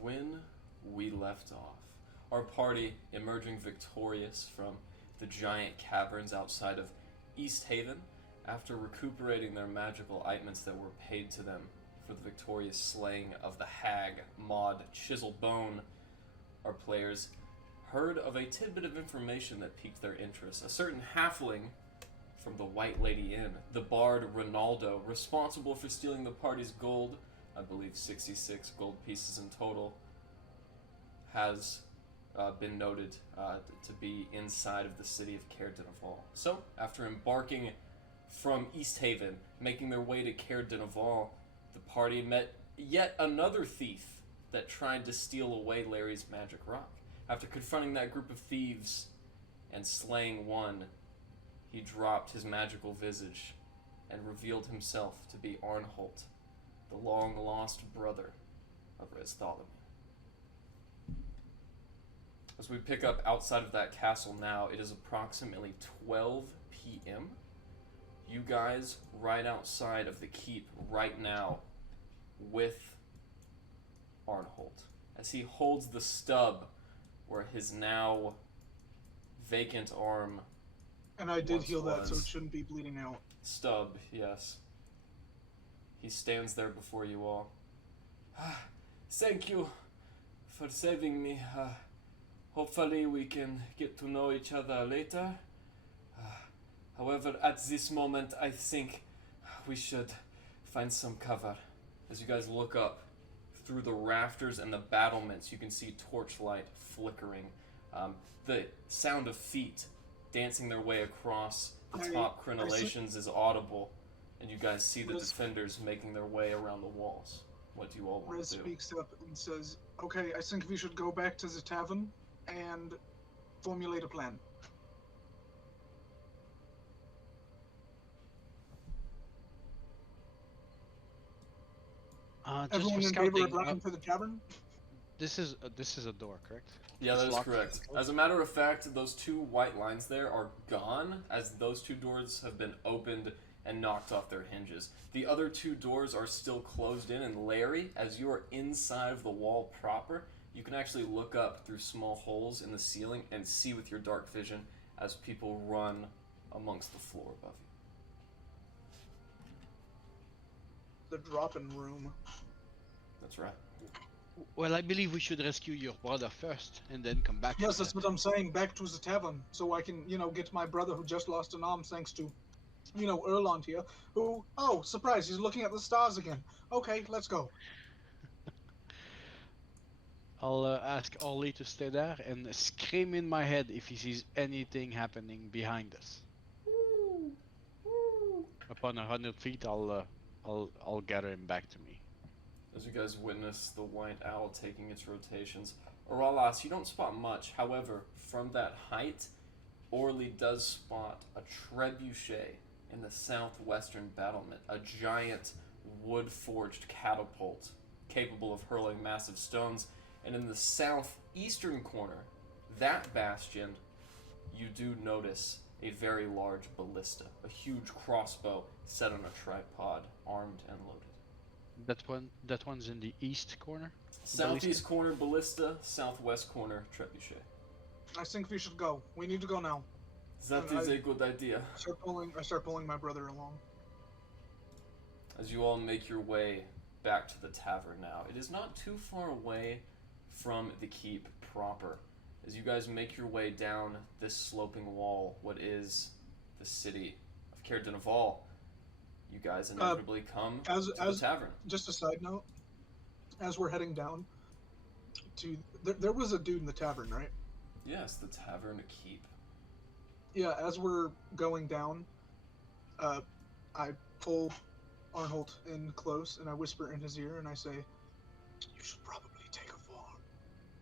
When we left off, our party emerging victorious from the giant caverns outside of East Haven after recuperating their magical items that were paid to them for the victorious slaying of the hag Maud Chiselbone, our players heard of a tidbit of information that piqued their interest. A certain halfling from the White Lady Inn, the bard Rinaldo, responsible for stealing the party's gold, I believe 66 gold pieces in total, has been noted to be inside of the city of Caer Dineval. So, after embarking from East Haven, making their way to Caer Dineval, the party met yet another thief that tried to steal away Larry's magic rock. After confronting that group of thieves and slaying one, he dropped his magical visage and revealed himself to be Arnholt, the long-lost brother of Bartholomew. As we pick up outside of that castle now, it is approximately 12 p.m. You guys right outside of the keep right now with Arnholt, as he holds the stub where his now vacant arm. And I did heal that, so it shouldn't be bleeding out. Stub, yes. He stands there before you all. Thank you for saving me. Hopefully we can get to know each other later. However, at this moment, I think we should find some cover. As you guys look up through the rafters and the battlements, you can see torchlight flickering. The sound of feet dancing their way across the top crenellations is audible, and you guys see the defenders making their way around the walls. What do you all want to do? Rez speaks up and says, "Okay, I think we should go back to the tavern and formulate a plan." Everyone in favor of running to the tavern? This is a door, correct? Yeah, It's that is locked. correct. As a matter of fact, those two white lines there are gone, as those two doors have been opened and knocked off their hinges. The other two doors are still closed in, and Larry, as you are inside of the wall proper, you can actually look up through small holes in the ceiling and see with your dark vision as people run amongst the floor above you. The drop-in room. That's right. Well, I believe we should rescue your brother first, and then come back. Yes, that's what I'm saying. Back to the tavern, so I can, get my brother who just lost an arm thanks to, Erland here, who, oh, surprise, he's looking at the stars again. Okay, let's go. I'll ask Ollie to stay there and scream in my head if he sees anything happening behind us. Upon 100 feet, I'll gather him back to me. As you guys witness the white owl taking its rotations, Oralas, you don't spot much. However, from that height, Orly does spot a trebuchet in the southwestern battlement, a giant wood-forged catapult capable of hurling massive stones. And in the southeastern corner, that bastion, you do notice a very large ballista, a huge crossbow set on a tripod, armed and loaded. That one's in the east corner? Southeast corner ballista, southwest corner trebuchet. I think we should go. We need to go now. That is a good idea. I start pulling my brother along. As you all make your way back to the tavern now, it is not too far away from the keep proper. As you guys make your way down this sloping wall, what is the city of Caer Dineval, you guys inevitably come to the tavern. Just a side note, as we're heading down there was a dude in the tavern, right? Yes, the tavern keep. Yeah, as we're going down, I pull Arnholt in close and I whisper in his ear and I say, "You should probably take a fall."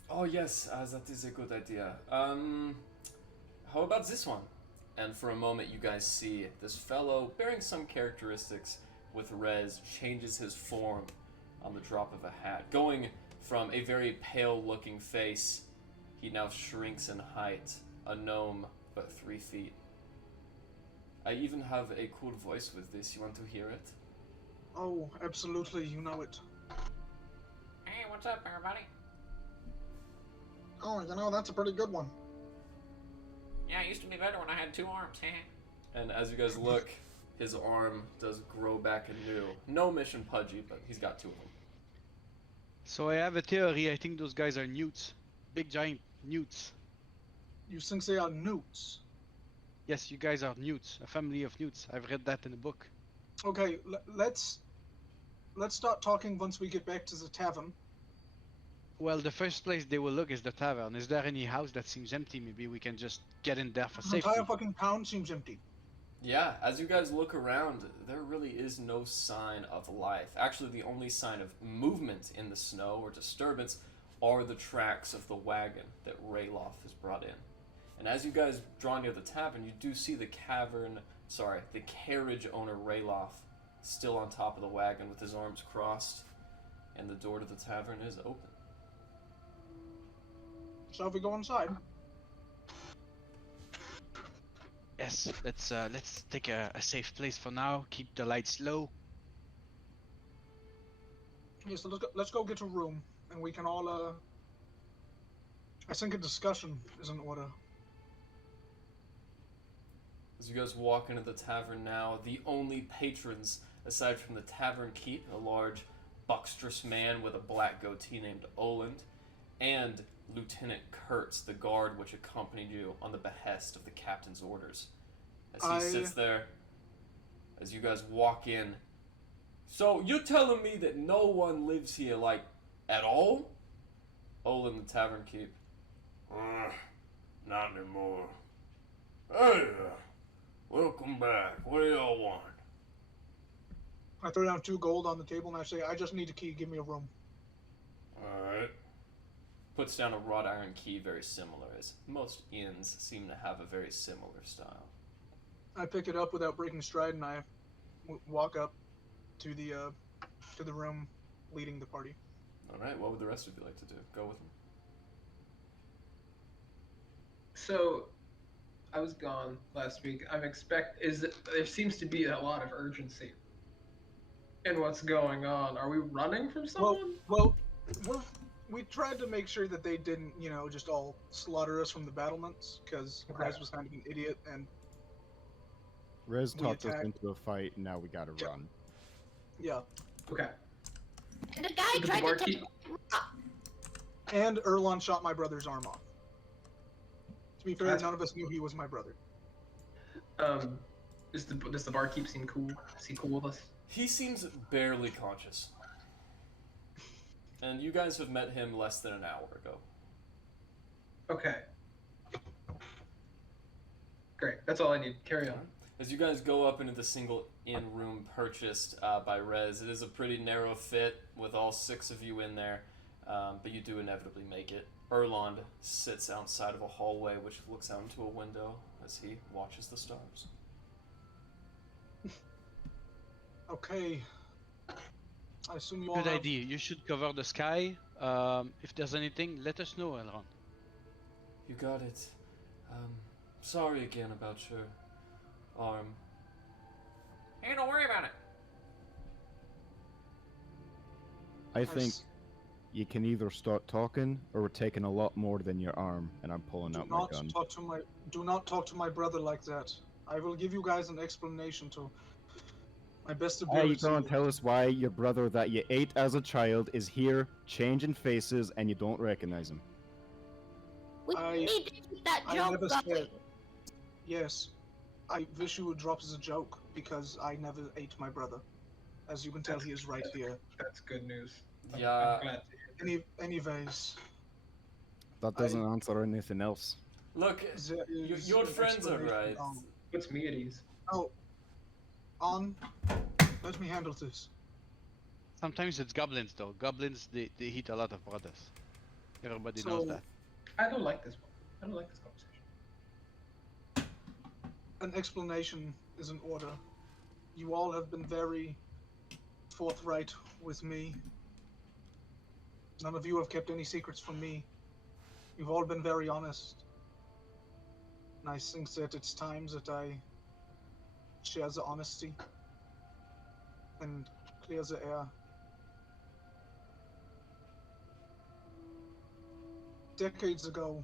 Oh yes, that is a good idea. How about this one? And for a moment you guys see this fellow, bearing some characteristics with Rez, changes his form on the drop of a hat. Going from a very pale looking face, he now shrinks in height, a gnome but 3 feet. I even have a cool voice with this, you want to hear it? Oh, absolutely, you know it. Hey, what's up, everybody? Oh, you know, that's a pretty good one. Yeah, it used to be better when I had 2 arms. And as you guys look, his arm does grow back anew. No mission pudgy, but he's got 2 of them. So I have a theory. I think those guys are newts. Big giant newts. You think they are newts? Yes, you guys are newts. A family of newts. I've read that in a book. Okay, let's start talking once we get back to the tavern. Well, the first place they will look is the tavern. Is there any house that seems empty? Maybe we can just get in there for The safety. entire fucking town seems empty. Yeah, as you guys look around, there really is no sign of life. Actually, the only sign of movement in the snow or disturbance are the tracks of the wagon that Rayloff has brought in. And as you guys draw near the tavern, you do see the carriage owner Rayloff still on top of the wagon with his arms crossed, and the door to the tavern is open. So if we go inside, Yes, let's take a safe place for now. Keep the lights low. yes, so let's go get a room, and we can all I think a discussion is in order. As you guys walk into the tavern now, the only patrons, aside from the tavern keep, a large, buxtrous man with a black goatee named Oland, and Lieutenant Kurtz, the guard which accompanied you on the behest of the captain's orders. As he sits there, as you guys walk in. So, you're telling me that no one lives here, like, at all? Oland, the tavern keep. Not anymore. Hey, welcome back. What do y'all want? I throw down 2 gold on the table and I say, I just need a key, give me a room. Alright. Puts down a wrought iron key, very similar, as most inns seem to have a very similar style. I pick it up without breaking stride and I walk up to the room leading the party. Alright, what would the rest of you like to do? Go with him. So, I was gone last week. There seems to be a lot of urgency in what's going on. Are we running from someone? Well, we tried to make sure that they didn't, just all slaughter us from the battlements, because Rez was kind of an idiot, and Rez we talked us attacked. into a fight, and now we gotta Yeah. run. Yeah. Okay. And the guy Did the tried to barkeep- take. And Erlon shot my brother's arm off. To be fair, That's- none of us knew he was my brother. Does the barkeep seem cool? Is he cool with us? He seems barely conscious. And you guys have met him less than an hour ago. Okay. Great. That's all I need. Carry on. As you guys go up into the single inn room purchased by Rez, it is a pretty narrow fit with all 6 of you in there, but you do inevitably make it. Erland sits outside of a hallway which looks out into a window as he watches the stars. Okay. I assume you all Good have... idea. You should cover the sky. If there's anything, let us know, Elron. You got it. Sorry again about your arm. Hey, don't worry about it. I think you can either start talking, or we're taking a lot more than your arm, and I'm pulling Do out my not gun. do not talk to my brother like that. I will give you guys an explanation to my best Hey, ability. you can't tell us why your brother that you ate as a child is here, changing faces, and you don't recognize him. We I- need to keep that I joke never going. said. Yes, I wish you would drop as a joke because I never ate my brother. As you can tell, he is right here. That's good news. Yeah. I'm glad to hear. Anyways, That doesn't answer anything else. Look, there is your an friends are explanation right. Puts me at ease. on. Let me handle this. Sometimes it's goblins, though. Goblins, they eat a lot of brothers. Everybody knows So- that. I don't like this one. I don't like this conversation. An explanation is in order. You all have been very forthright with me. None of you have kept any secrets from me. You've all been very honest. And I think that it's time that I share the honesty and clear the air. decades ago,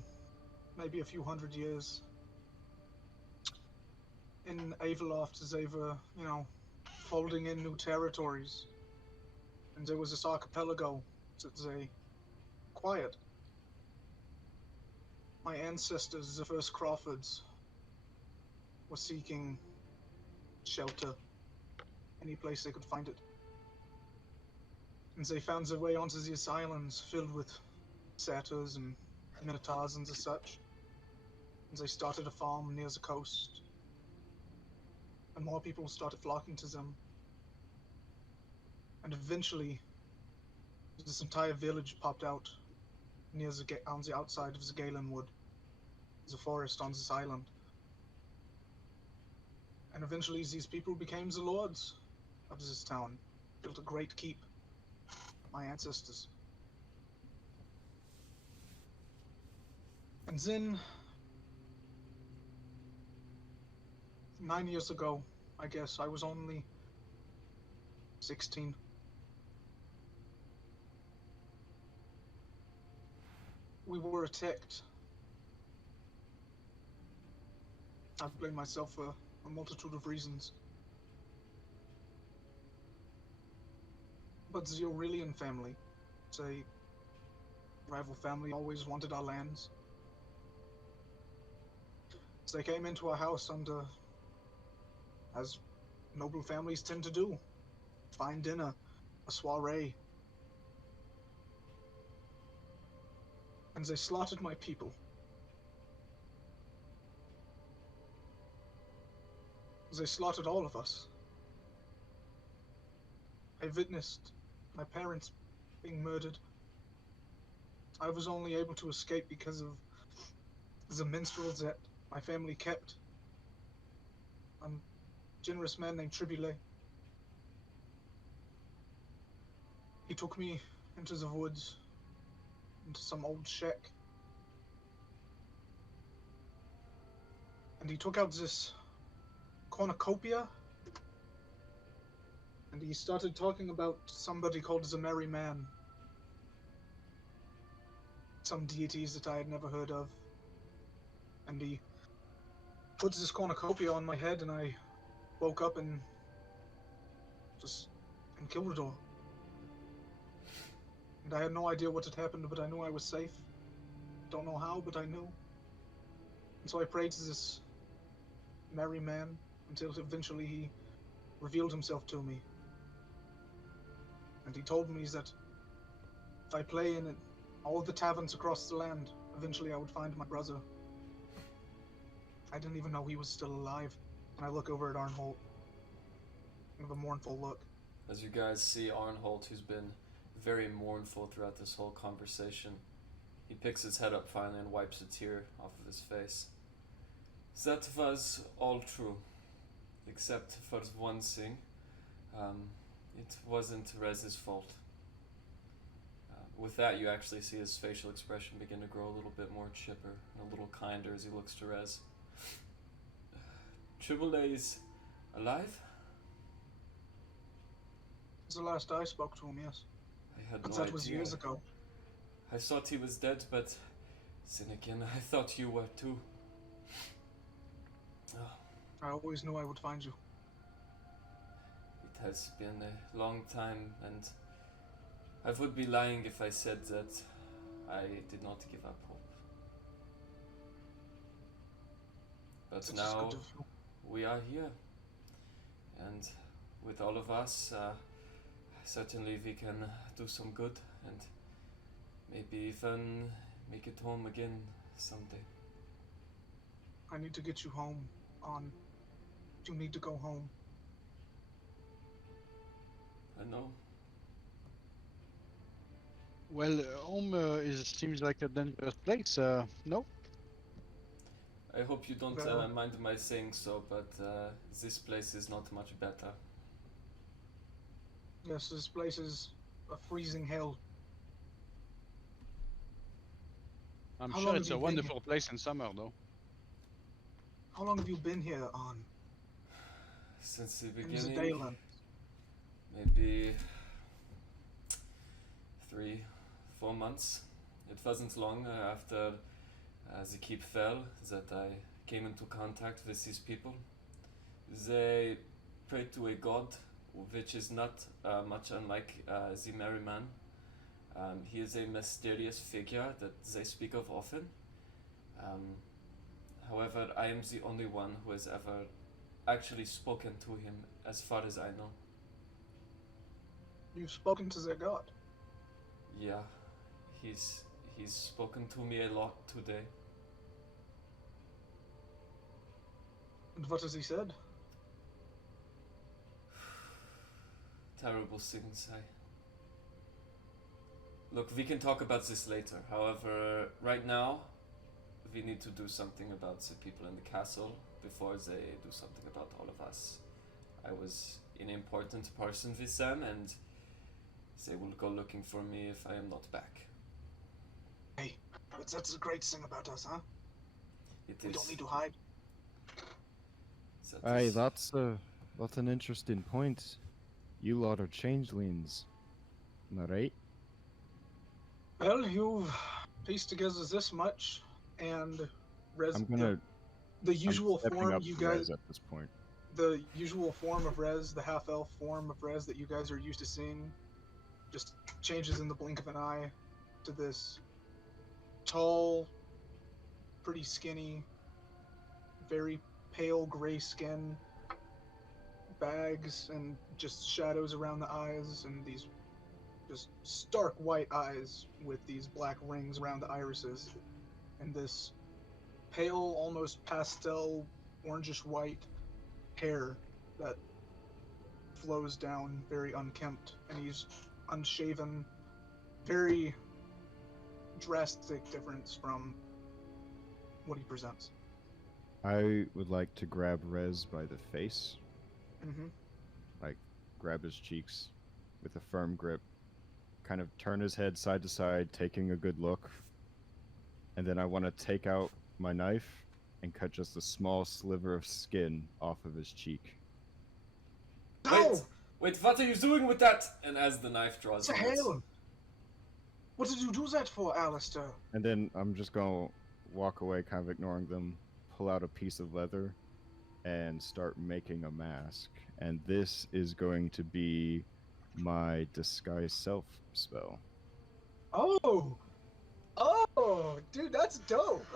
maybe a few hundred years, in Aveloft, as they were, folding in new territories, and there was this archipelago that they acquired. My ancestors, the first Crawfords, were seeking shelter, any place they could find it. And they found their way onto these islands filled with satyrs and minotaurs and such. And they started a farm near the coast. And more people started flocking to them. And eventually, this entire village popped out on the outside of the Galen Wood, the forest on this island. And eventually these people became the lords of this town, built a great keep, my ancestors. And then, 9 years ago, I guess, I was only 16. We were attacked. I blame myself for a multitude of reasons. But the Aurelian family, it's a rival family, always wanted our lands. So they came into our house as noble families tend to do, fine dinner, a soiree. And they slaughtered my people. They slaughtered all of us. I witnessed my parents being murdered. I was only able to escape because of the minstrels that my family kept. A generous man named Tribule. He took me into the woods, into some old shack. And he took out this cornucopia, and he started talking about somebody called the Merry Man. Some deities that I had never heard of. And he puts this cornucopia on my head, and I woke up and killed it all. And I had no idea what had happened, but I knew I was safe. Don't know how, but I knew. And so I prayed to this Merry Man until eventually he revealed himself to me. And he told me that if I play in all the taverns across the land, eventually I would find my brother. I didn't even know he was still alive. And I look over at Arnholt with a mournful look. As you guys see Arnholt, who's been very mournful throughout this whole conversation, he picks his head up finally and wipes a tear off of his face. That was all true, except for one thing. It wasn't Rez's fault. With that, you actually see his facial expression begin to grow a little bit more chipper and a little kinder as he looks to Rez. Tribble is alive? It's the last I spoke to him, yes. I had But no that idea. was years ago. I thought he was dead, but then again, I thought you were too. Oh, I always knew I would find you. it has been a long time, and I would be lying if I said that I did not give up hope. But That's just now good of you. we are here, and with all of us, certainly we can do some good, and maybe even make it home again someday. I need to get you home, On. You need to go home. I know. Well, home seems like a dangerous place, no? I hope you don't Well- mind my saying so, but this place is not much better. Yes, this place is a freezing hell. I'm How sure long it's have a you been wonderful place in summer, though. How long have you been here, On? Since the In the beginning, Dayland? maybe 3-4 months. It wasn't long after the keep fell that I came into contact with these people. They pray to a god which is not much unlike the Merry Man. He is a mysterious figure that they speak of often. However, I am the only one who has ever actually spoken to him, as far as I know. You've spoken to their god. Yeah, he's spoken to me a lot today. And what has he said? Terrible things. Look, we can talk about this later. However, right now, we need to do something about the people in the castle before they do something about all of us. I was an important person with them, and they will go looking for me if I am not back. Hey, but that's the great thing about us, huh? It We is. don't need to hide. that Aye, is- that's an interesting point. You lot are changelings. Am I right? Well, you've pieced together this much, and I'm gonna the usual I'm stepping form up you to Rez guys, at this point. the usual form of Rez, the half-elf form of Rez that you guys are used to seeing, just changes in the blink of an eye to this tall, pretty skinny, very pale gray skin, bags and just shadows around the eyes, and these just stark white eyes with these black rings around the irises, and this pale, almost pastel, orangish white hair that flows down, very unkempt, and he's unshaven. Very drastic difference from what he presents. I would like to grab Rez by the face, Mm-hmm. grab his cheeks with a firm grip, kind of turn his head side to side, taking a good look, and then I want to take out my knife and cut just a small sliver of skin off of his cheek. No! Wait, what are you doing with that? And as the knife draws What the out, hell? What did you do that for, Alistair? And then I'm just gonna walk away, kind of ignoring them, pull out a piece of leather, and start making a mask. And this is going to be my disguise self spell. Oh! Oh! Dude, that's dope!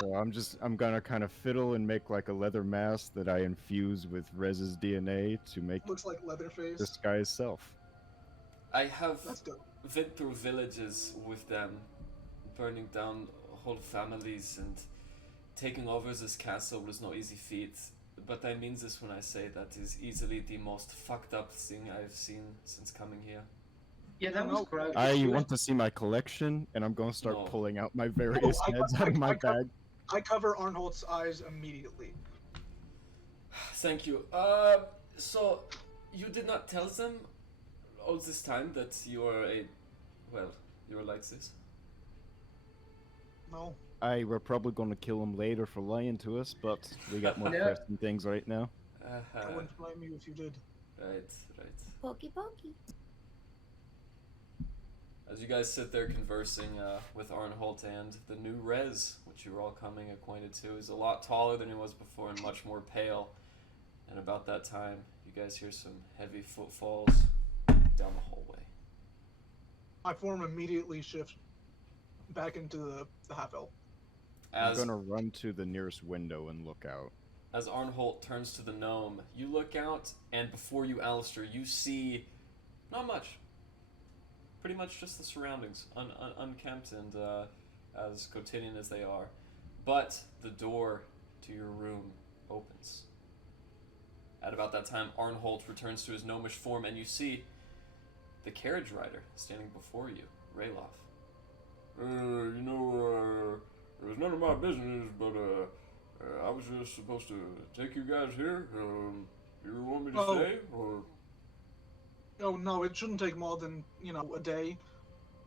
So I'm gonna kind of fiddle and make like a leather mask that I infuse with Rez's DNA to make Looks like Leatherface. disguise self. I have That's dope. been through villages with them, burning down whole families, and taking over this castle was no easy feat. But I mean this when I say that is easily the most fucked up thing I've seen since coming here. Yeah, that was great. You want to see my collection? And I'm gonna start No. pulling out my various I- heads I- out of my I cut- bag. I cover Arnholt's eyes immediately. Thank you. So you did not tell them all this time that you are you are like this? No. We're probably gonna kill him later for lying to us, but we got more Yeah. pressing things right now. I wouldn't blame you if you did. Right. Pokey pokey. As you guys sit there conversing with Arnholt and the new Rez, which you're all coming acquainted to, is a lot taller than he was before and much more pale. And about that time, you guys hear some heavy footfalls down the hallway. My form immediately shifts back into the half-elf. I'm As gonna run to the nearest window and look out. As Arnholt turns to the gnome, you look out, and before you, Alistair, you see not much. Pretty much just the surroundings, unkempt and as quotidian as they are. But the door to your room opens. At about that time, Arnholt returns to his gnomish form, and you see the carriage rider standing before you, Rayloff. It was none of my business, but I was just supposed to take you guys here. You want me to Oh. stay, or? Oh no, it shouldn't take more than a day.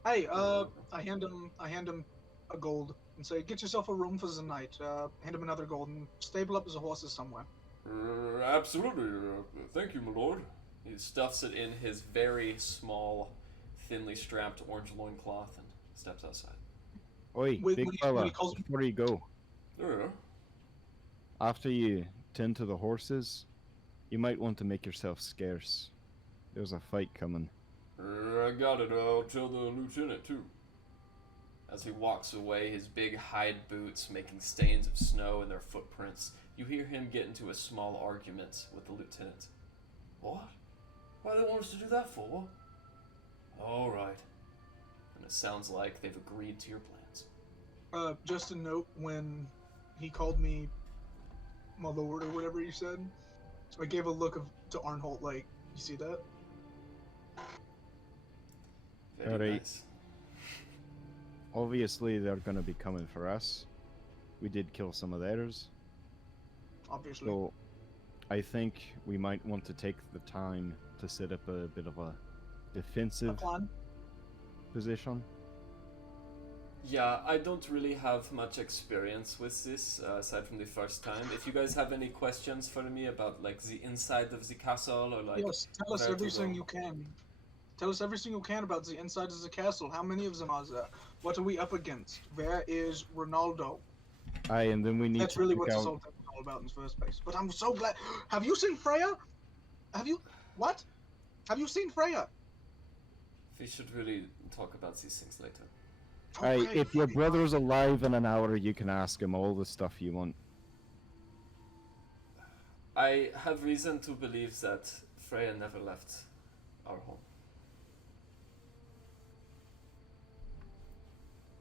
Hey, I hand him a gold and say, get yourself a room for the night. Hand him another gold and stable up his horses somewhere. Absolutely. Thank you, my lord. He stuffs it in his very small, thinly strapped orange loincloth and steps outside. Oi, When big he fella, calls- before you go, Yeah. after you tend to the horses, you might want to make yourself scarce. There's a fight coming. I got it. I'll tell the lieutenant too. As he walks away, his big hide boots making stains of snow in their footprints, you hear him get into a small argument with the lieutenant. What? Why do they want us to do that for? All right. And it sounds like they've agreed to your plans. Just a note, when he called me my lord or whatever he said, I gave a look to Arnholt like, you see that? Very Alright. nice. Obviously, they're gonna be coming for us. We did kill some of theirs, Obviously. so I think we might want to take the time to set up a bit of a A defensive plan? position. Yeah, I don't really have much experience with this, aside from the first time. If you guys have any questions for me about, like, the inside of the castle, or, like... Yes, tell us where to everything go. you can. Tell us everything you can about the insides of the castle. How many of them are there? What are we up against? Where is Rinaldo? Aye, and then we need That's to really pick what this out. whole thing was all about in the first place. But I'm so glad. Have you seen Freya? Have you? What? Have you seen Freya? We should really talk about these things later. Aye, Okay, if your fine. brother's alive in an hour, you can ask him all the stuff you want. I have reason to believe that Freya never left our home.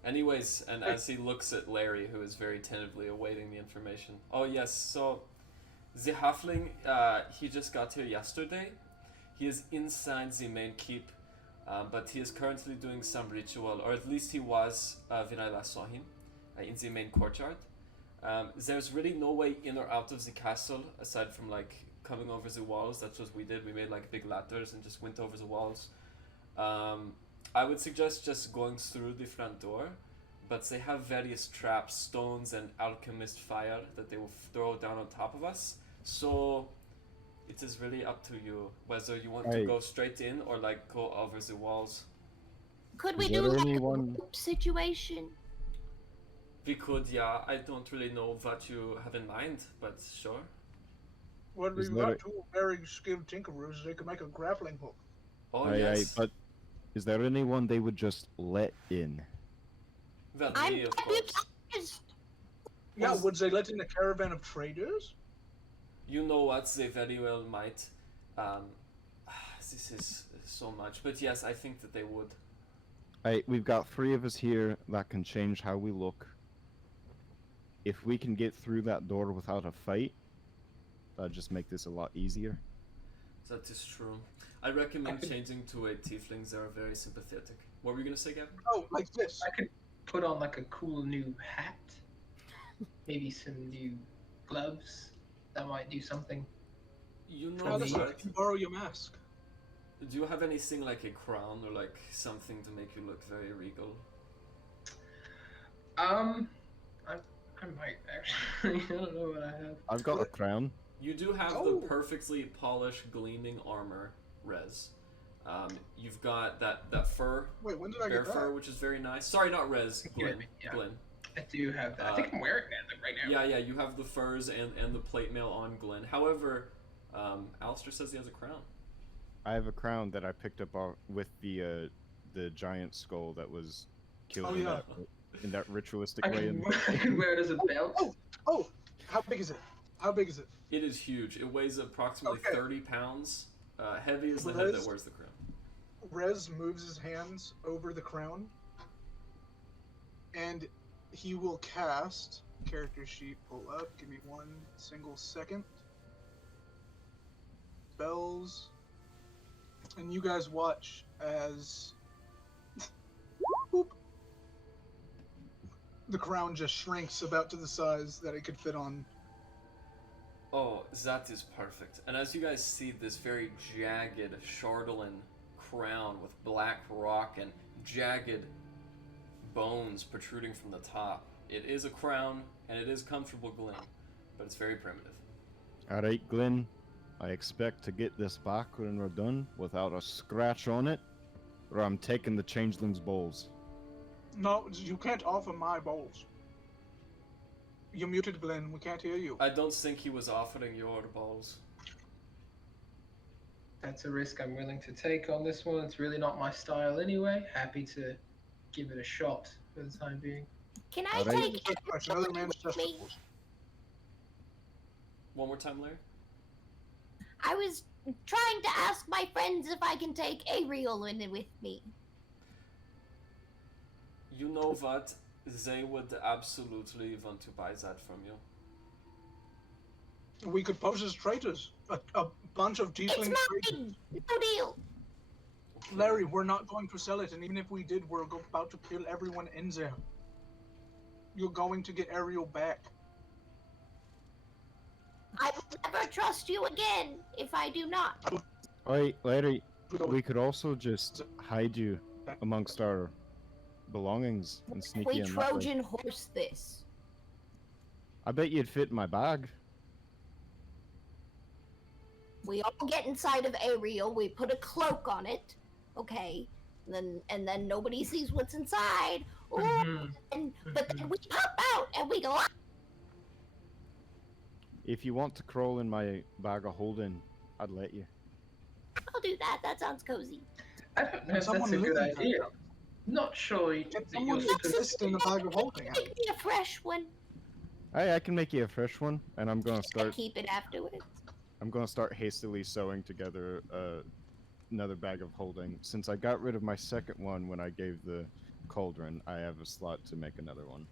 Anyways, and as he looks at Larry, who is very tentatively awaiting the information. Oh yes, so the halfling, he just got here yesterday. He is inside the main keep, but he is currently doing some ritual, or at least he was when I last saw him, in the main courtyard. There's really no way in or out of the castle aside from like coming over the walls. That's what we did. We made like big ladders and just went over the walls. I would suggest just going through the front door, but they have various traps, stones, and alchemist fire that they will throw down on top of us. So it is really up to you whether you want to Right. go straight in or like go over the walls. Could we Is do there like anyone- a situation? We could, yeah. I don't really know what you have in mind, but sure. Well, Is we've there got a- two very skilled tinkerers. They can make a grappling hook. Oh Aye, yes. but is there anyone they would just let in? Well, I'm me, of course. just Yeah, Was- would they let in a caravan of traders? You know what? They very well might. This is so much, but yes, I think that they would. Aye, we've got 3 of us here that can change how we look. If we can get through that door without a fight, that'd just make this a lot easier. That is true. I recommend changing to a tiefling. They are very sympathetic. What were you gonna say, Gavin? Oh, like this. I could put on like a cool new hat, maybe some new gloves. That might do something. You know, Travis, me. I can borrow your mask. do you have anything like a crown or like something to make you look very regal? I might actually. I don't know what I have. I've got a crown. You do have Oh. the perfectly polished, gleaming armor, Rez. You've got that fur, Wait, when did I bear get fur, that? which is very nice. Sorry, not Rez, Glenn. Yeah. Glenn. I do have that. I think I'm wearing that right now. Yeah, you have the furs and the plate mail on Glenn. However, Alistair says he has a crown. I have a crown that I picked up with the giant skull that was killed Oh, in, yeah. in that ritualistic I way. can, I can wear it as a belt. Oh, how big is it? How big is it? It is huge. It weighs approximately Okay. 30 pounds. Heavy as the head that Rez? wears the crown. Rez moves his hands over the crown, and he will cast character sheet. Pull up. Give me 1 single second. Spells, and you guys watch as Boop. The crown just shrinks about to the size that it could fit on. Oh, that is perfect. And as you guys see this very jagged Chardolin crown with black rock and jagged bones protruding from the top, it is a crown and it is comfortable, Glenn, but it's very primitive. Alright, Glenn. I expect to get this back when we're done without a scratch on it, or I'm taking the changeling's bowls. No, you can't offer my bowls. You're muted, Glenn. We can't hear you. I don't think he was offering your balls. That's a risk I'm willing to take on this one. It's really not my style anyway. Happy to give it a shot for the time being. Can I Alright. take Good question. Another man's with me? testicles. One more time, Larry. I was trying to ask my friends if I can take Ariel in it with me. You know what? They would absolutely want to buy that from you. We could pose as traitors. A bunch of It's tiefling traitors. mine! No deal! Larry, we're not going to sell it, and even if we did, we're about to kill everyone in there. You're going to get Ariel back. I will never trust you again if I do not. Wait, Larry, we could also just hide you amongst our belongings and sneak We you in that way. Trojan horse this. I bet you'd fit in my bag. We all get inside of Ariel, we put a cloak on it, okay? And then nobody sees what's inside. Or, but then we pop out and we go, If you want to crawl in my bag of holding, I'd let you. I'll do that. That sounds cozy. I don't know if that's Someone a good live in idea. Not sure Get that someone you're to exist in the bag of holding. Make me a fresh one. Hey, I can make you a fresh one, and I'm gonna I start. keep it afterwards. I'm gonna start hastily sewing together another bag of holding. Since I got rid of my second one when I gave the cauldron, I have a slot to make another one.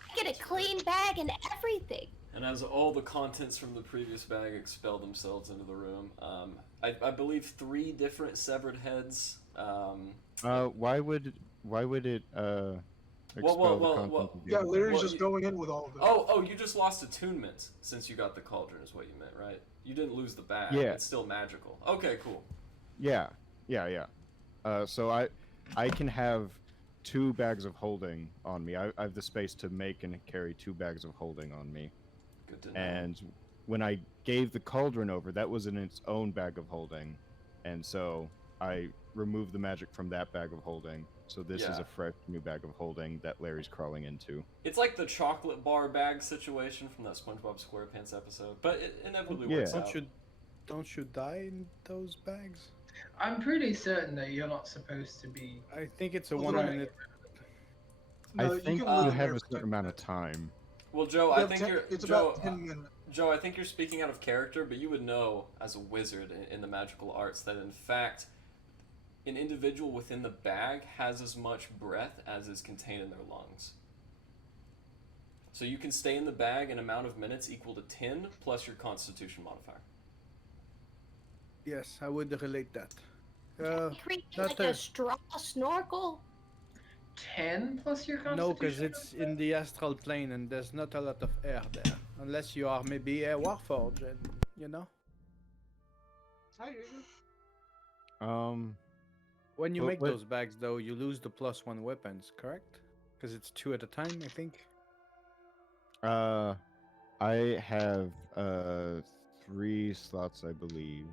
I get a clean bag and everything. And as all the contents from the previous bag expel themselves into the room, I believe 3 different severed heads. Why would it expel well, the contents well, of the Yeah, other one? Larry's Well, just going in with all of it. Oh, you just lost attunement since you got the cauldron, is what you meant, right? You didn't lose the bag. Yeah. It's still magical. Okay, cool. Yeah. So I can have 2 bags of holding on me. I have the space to make and carry 2 bags of holding on me. Good to know. And when I gave the cauldron over, that was in its own bag of holding, and so I removed the magic from that bag of holding. So this is Yeah. a fresh new bag of holding that Larry's crawling into. It's like the chocolate bar bag situation from that SpongeBob SquarePants episode, but it inevitably Yeah. works out. Don't you die in those bags? I'm pretty certain that you're not supposed to be. I think it's a Well, 1 right. minute. No, I you think can live you in have there a for certain 10 amount of time. Well, Joe, You I have think 10 you're It's Joe. about 10 minutes. Joe, I think you're speaking out of character, but you would know as a wizard in the magical arts that in fact, an individual within the bag has as much breath as is contained in their lungs. So you can stay in the bag an amount of minutes equal to 10 plus your Constitution modifier. Yes, I would relate that. Create not like there. a straw snorkel. 10 plus your constitution? No, because it's in the astral plane and there's not a lot of air there. Unless you are maybe a warforged, and you know. I hear you. When you But make what- those bags, though, you lose the +1 weapons, correct? Because it's 2 at a time, I think. I have 3 slots, I believe.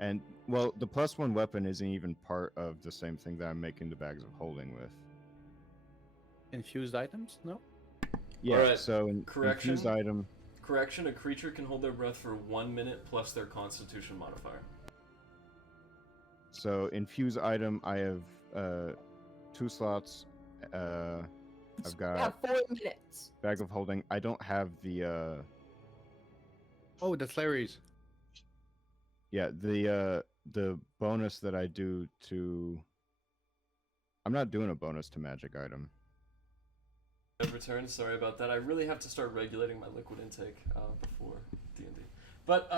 And well, the +1 weapon isn't even part of the same thing that I'm making the bags of holding with. Infused items? No? Yeah, Alright, so correction. infused item. Correction, a creature can hold their breath for 1 minute plus their Constitution modifier. So infused item, I have 2 slots. I've Yeah, got 4 minutes. bag of holding. I don't have the Oh, that's Larry's. the bonus that I do to. I'm not doing a bonus to magic item. Return. Sorry about that. I really have to start regulating my liquid intake before D&D. But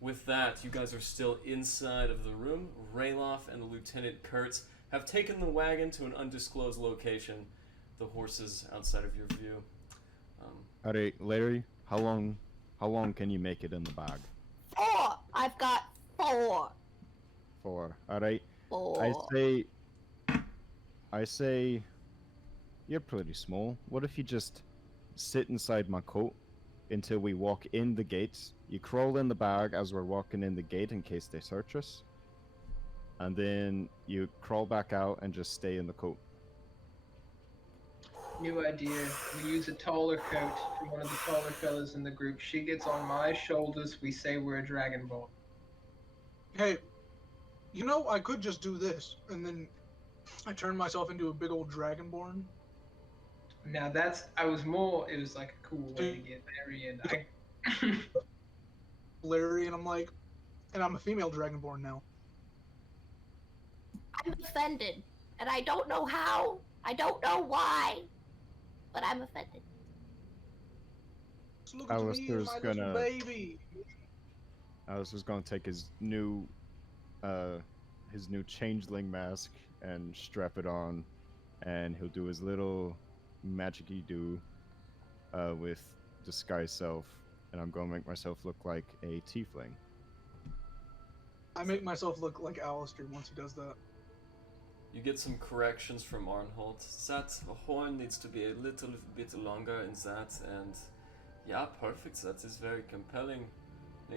with that, you guys are still inside of the room. Rayloff and Lieutenant Kurtz have taken the wagon to an undisclosed location. The horses outside of your view. Alright, Larry, how long can you make it in the bag? 4. I've got 4. 4. Alright. 4. I say you're pretty small. What if you just sit inside my coat until we walk in the gates? You crawl in the bag as we're walking in the gate in case they search us. And then you crawl back out and just stay in the coat. New idea. We use a taller coat from one of the taller fellas in the group. She gets on my shoulders. We say we're a dragonborn. Hey, you know, I could just do this, and then I turn myself into a big old dragonborn. Now it was like a cool way to get Larry in. Larry, and I'm a female dragonborn now. I'm offended, and I don't know how. I don't know why, but I'm offended. Just look at me, Alistair's my gonna- little baby. Alistair's gonna take his new changeling mask and strap it on, and he'll do his little magic-y do with disguise self, and I'm gonna make myself look like a tiefling. I make myself look like Alistair once he does that. You get some corrections from Arnholt. That horn needs to be a little bit longer in that, and yeah, perfect. That is very compelling.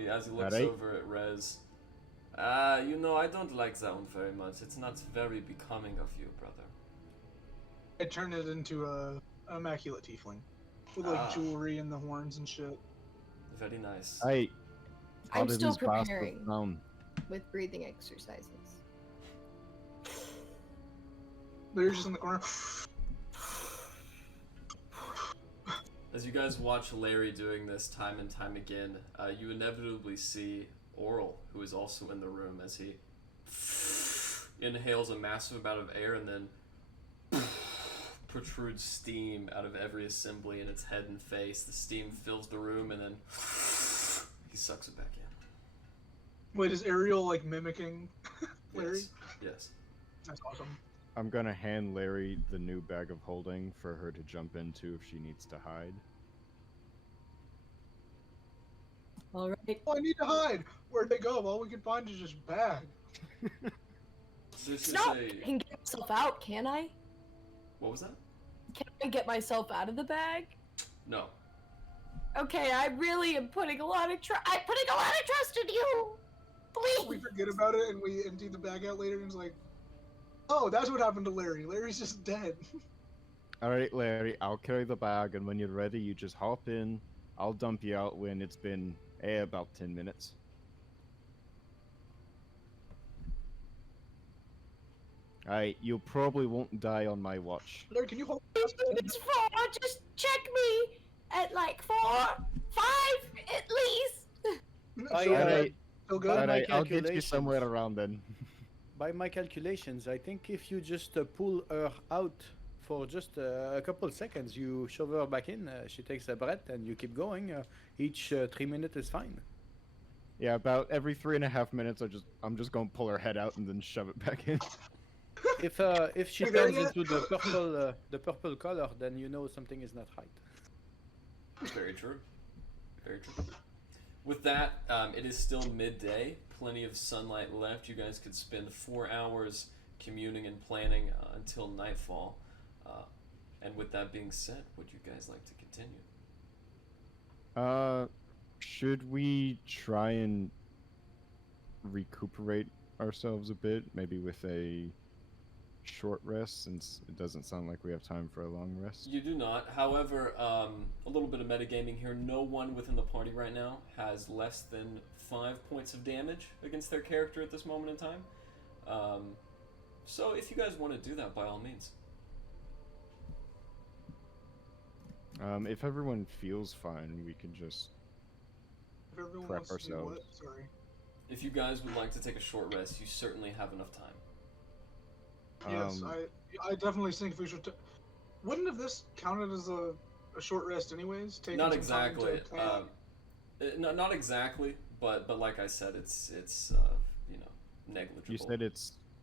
As he looks Alright. over at Rez, you know, I don't like that one very much. It's not very becoming of you, brother. I turn it into an immaculate tiefling with like jewelry and the horns and shit. Very nice. Hey, how I'm did still these bastards preparing sound? with breathing exercises. They're just in the corner. As you guys watch Larry doing this time and time again, you inevitably see Oral, who is also in the room, as he inhales a massive amount of air and then protrudes steam out of every assembly in its head and face. The steam fills the room, and then he sucks it back in. Wait, is Ariel like mimicking Larry? Yes. That's awesome. I'm gonna hand Larry the new bag of holding for her to jump into if she needs to hide. All right. Oh, I need to hide. Where'd they go? All we can find is just bag. This is No, a... I can get myself out, can I? What was that? Can I get myself out of the bag? No. Okay, I really am putting a lot of trust. I'm putting a lot of trust in you. Please. We forget about it and we empty the bag out later and it's like, oh, that's what happened to Larry. Larry's just dead. Alright, Larry, I'll carry the bag, and when you're ready, you just hop in. I'll dump you out when it's been, about 10 minutes. Alright, you probably won't die on my watch. Larry, can you hold It's 4. Just check me at like 4, 5 at least. Alright, Still good? alright, I'll get you calculations- somewhere around then. By my calculations, I think if you just pull her out for just a couple seconds, you shove her back in, she takes a breath, and you keep going. Each 3 minutes is fine. Yeah, about every 3.5 minutes, I'm just gonna pull her head out and then shove it back in. If she Hey, there turns you into the purple color, then you know something is not right. Very true. Very true. With that, it is still midday. Plenty of sunlight left. You guys could spend 4 hours communing and planning until nightfall. And with that being said, would you guys like to continue? Should we try and recuperate ourselves a bit? Maybe with a short rest, since it doesn't sound like we have time for a long rest. You do not. However, a little bit of metagaming here. No one within the party right now has less than 5 points of damage against their character at this moment in time. So if you guys want to do that, by all means. If everyone feels fine, we can just If everyone prep wants to do what? ourselves. Sorry. If you guys would like to take a short rest, you certainly have enough time. Yes, I definitely think we should. Wouldn't have this counted as a short rest, anyways? Taking Not some time to exactly. plan? Not exactly, but like I said, it's you know, negligible.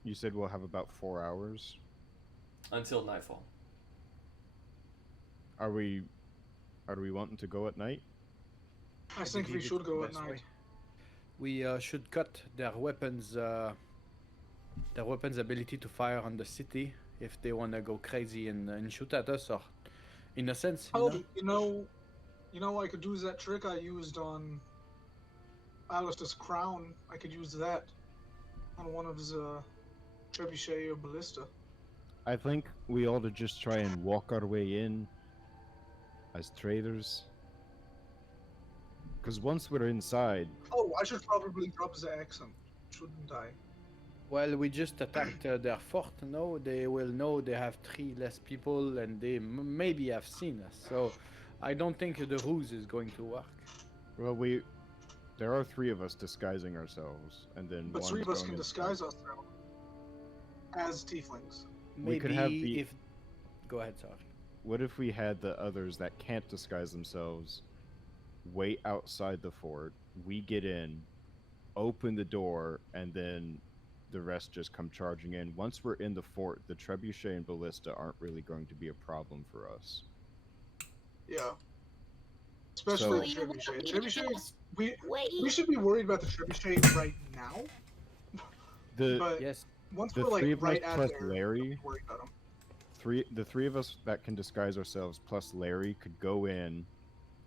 You said we'll have about 4 hours. Until nightfall. Are we wanting to go at night? I think we believe it's should the go at best night. way. We should cut their weapons ability to fire on the city if they want to go crazy and shoot at us, or in a sense. Oh, you know, I could use that trick I used on Alistair's crown. I could use that on one of his trebuchet or ballista. I think we ought to just try and walk our way in as traders. Because once we're inside, Oh, I should probably drop the accent, shouldn't I? Well, we just attacked their fort. No, they will know they have 3 less people, and they maybe have seen us. So, I don't think the ruse is going to work. well, there are 3 of us disguising ourselves, and then But one's 3 of us going can inside. disguise ourselves as tieflings. Maybe We could have the- if. Go ahead, sorry. What if we had the others that can't disguise themselves wait outside the fort, we get in, open the door, and then the rest just come charging in? Once we're in the fort, the trebuchet and ballista aren't really going to be a problem for us. Yeah. Especially So the you trebuchet. want me to Trebuchet, just we wait? should be worried about the trebuchet right now. The But Yes. once the we're 3 like of right us at plus there, Larry, don't worry about them. the 3 of us that can disguise ourselves plus Larry could go in,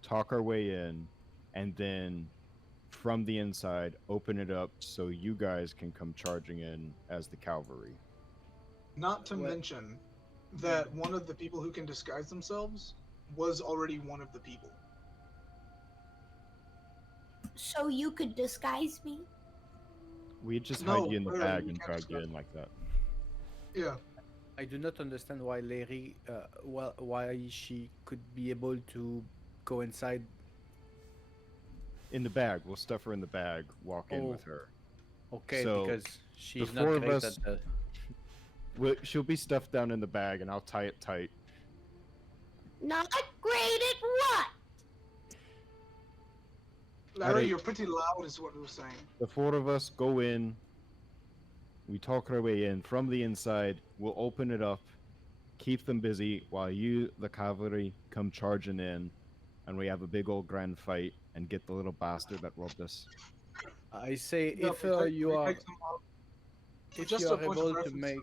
talk our way in, and then from the inside open it up so you guys can come charging in as the cavalry. Not to What- mention that one of the people who can disguise themselves was already one of the people. So you could disguise me? We'd just No, hide you in the Larry, bag you and can't drag you disguise in like that. Yeah. I do not understand why Larry, why she could be able to go inside. In the bag. We'll stuff her in the bag, walk in with Oh. her. Okay, So, because she's the not 4 of great us- at the. She'll be stuffed down in the bag and I'll tie it tight. Not great at what? Larry, Alright. you're pretty loud, is what we were saying. The 4 of us go in. We talk our way in. From the inside, we'll open it up, keep them busy while you, the cavalry, come charging in, and we have a big old grand fight and get the little bastard that robbed us. I say Yeah, if we take- you we are take them out. if Just you a are point of able to reference. make.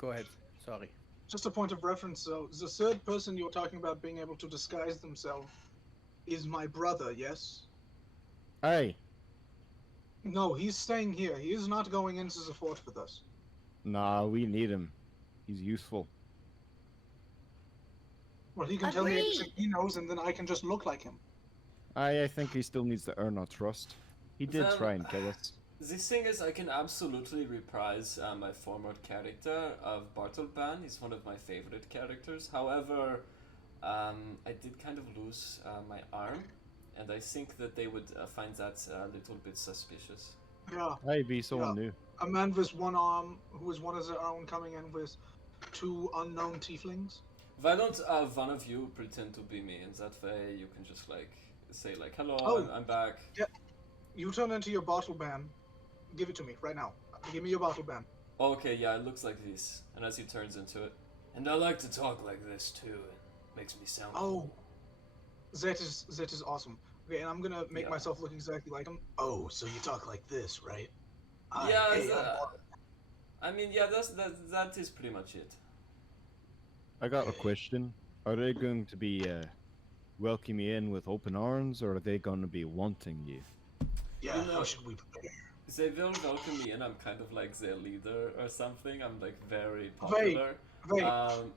Go ahead. Sorry. Just a point of reference, though. The 3rd person you're talking about being able to disguise themselves is my brother, yes? Hey! No, he's staying here. He is not going into the fort with us. Nah, we need him. He's useful. Well, he can tell me Agreed. everything he knows, and then I can just look like him. I think he still needs to earn our trust. He did Then- try and kill us. The thing is, I can absolutely reprise my former character of Bartelban. He's one of my favorite characters. However, I did kind of lose my arm, and I think that they would find that a little bit suspicious. Yeah. Hey, be someone Yeah. new. A man with one arm, who is one of their own, coming in with 2 unknown tieflings. Why don't one of you pretend to be me, and that way you can just like say like, "Hello, Oh. I'm back." You turn into your bottle band. Give it to me right now. Give me your bottle band. Okay, yeah, it looks like this. And as he turns into it, and I like to talk like this too. It makes me sound Oh. cool. That is awesome. Okay, and I'm gonna make Yeah. myself look exactly like him. Oh, so you talk like this, right? Yeah, hey, I mean, yeah, that is pretty much it. I got a question. Are they going to be welcoming you in with open arms, or are they going to be wanting you? yeah, You know- how should we prepare? They will welcome me, and I'm kind of like their leader or something. I'm like very popular. Wait,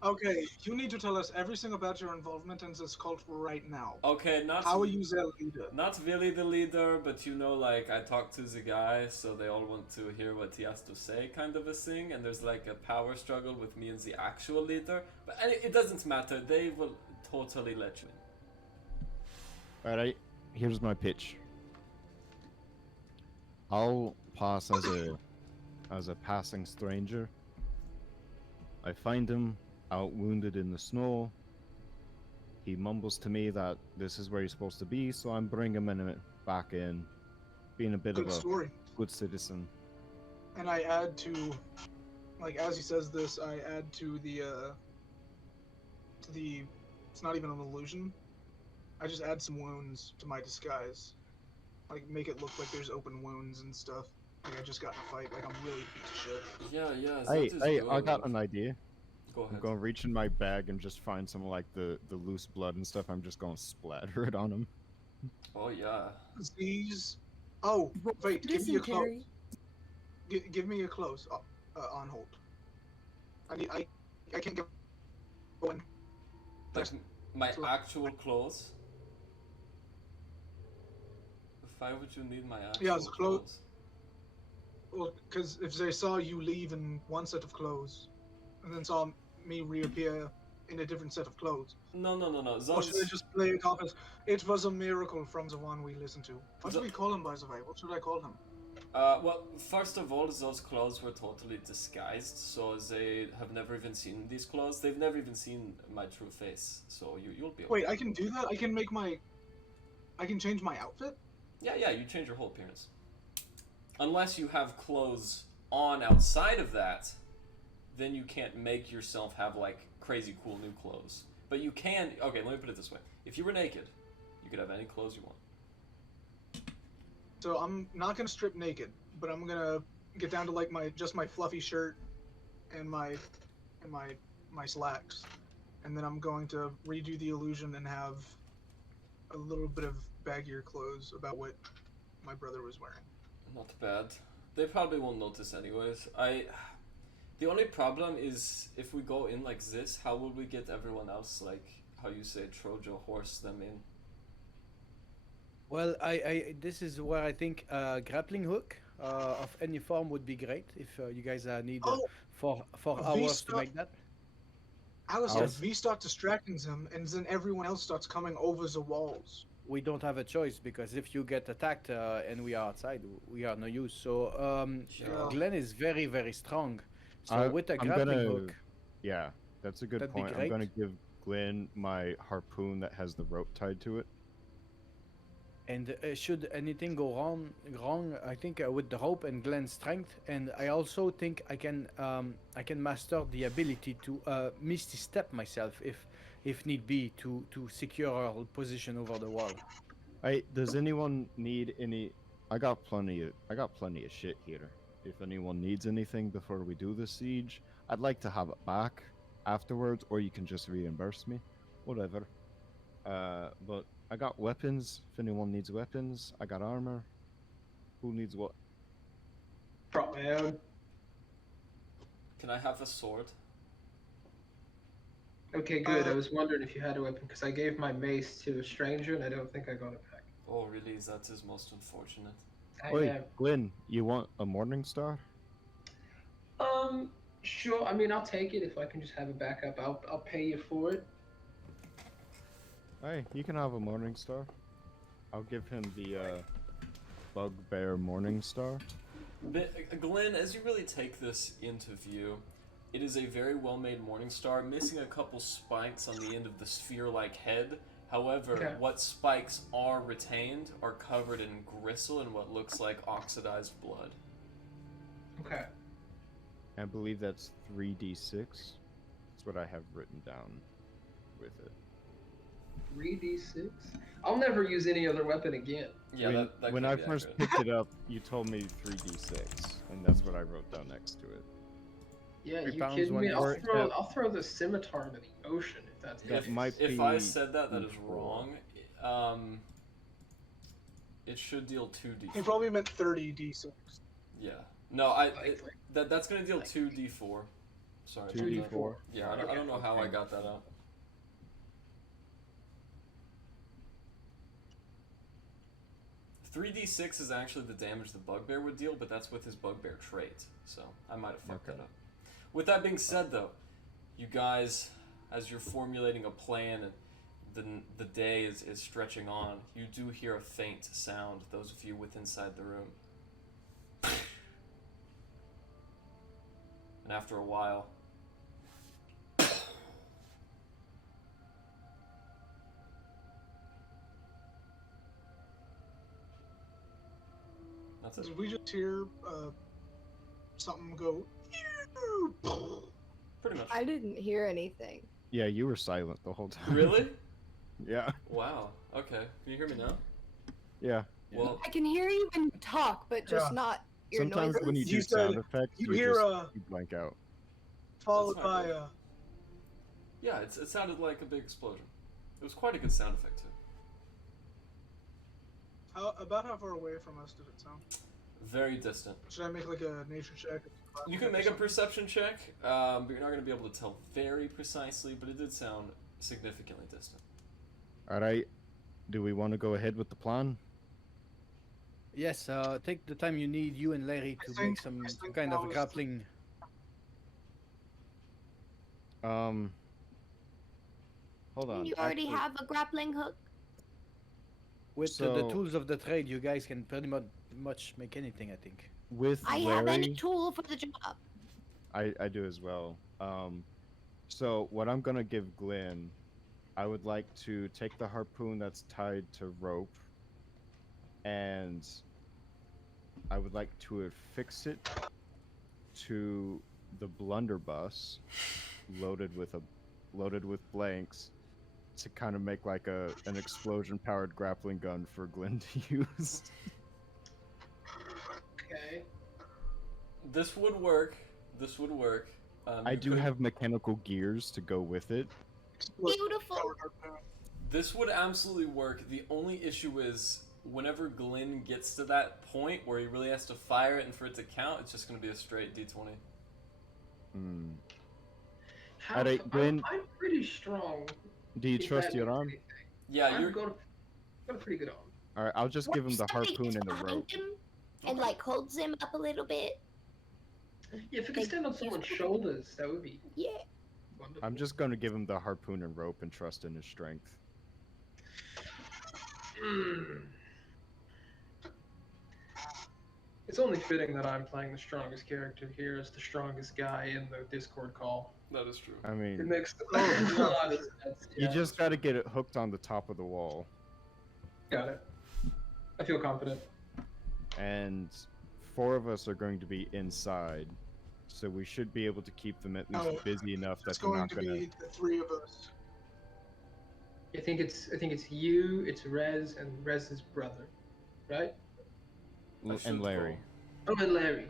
Okay, you need to tell us everything about your involvement in this cult right now. not How are you their leader? not really the leader, but you know, like I talk to the guy, so they all want to hear what he has to say, kind of a thing. And there's like a power struggle with me and the actual leader, but it doesn't matter. They will totally let you in. Alright, here's my pitch. I'll pass as a passing stranger. I find him out wounded in the snow. He mumbles to me that this is where he's supposed to be, so I'm bringing him back in, being a bit Good of a story. good citizen. And I add to, like, as he says this, I add to the, it's not even an illusion. I just add some wounds to my disguise. Like, make it look like there's open wounds and stuff. Like, I just got in a fight, like, I'm really beat to shit. Yeah, that Hey, is hey, good. I got an idea. Go I'm ahead. going to reach in my bag and just find some like the loose blood and stuff. I'm just going to splatter it on him. Oh yeah. These. Oh, wait, give me your clothes. Dysentery. Give me your clothes on hold. I can't get going. Like my So- actual clothes? Why would you need my actual Yeah, it's clothes? Well, because if they saw you leave in one set of clothes, and then saw me reappear in a different set of clothes, No. or should I Those, just play it off as it was a miracle from the one we listened to? What do we call him, by the way? What should I call him? well, first of all, those clothes were totally disguised, so they have never even seen these clothes. They've never even seen my true face, so you'll be okay. Wait, I can do that? I can change my outfit? Yeah, you change your whole appearance. Unless you have clothes on outside of that, then you can't make yourself have, like, crazy cool new clothes. But you can, okay, let me put it this way. If you were naked, you could have any clothes you want. So I'm not gonna strip naked, but I'm gonna get down to like my fluffy shirt and my slacks, and then I'm going to redo the illusion and have a little bit of baggier clothes about what my brother was wearing. Not bad. They probably won't notice anyways. The only problem is if we go in like this, how will we get everyone else, like how you say, Trojo horse them in? Well, this is where I think grappling hook of any form would be great if you guys need Oh, for V hours to stop. make that. Alistair, Yes. V starts distracting them, and then everyone else starts coming over the walls. We don't have a choice because if you get attacked and we are outside, we are no use. So Yeah. Glenn is very, very strong. So I- with a I'm grappling gonna- hook, Yeah, that's a good That'd be point. I'm gonna great. give Glenn my harpoon that has the rope tied to it. and should anything go wrong, I think with the rope and Glenn's strength, and I also think I can master the ability to misty step myself if need be to secure our position over the wall. Does anyone need any? I got plenty of shit here. If anyone needs anything before we do the siege, I'd like to have it back afterwards, or you can just reimburse me, whatever. But I got weapons. If anyone needs weapons, I got armor. Who needs what? Brought my own. Can I have a sword? Okay, good. I was wondering if you had a weapon because I gave my mace to a stranger and I don't think I got it back. Oh, really? That is most unfortunate. I Wait, am. Glenn, you want a morning star? Sure. I mean, I'll take it if I can just have a backup. I'll pay you for it. Hey, you can have a morning star. I'll give him the bugbear morning star. But, Glenn, as you really take this into view, it is a very well-made morning star, missing a couple spikes on the end of the sphere-like head. However, Okay. what spikes are retained are covered in gristle and what looks like oxidized blood. Okay. I believe that's 3d6. That's what I have written down with it. 3d6. I'll never use any other weapon again. Yeah, when that when could I be first accurate. picked it up, you told me 3d6, and that's what I wrote down next to it. Yeah, 3 you pounds, kidding 1 me? I'll quart. throw the scimitar into the ocean if that's That If, might if I be said that is control. wrong. It should deal 2d4. He probably meant 30 d6. Yeah. No, that's gonna deal 2d4. Sorry. about that. 2d4. Yeah, I don't know how I got that out. "3d6 is actually the damage the bugbear would deal, but that's with his bugbear trait, so I might have fucked Okay. that up. With that being said, though, you guys, as you're formulating a plan and the day is stretching on, you do hear a faint sound, those of you with inside the room. And after a while, that's it. Did we just hear something go? Pretty much. I didn't hear anything. Yeah, you were silent the whole time. Really? Yeah. Wow. Okay. Can you hear me now? Yeah. Well, I can hear you when you talk, but just Yeah. not your Sometimes noises. when you You do sound said- effects, you hear you blank out. Followed That's not by good. Yeah, it sounded like a big explosion. It was quite a good sound effect too. about how far away from us did it sound? Very distant. Should I make like a nature check? You can make a perception check, but you're not going to be able to tell very precisely, but it did sound significantly distant. Alright, do we want to go ahead with the plan? Yes, take the time you need, you and Larry, to make some kind of grappling. Hold on. You already actually- have a grappling hook. With the So- tools of the trade, you guys can pretty much make anything, I think. With I Larry, have any tool for the job. I do as well. So what I'm gonna give Glenn, I would like to take the harpoon that's tied to rope, and I would like to affix it to the blunderbuss, loaded with blanks, to kind of make like an explosion-powered grappling gun for Glenn to use. Okay. This would work. This would work. I you do could- have mechanical gears to go with it. Beautiful. This would absolutely work. The only issue is whenever Glenn gets to that point where he really has to fire it and for it to count, it's just going to be a straight D20. Hmm. How, Alright, Glenn. I'm pretty strong. Do you if trust that your means arm? anything. Yeah, I've you're. got a pretty good arm. Alright, I'll just give him the Somebody harpoon gets and the behind rope. him and like holds him up a little bit. Yeah, if it could stand on someone's shoulders, that would be Yeah. wonderful. I'm just gonna give him the harpoon and rope and trust in his strength. It's only fitting that I'm playing the strongest character here as the strongest guy in the Discord call. That is true. I It mean, makes a yeah. lot of sense. you Yeah. just gotta get it hooked on the top of the wall. Got it. I feel confident. And 4 of us are going to be inside, so we should be able to keep them at least No, busy enough that It's they're going not to gonna. be the 3 of us. I think it's you, it's Rez, and Rez's brother, right? I should And Larry. go. Oh, and Larry.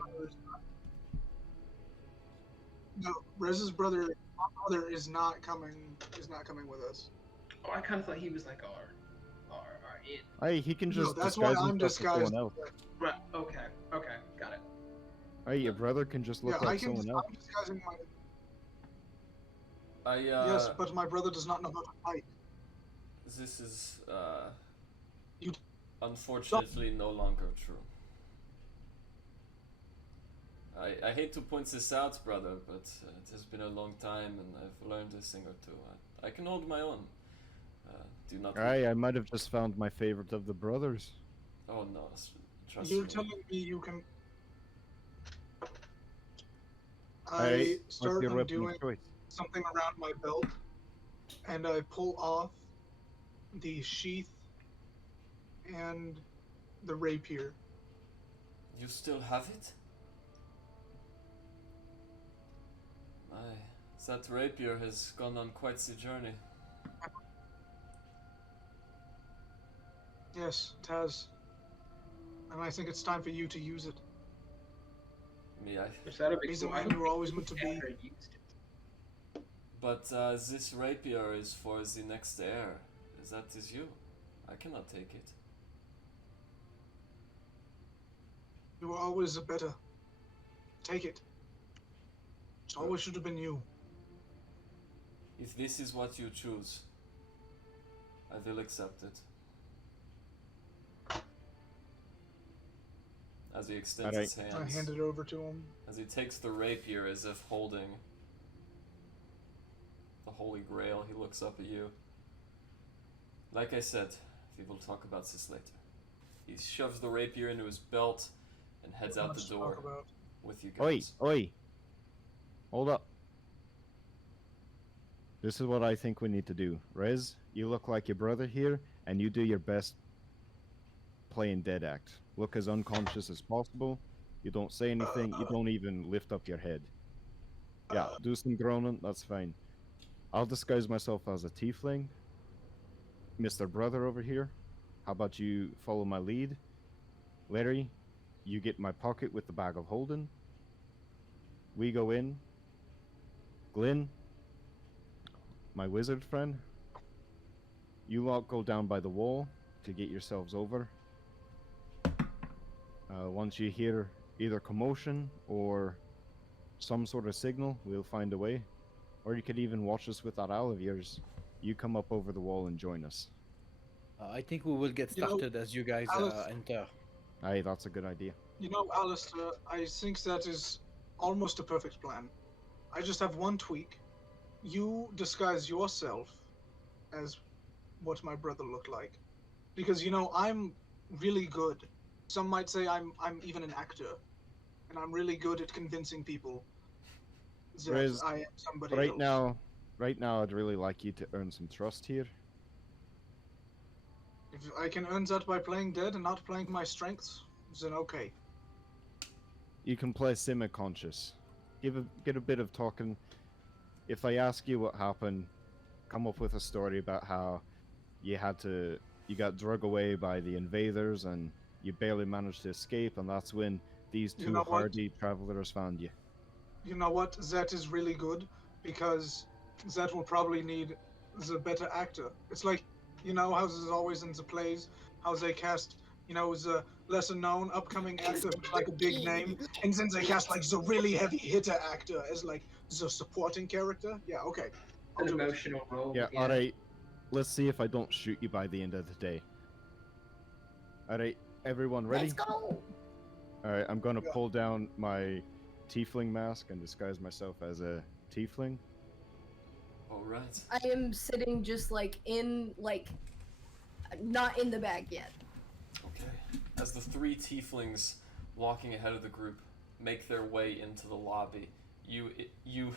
No, Rez's brother, my brother is not coming. Is not coming with us. Oh, I kind of thought he was like our in. Hey, he can No, just that's why disguise I'm himself as disguised. someone else. Right. Okay. Okay. Got it. Hey, your brother can just look Yeah, like someone else. I'm disguising my. Yes, Yes, but my brother does not know how to fight. This is You- unfortunately no longer true. I hate to point this out, brother, but it has been a long time and I've learned a thing or two. I can hold my own. Do not. Hey, I might have just found my favorite of the brothers. Oh no, trust You're me. telling me you can. Hey, I what's start your weapon undoing of choice? something around my belt, and I pull off the sheath and the rapier. You still have it? My, that rapier has gone on quite the journey. Yes, it has. And I think it's time for you to use it. Me, Which that'll be He's the cool. I man don't you were always meant to think be. I've ever used it. But this rapier is for the next heir. That is you. I cannot take it. You were always a better. Take it. It always should have been you. If this is what you choose, I will accept it. As he extends Alright. his hands, I hand it over to him. as he takes the rapier as if holding the Holy Grail, he looks up at you. Like I said, we will talk about this later. He shoves the rapier into his belt and heads out the Much to door talk about. with you Oi, guys. oi. Hold up. This is what I think we need to do. Rez, you look like your brother here, and you do your best playing dead act. Look as unconscious as possible. You don't say anything. You don't even lift up your head. Yeah, do some groaning. That's fine. I'll disguise myself as a tiefling. Mr. Brother over here. How about you follow my lead? Larry, you get my pocket with the bag of holding. We go in. Glenn, my wizard friend, you lot go down by the wall to get yourselves over. Once you hear either commotion or some sort of signal, we'll find a way. Or you could even watch us with that owl of yours. You come up over the wall and join us. I think we will get You know, started as you guys Alice- enter. Aye, that's a good idea. You know, Alistair, I think that is almost a perfect plan. I just have one tweak. You disguise yourself as what my brother looked like. Because, you know, I'm really good. Some might say I'm even an actor. And I'm really good at convincing people that Whereas, I am somebody Right else. now, I'd really like you to earn some trust here. If I can earn that by playing dead and not playing my strengths, then okay. You can play semi-conscious. Get a bit of talking. If I ask you what happened, come up with a story about how you got drug away by the invaders and you barely managed to escape, and that's when these You two know what? hardy travelers found you. You know what? That is really good because that will probably need the better actor. It's like, you know, how there's always in the plays, how they cast, you know, the lesser known upcoming actor who's like a big name, and then they cast like the really heavy hitter actor as like the supporting character. Yeah, okay. I'll An do it. emotional role. Yeah, alright. Let's see if I don't shoot you by the end of the day. Alright, everyone ready? Let's go. Alright, I'm gonna Yeah. pull down my tiefling mask and disguise myself as a tiefling. Alright. I am sitting just like in like not in the bag yet. Okay. As the three tieflings walking ahead of the group make their way into the lobby, you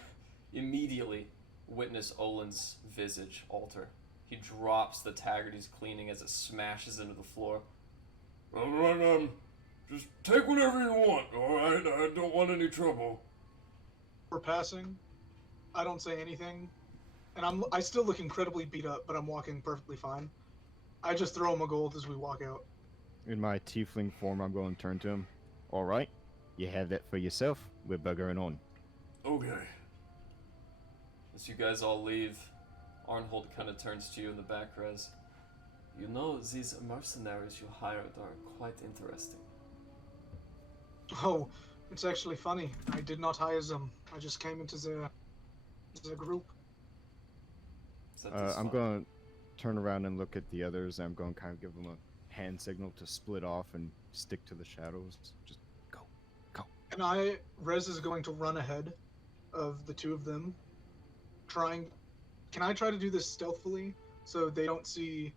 immediately witness Olin's visage alter. He drops the taggart he's cleaning as it smashes into the floor. Alright, just take whatever you want, alright? I don't want any trouble. For passing, I don't say anything, and I still look incredibly beat up, but I'm walking perfectly fine. I just throw him a gold as we walk out. In my tiefling form, I'm going to turn to him. Alright, you have that for yourself. We're buggering on. Okay. As you guys all leave, Arnhold kind of turns to you in the back res. You know, these mercenaries you hired are quite interesting. Oh, it's actually funny. I did not hire them. I just came into the group. Is that I'm fun? going to turn around and look at the others. I'm going to kind of give them a hand signal to split off and stick to the shadows. Just go. And Rez is going to run ahead of the two of them, trying. Can I try to do this stealthily so they don't see?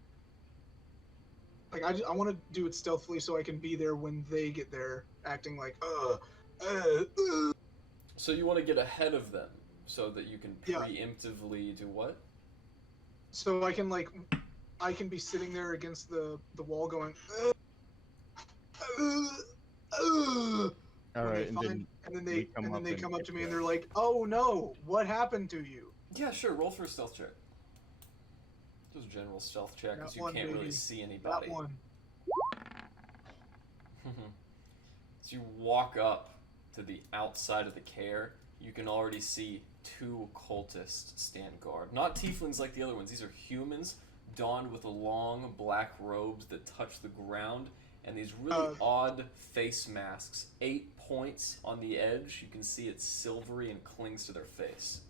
Like I want to do it stealthily so I can be there when they get there, acting like So you want to get ahead of them so that you can Yeah. preemptively do what? So I can be sitting there against the wall going. Alright, And then they and come up get to me you. and they're like, "Oh no, what happened to you?" Yeah, sure. Roll for a stealth check. Just a general stealth check, because That you one, can't really baby. see That anybody. one. As you walk up to the outside of the Caer, you can already see two cultists stand guard. Not tieflings like the other ones. These are humans donned with long black robes that touch the ground, and these really odd face masks. 8 points on the edge. You can see it's silvery and clings to their face.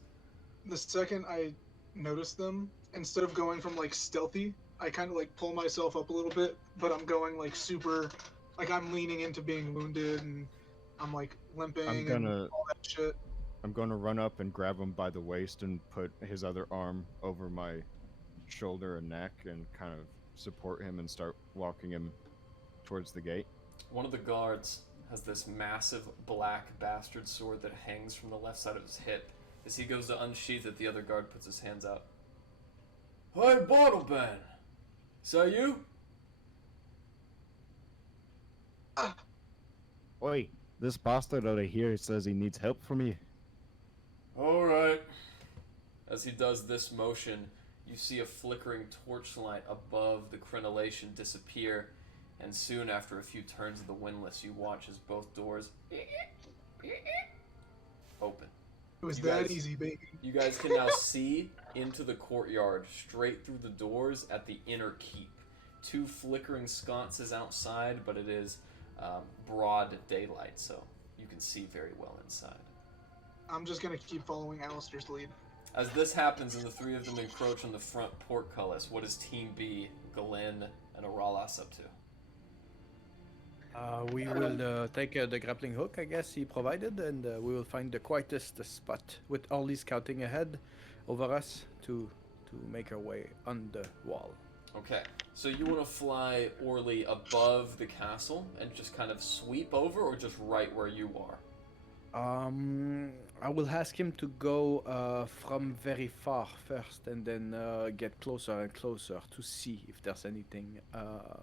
The second I notice them, instead of going from like stealthy, I kind of like pull myself up a little bit, but I'm going like super, like I'm leaning into being wounded and I'm like limping and all that shit. I'm gonna run up and grab him by the waist and put his other arm over my shoulder and neck and kind of support him and start walking him towards the gate. One of the guards has this massive black bastard sword that hangs from the left side of his hip. As he goes to unsheath it, the other guard puts his hands out. Hey, Bottleban! Is that you? Oi, this bastard out of here says he needs help from you. Alright. As he does this motion, you see a flickering torchlight above the crenellation disappear, and soon after a few turns of the windlass, you watch as both doors open. It was You that guys- easy, baby. You guys can now see into the courtyard, straight through the doors at the inner keep. 2 flickering sconces outside, but it is broad daylight, so you can see very well inside. I'm just gonna keep following Alistair's lead. As this happens and the three of them encroach on the front portcullis, what does Team B, Glenn, and Aralas up to? We will take the grappling hook, I guess he provided, and we will find the quietest spot with Orly scouting ahead over us to make our way on the wall. Okay, so you want to fly Orly above the castle and just kind of sweep over, or just right where you are? I will ask him to go from very far first, and then get closer and closer to see if there's anything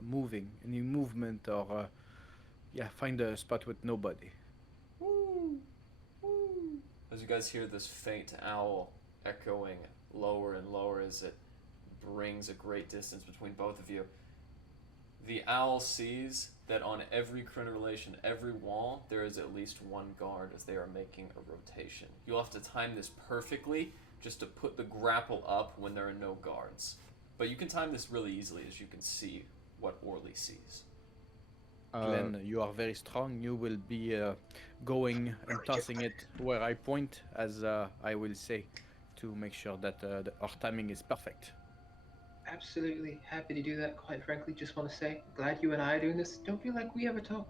moving, any movement, or find a spot with nobody. Woo! Woo! As you guys hear this faint owl echoing lower and lower as it brings a great distance between both of you, the owl sees that on every crenellation, every wall, there is at least one guard as they are making a rotation. You'll have to time this perfectly just to put the grapple up when there are no guards. But you can time this really easily, as you can see what Orly sees. Glenn, you are very strong. You will be going and tossing it where I point, as I will say, to make sure that our timing is perfect. Absolutely happy to do that. Quite frankly, just want to say, glad you and I are doing this. Don't feel like we ever talk.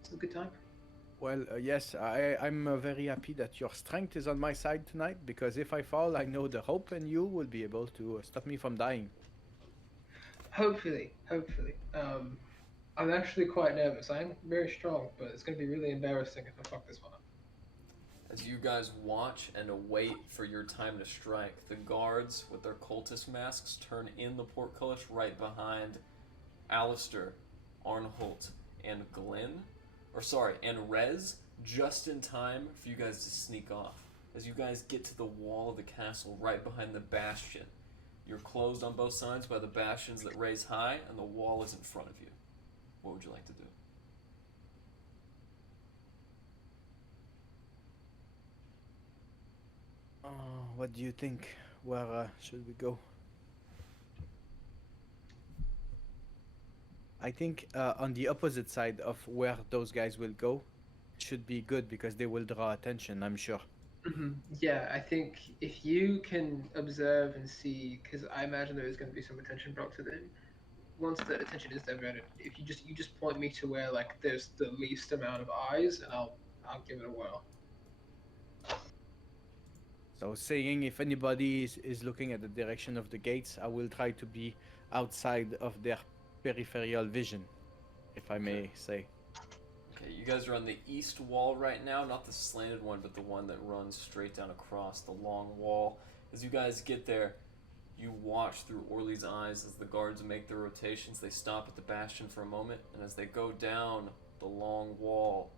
It's a good time. Well, yes, I'm very happy that your strength is on my side tonight, because if I fall, I know the hope and you will be able to stop me from dying. Hopefully. I'm actually quite nervous. I'm very strong, but it's going to be really embarrassing if I fuck this one up. As you guys watch and await for your time to strike, the guards with their cultist masks turn in the portcullis right behind Alistair, Arnholt, and Glenn. And Rez, just in time for you guys to sneak off. As you guys get to the wall of the castle right behind the bastion, you're closed on both sides by the bastions that raise high, and the wall is in front of you. What would you like to do? What do you think? Where should we go? I think on the opposite side of where those guys will go should be good, because they will draw attention, I'm sure. Yeah, I think if you can observe and see, because I imagine there is going to be some attention brought to them. Once the attention is diverted, if you just point me to where there's the least amount of eyes, and I'll give it a whirl. So saying, if anybody is looking at the direction of the gates, I will try to be outside of their peripheral vision, if I may say. Okay, you guys are on the east wall right now, not the slanted one, but the one that runs straight down across the long wall. As you guys get there, you watch through Orly's eyes as the guards make their rotations. They stop at the bastion for a moment, and as they go down the long wall,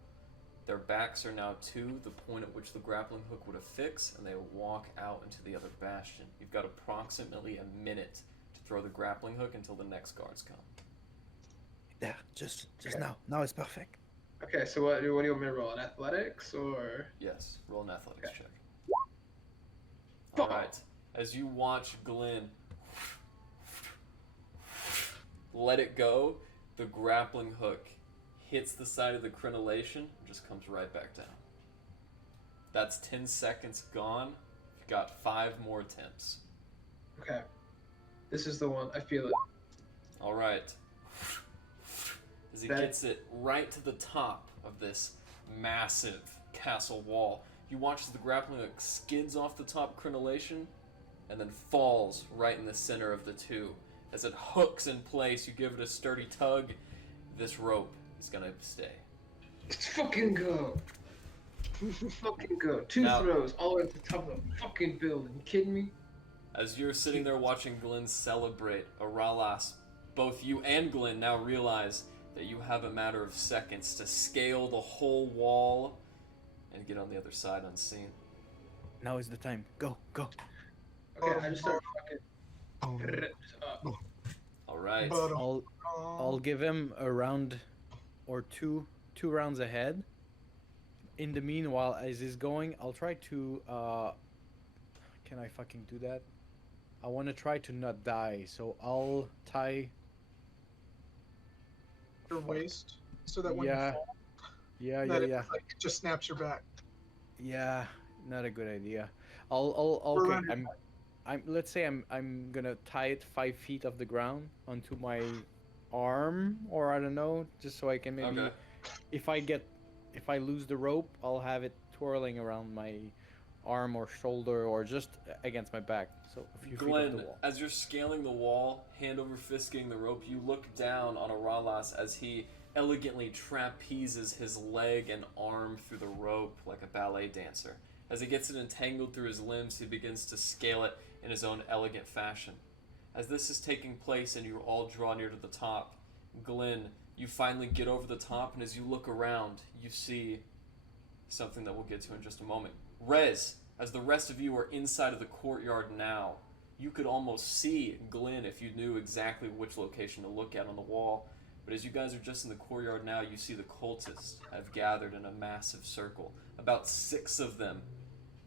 their backs are now to the point at which the grappling hook would affix, and they walk out into the other bastion. You've got approximately a minute to throw the grappling hook until the next guards come. There, just now. Now it's perfect. Okay, so what do you want me to roll? An athletics or? Yes, roll an athletics Okay. check. Alright, as you watch Glenn let it go, the grappling hook hits the side of the crenellation and just comes right back down. That's 10 seconds gone. You've got 5 more attempts. Okay. This is the one. I feel it. Alright. As he gets it right to the top of this massive castle wall, you watch as the grappling hook skids off the top crenellation and then falls right in the center of the two. As it hooks in place, you give it a sturdy tug. This rope is gonna stay. Let's fucking go. Fucking go. Two Now- throws all the way to the top of the fucking building. You kidding me? As you're sitting there watching Glenn celebrate, Aralas, both you and Glenn now realize that you have a matter of seconds to scale the whole wall and get on the other side unseen. Now is the time. Go. Okay, I just start fucking. Alright. I'll give him a round or two rounds ahead. In the meanwhile, as he's going, I'll try to can I fucking do that? I want to try to not die, so I'll tie Your waist. so that when you Yeah. fall, Yeah, that yeah. it just snaps your back. Yeah, not a good idea. I'll Or okay. around your Let's say I'm gonna tie it 5 feet off the ground onto my arm, or I don't know, just so I can maybe, Okay. if I lose the rope, I'll have it twirling around my arm or shoulder or just against my back. So a few feet off the Glenn, wall. as you're scaling the wall, hand over fist getting the rope, you look down on Aralas as he elegantly trapezes his leg and arm through the rope like a ballet dancer. As he gets it entangled through his limbs, he begins to scale it in his own elegant fashion. As this is taking place and you all draw near to the top, Glenn, you finally get over the top, and as you look around, you see something that we'll get to in just a moment. Rez, as the rest of you are inside of the courtyard now, you could almost see Glenn if you knew exactly which location to look at on the wall. But as you guys are just in the courtyard now, you see the cultists have gathered in a massive circle. About 6 of them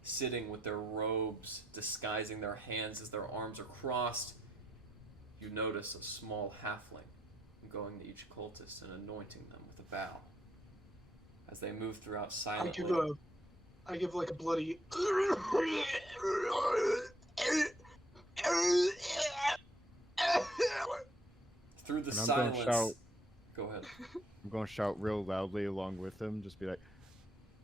sitting with their robes disguising their hands as their arms are crossed. You notice a small halfling going to each cultist and anointing them with a bow. As they move throughout silently. I give like a bloody. Through the And I'm silence. gonna shout. Go ahead. I'm gonna shout real loudly along with him. Just be like,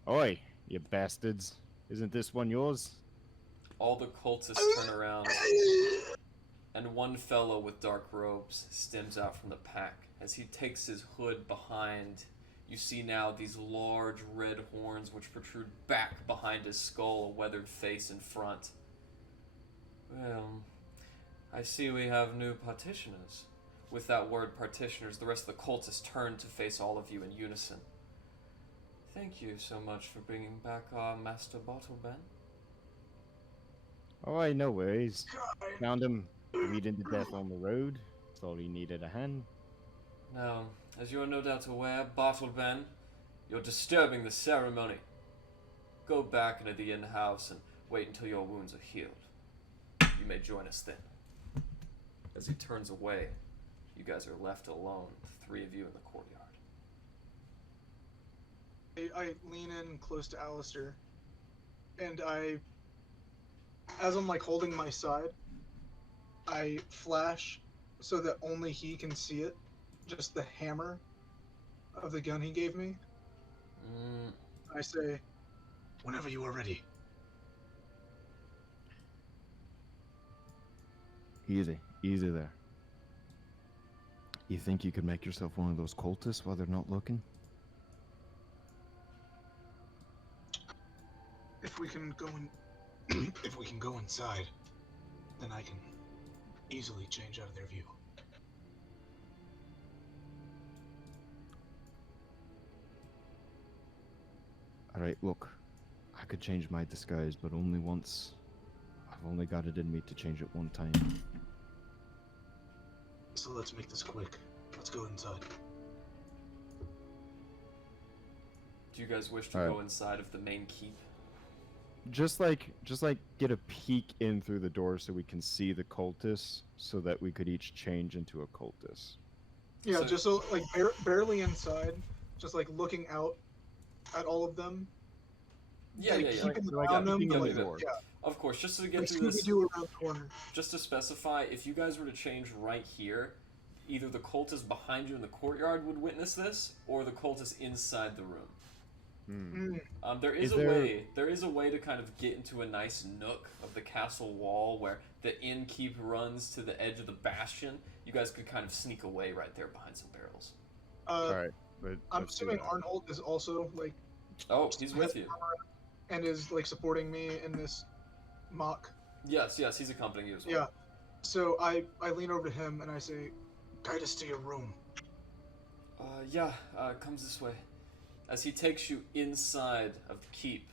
"Oi, you bastards! Isn't this one yours?" All the cultists turn around, and one fellow with dark robes stems out from the pack. As he takes his hood behind, you see now these large red horns which protrude back behind his skull, a weathered face in front. Well, I see we have new partitioners. With that word partitioners, the rest of the cultists turn to face all of you in unison. Thank you so much for bringing back our Master Bottleben. Oh, I no worries. Found him bleeding to death on the road. Thought he needed a hand. Now, as you are no doubt aware, Bottleben, you're disturbing the ceremony. Go back into the inn-house and wait until your wounds are healed. You may join us then. As he turns away, you guys are left alone, the 3 of you in the courtyard. I lean in close to Alistair, and as I'm like holding my side, I flash so that only he can see it, just the hammer of the gun he gave me. I say, whenever you are ready. Easy there. You think you could make yourself one of those cultists while they're not looking? If we can go in, if we can go inside, then I can easily change out of their view. Alright, look. I could change my disguise, but only once. I've only got it in me to change it one time. So let's make this quick. Let's go inside. Do you guys wish to Alright. go inside of the main keep? Just like get a peek in through the door so we can see the cultists, so that we could each change into a cultist. Yeah, So- just so like barely inside, just like looking out at all of them. Yeah, like, yeah, yeah. keeping Like around them, peeking but, in like, the door. yeah, Of course, just to get like through this, Scooby-Doo around the corner. just to specify, if you guys were to change right here, either the cultists behind you in the courtyard would witness this, or the cultists inside the room. There is a way to kind of get into a nice nook of the castle wall where the innkeep runs to the edge of the bastion. You guys could kind of sneak away right there behind some barrels. Alright, but I'm let's do assuming that. Arnold is also like Oh, he's with you. and is like supporting me in this mock. Yes, he's accompanying you as well. Yeah. So I lean over to him and I say, "Guide us to your room." Comes this way. As he takes you inside of the keep,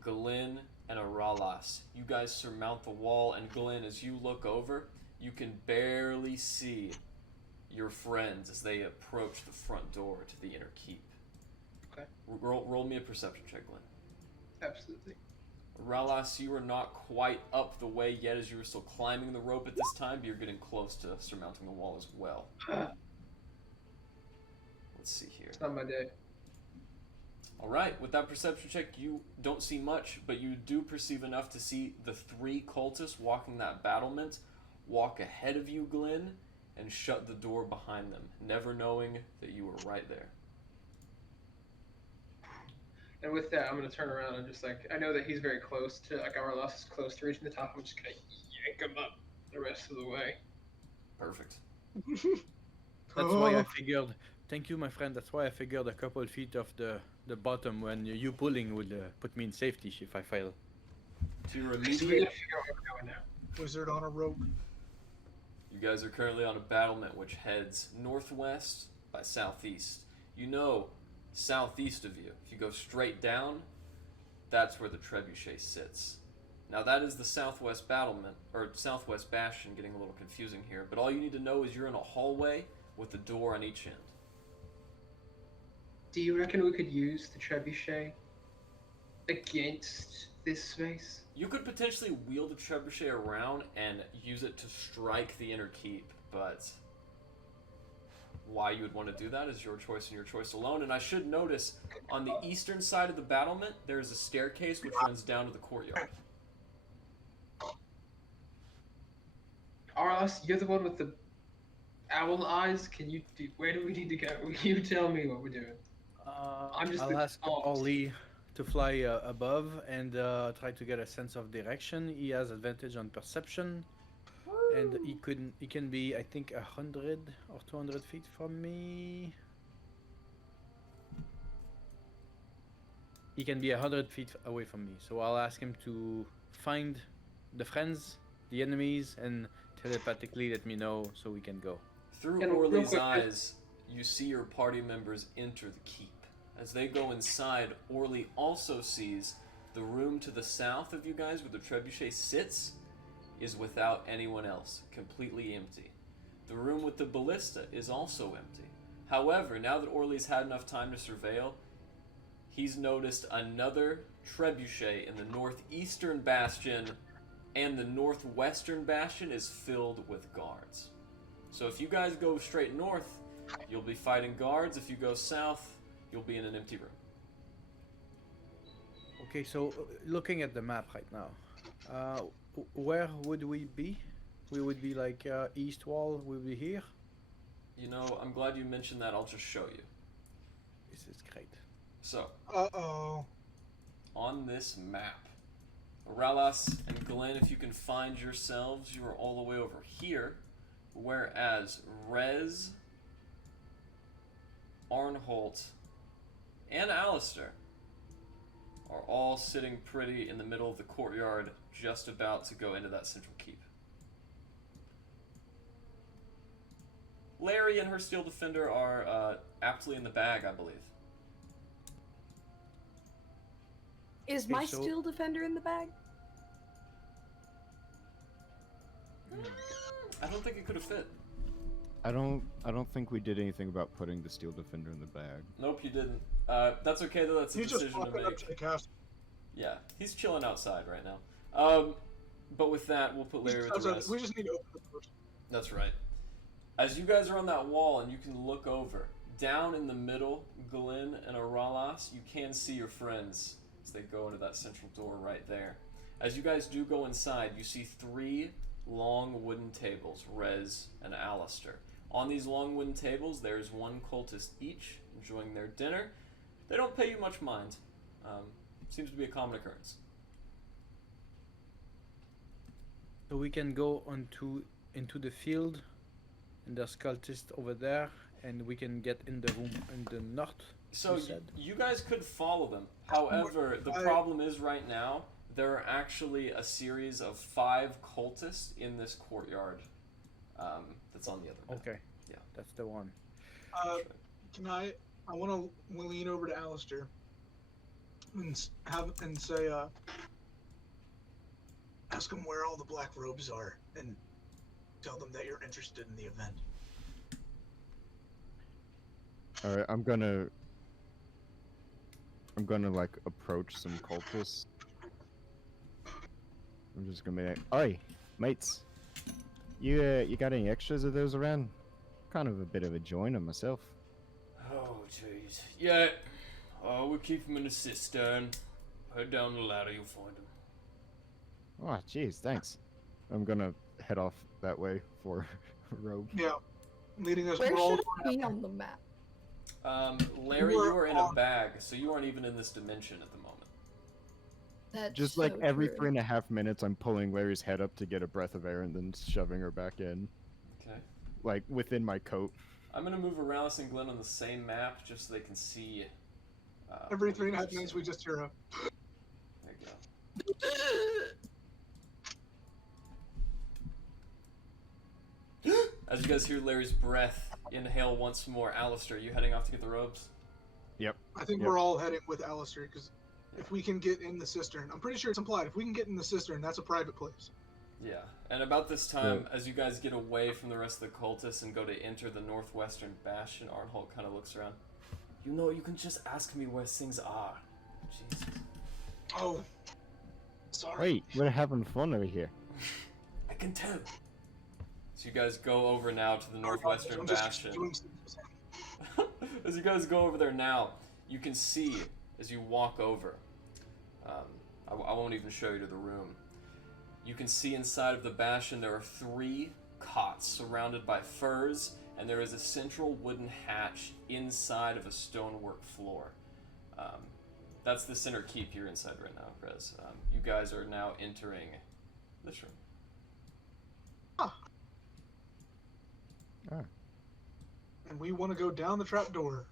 Glenn and Aralas, you guys surmount the wall, and Glenn, as you look over, you can barely see your friends as they approach the front door to the inner keep. Okay. Roll me a perception check, Glenn. Absolutely. Aralas, you are not quite up the way yet, as you were still climbing the rope at this time, but you're getting close to surmounting the wall as well. Let's Let's see here. It's not my day. All right, with that perception check, you don't see much, but you do perceive enough to see the 3 cultists walking that battlement walk ahead of you, Glenn, and shut the door behind them, never knowing that you were right there. And with that, I'm gonna turn around and just like, I know that he's very close to, like, Arlos is close to reaching the top. I'm just gonna yank him up the rest of the way. Perfect. That's why I figured. Thank you, my friend. That's why I figured a couple feet of the bottom when you pulling would put me in safety if I fail. To your So we gotta immediate, figure out where we're going now. Wizard on a rope. you guys are currently on a battlement which heads northwest by southeast. You know, southeast of you, if you go straight down, that's where the trebuchet sits. Now that is the southwest battlement, or southwest bastion, getting a little confusing here, but all you need to know is you're in a hallway with a door on each end. Do you reckon we could use the trebuchet against this space? You could potentially wheel the trebuchet around and use it to strike the inner keep, but why you would want to do that is your choice and your choice alone. And I should notice, on the eastern side of the battlement, there is a staircase which runs down to the courtyard. Arlos, you're the one with the owl eyes. Where do we need to go? You tell me what we're doing. I'm just I'll ask Ollie to fly above and try to get a sense of direction. He has advantage on perception, and he can be, I think, 100 or 200 feet from me. He can be 100 feet away from me, so I'll ask him to find the friends, the enemies, and telepathically let me know so we can go. Through And real Orly's quick, eyes, you see your party members enter the keep. As they go inside, Orly also sees the room to the south of you guys where the trebuchet sits is without anyone else, completely empty. The room with the ballista is also empty. However, now that Orly's had enough time to surveil, he's noticed another trebuchet in the northeastern bastion, and the northwestern bastion is filled with guards. So if you guys go straight north, you'll be fighting guards. If you go south, you'll be in an empty room. Okay, so looking at the map right now, where would we be? We would be like east wall. We'll be here. You know, I'm glad you mentioned that. I'll just show you. This is great. So, Uh-oh. on this map, Ralas and Glenn, if you can find yourselves, you are all the way over here, whereas Rez, Arnholt, and Alistair are all sitting pretty in the middle of the courtyard, just about to go into that central keep. Larry and her steel defender are aptly in the bag, I believe. Is my so- steel defender in the bag? I don't think it could have fit. I don't think we did anything about putting the steel defender in the bag. Nope, you didn't. That's okay though. That's a You just decision walk to right up make. to the castle. Yeah, he's chilling outside right now. But with that, we'll put Larry with the rest. We just need to open the doors. That's right. As you guys are on that wall and you can look over, down in the middle, Glenn and Aralas, you can see your friends as they go into that central door right there. As you guys do go inside, you see 3 long wooden tables, Rez and Alistair. On these long wooden tables, there's 1 cultist each, enjoying their dinner. They don't pay you much mind. Seems to be a common occurrence. So we can go into the field, and there's cultists over there, and we can get in the room in the north. So you said? you guys could follow them. However, the problem is right now, there are actually a series of 5 cultists in this courtyard that's on the other map. Okay. Yeah. That's the one. Can I want to lean over to Alistair and say, ask them where all the black robes are, and tell them that you're interested in the event. All right, I'm gonna like approach some cultists. I'm just gonna be like, "Oi, mates, you got any extras of those around? Kind of a bit of a joiner myself." Oh, jeez. Yeah. We'll keep him in the cistern. Head down the ladder, you'll find him. Oh, jeez, thanks. I'm gonna head off that way for Robe. Yeah. Leading us. Where we're all should I be on the map? Larry, you are in a bag, so you aren't even in this dimension at the moment. That's Just like so every true. 3.5 minutes, I'm pulling Larry's head up to get a breath of air and then shoving her back in, Okay. like within my coat. I'm gonna move Aralis and Glenn on the same map just so they can see. Every what you guys 3.5 are minutes, we seeing. just hear a. There you go. As you guys hear Larry's breath inhale once more, Alistair, you heading off to get the robes? I think Yep. we're all heading with Alistair because if we can get in the cistern, I'm pretty sure it's implied. If we can get in the cistern, that's a private place. Yeah. And about this time, as you guys get away from the rest of the cultists and go to enter the northwestern bastion, Arnholt kind of looks around. You know, you can just ask me where things are. Jesus. Oh, sorry. Wait, we're having fun over here. I can tell. So you guys go over now to the northwestern I'm just bastion. doing something. As you guys go over there now, you can see as you walk over. I won't even show you to the room. You can see inside of the bastion there are 3 cots surrounded by furs, and there is a central wooden hatch inside of a stonework floor. That's the center keep you're inside right now, Prez. You guys are now entering this room. And we want to go down the trapdoor.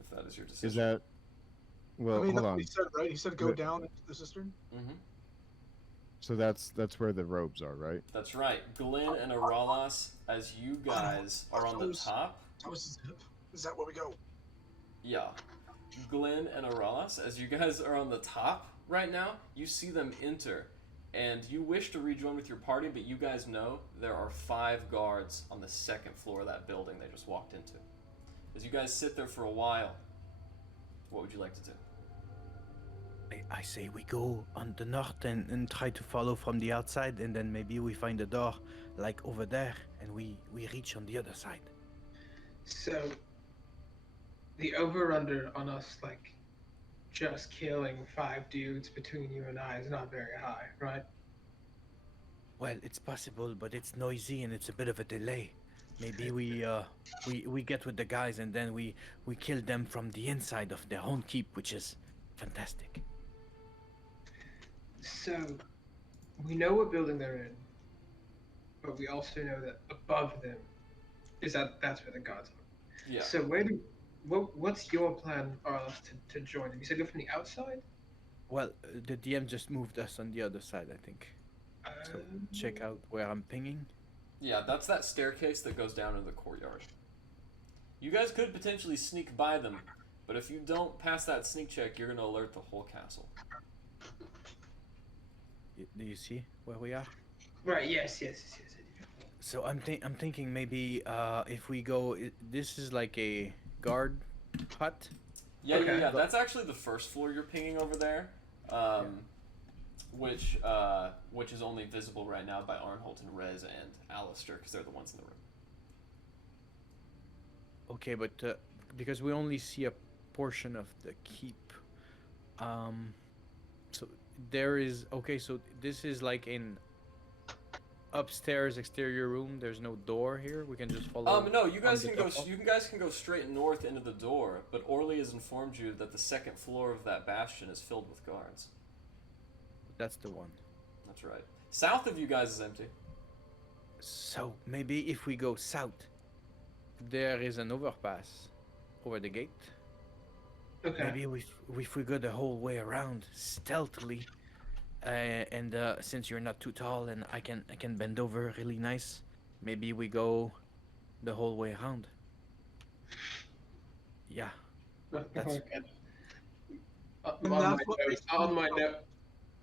If that is your decision. Is that? Well, I mean, hold that's what on. he said, right? He said go But- down into the cistern. Mm-hmm. So that's where the robes are, right? That's right. Glenn and Aralas, as you guys are on the top. That was his hip. Is that where we go? Yeah. Glenn and Aralas, as you guys are on the top right now, you see them enter. And you wish to rejoin with your party, but you guys know there are 5 guards on the 2nd floor of that building they just walked into. As you guys sit there for a while, what would you like to do? I say we go on the north and try to follow from the outside, and then maybe we find a door like over there, and we reach on the other side. So, the over-under on us, like, just killing 5 dudes between you and I is not very high, right? Well, it's possible, but it's noisy and it's a bit of a delay. Maybe we get with the guys and then we kill them from the inside of their own keep, which is fantastic. So, we know what building they're in, but we also know that above them that's where the gods are. Yeah. So what's your plan, Arlos, to join them? You said go from the outside? Well, the DM just moved us on the other side, I think. So check out where I'm pinging. Yeah, that's that staircase that goes down into the courtyard. You guys could potentially sneak by them, but if you don't pass that sneak check, you're going to alert the whole castle. Do you see where we are? Right, yes. So I'm thinking maybe if we go, this is like a guard hut. Yeah, Okay. yeah. That's actually the first floor you're pinging over there, which is only visible right now by Arnholt and Rez and Alistair because they're the ones in the room. Okay, but because we only see a portion of the keep, so there is so this is like in upstairs exterior room. There's no door here. We can just follow. No, you guys on can the go. top. You guys can go straight north into the door, but Orly has informed you that the 2nd floor of that bastion is filled with guards. That's the one. That's right. South of you guys is empty. So maybe if we go south, there is an overpass over the gate. Okay. Maybe if we go the whole way around stealthily, and since you're not too tall and I can bend over really nice, maybe we go the whole way around. Yeah. That's-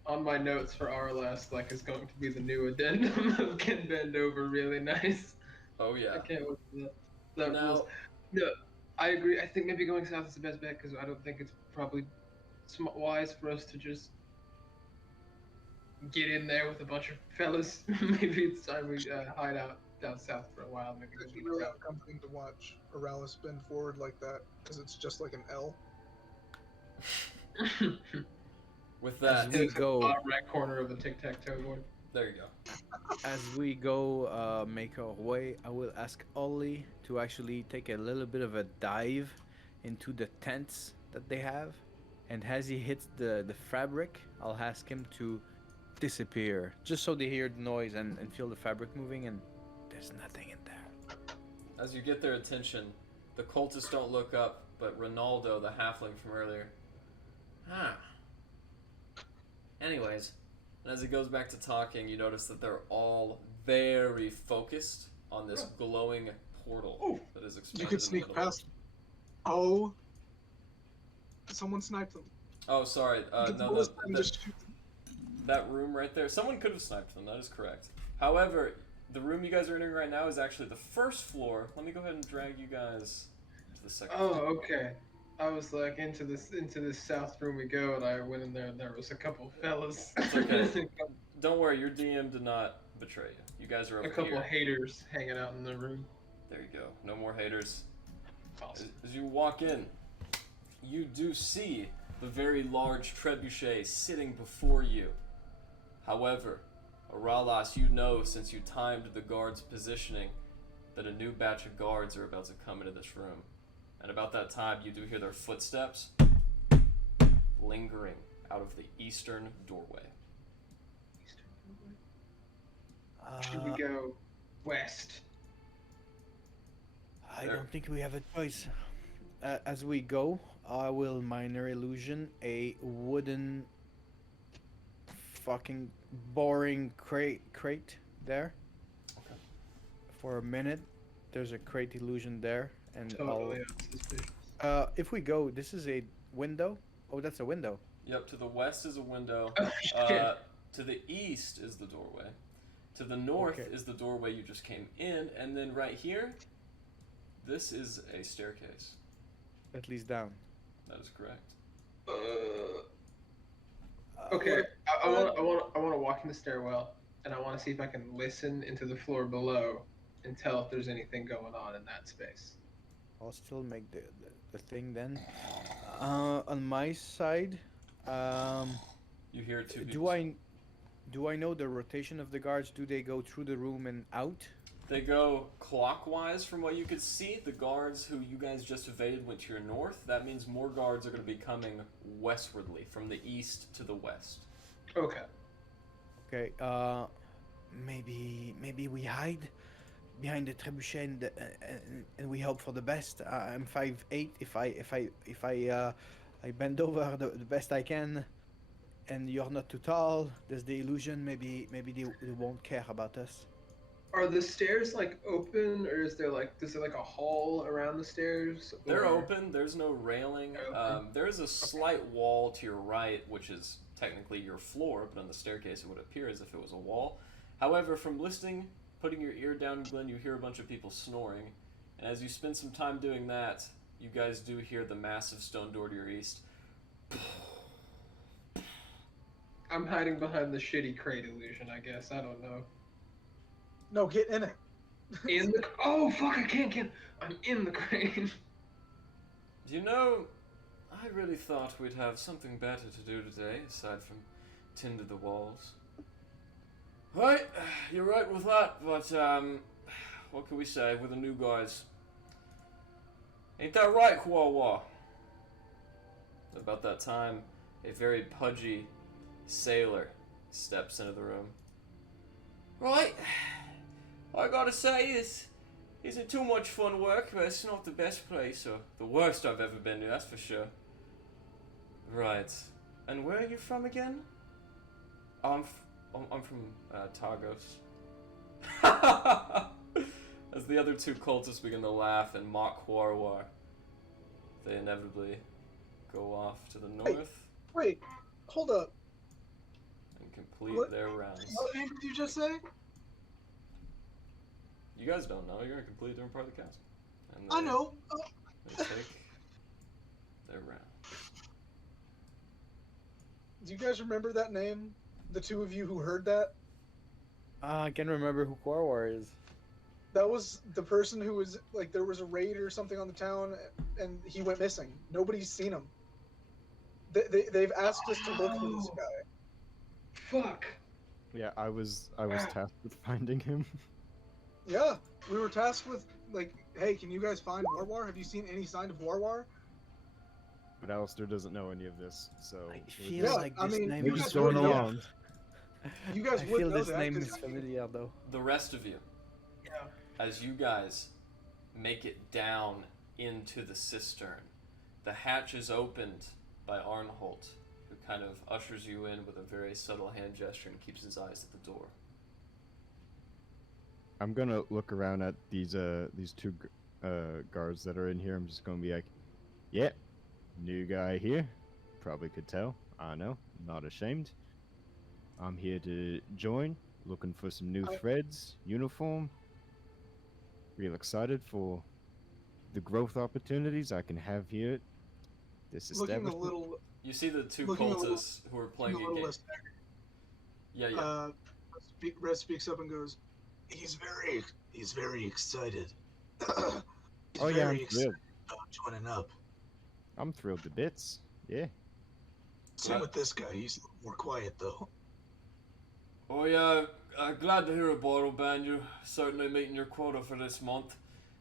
On my notes for RLS, like, is going to be the new addendum of can bend over really nice. Oh yeah. I can't wait for that. That Now- rules. No, I agree. I think maybe going south is the best bet because I don't think it's probably wise for us to just get in there with a bunch of fellas. Maybe it's time we hide out. down south for a while. Maybe It's we'll meet really around. uncomfortable to watch Aralis bend forward like that because it's just like an L. With As that, we It's the go, bottom right corner of the tic-tac-toe board. there you go. as we go, make our way, I will ask Ollie to actually take a little bit of a dive into the tents that they have, and as he hits the fabric, I'll ask him to disappear, just so they hear the noise and feel the fabric moving, and there's nothing in there. As you get their attention, the cultists don't look up, but Rinaldo, the halfling from earlier. Huh. Anyways, and as he goes back to talking, you notice that they're all very focused on this glowing portal that is expanded. You could in the sneak middle of past. Oh. Someone sniped them. Oh, sorry. You could No, always just shoot them. that room right there. Someone could have sniped them. That is correct. However, the room you guys are entering right now is actually the first floor. Let me go ahead and drag you guys to the second floor. Oh, okay. I was like, into this south room we go, and I went in there, and there was a couple fellas. It's okay. Don't worry, your DM did not betray you. You guys are over A couple here. haters hanging out in the room. There you go. No more haters. Awesome. As you walk in, you do see the very large trebuchet sitting before you. However, Aralas, you know since you timed the guards' positioning that a new batch of guards are about to come into this room. And about that time, you do hear their footsteps lingering out of the eastern doorway. Should we go west? I There. don't think we have a choice. As we go, I will minor illusion a wooden fucking boring crate there. Okay. For a minute, there's a crate illusion there, and Totally unsuspicious. if we go, this is a window. Oh, that's a window. Yep, to the west is a window. Oh, shit. To the east is the doorway. To the north Okay. is the doorway you just came in. And then right here, this is a staircase. At least down. That is correct. Okay, I want to walk in the stairwell, and I want to see if I can listen into the floor below and tell if there's anything going on in that space. I'll still make the thing then. On my side, You hear two people. do I know the rotation of the guards? Do they go through the room and out? They go clockwise from what you could see. The guards who you guys just evaded went to your north. That means more guards are going to be coming westwardly from the east to the west. Okay. Okay. Maybe we hide behind the trebuchet and we hope for the best. I'm 5'8". If I bend over the best I can, and you're not too tall, there's the illusion. Maybe they won't care about us. Are the stairs like open, or is there like a hall around the stairs? They're or- open. There's no railing. They're open. There is a slight wall to your right, which is technically your floor, but on the staircase it would appear as if it was a wall. However, from listening, putting your ear down, Glenn, you hear a bunch of people snoring. And as you spend some time doing that, you guys do hear the massive stone door to your east. I'm hiding behind the shitty crate illusion, I guess. I don't know. No, get in it. In the oh fuck! I can't. I'm in the crate. You know, I really thought we'd have something better to do today, aside from tend to the walls. Right, you're right with that, but, what can we say? We're the new guys. Ain't that right, Huahua? About that time, a very pudgy sailor steps into the room. Right, I gotta say, this isn't too much fun work, but it's not the best place, or the worst I've ever been to, that's for sure. Right, and where are you from again? I'm from Targos. As the other two cultists begin to laugh and mock Huarwar, they inevitably go off to the north Wait, hold up. and complete What? their rounds. What name did you just say? You guys don't know, you're gonna complete a different part of the castle. And I they- know. They take their round. Do you guys remember that name? The two of you who heard that? I can remember who Quarwar is. That was the person who was like, there was a raid or something on the town, and he went missing. Nobody's seen him. They've asked us to look for this guy. Fuck. Yeah, I was tasked with finding him. Yeah, we were tasked with like, hey, can you guys find Warwar? Have you seen any sign of Warwar? But Alistair doesn't know any of this, so I it feel Yeah, like I this mean, name you we're is guys just going would know. along. You guys I would feel know this that, name 'cause is familiar though. The rest of you, Yeah. as you guys make it down into the cistern, the hatch is opened by Arnholt, who kind of ushers you in with a very subtle hand gesture and keeps his eyes at the door. I'm gonna look around at these two guards that are in here. I'm just gonna be like, "Yep, new guy here. Probably could tell. I know. Not ashamed. I'm here to join. Looking for some new threads, uniform. Real excited for the growth opportunities I can have here at this looking a establishment." little, You see the two Looking a little- cultists who are playing a a little game. less. Yeah. Red speaks up and goes, he's very excited. He's Oh yeah, very I'm excited thrilled. about joining up. I'm thrilled to bits. Yeah. Same with this guy. He's a little more quiet though. Oh yeah, glad to hear it, Bottleband. You're certainly meeting your quota for this month.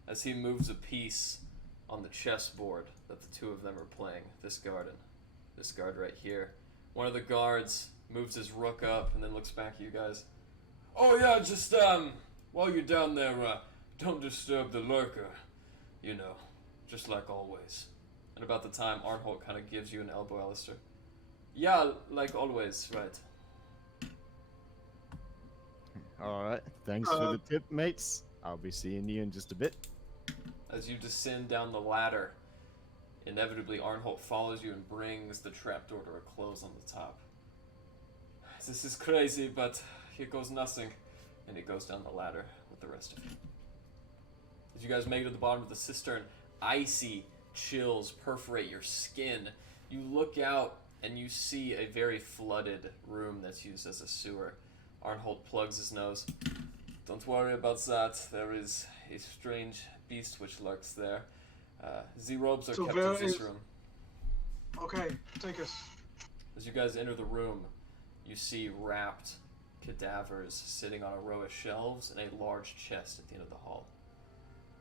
As he moves a piece on the chessboard that the two of them are playing. This guard right here. One of the guards moves his rook up and then looks back at you guys. Oh yeah, just while you're down there, don't disturb the lurker. You know, just like always. And about the time Arnholt kind of gives you an elbow, Alistair. Yeah, like always, right. Alright, thanks for the tip, mates. I'll be seeing you in just a bit. As you descend down the ladder, inevitably Arnholt follows you and brings the trapdoor to a close on the top. This is crazy, but here goes nothing. And he goes down the ladder with the rest of you. As you guys make it to the bottom of the cistern, icy chills perforate your skin. You look out and you see a very flooded room that's used as a sewer. Arnholt plugs his nose. Don't worry about that. There is a strange beast which lurks there. The robes are So kept where in this is- room. Okay, take us. As you guys enter the room, you see wrapped cadavers sitting on a row of shelves and a large chest at the end of the hall.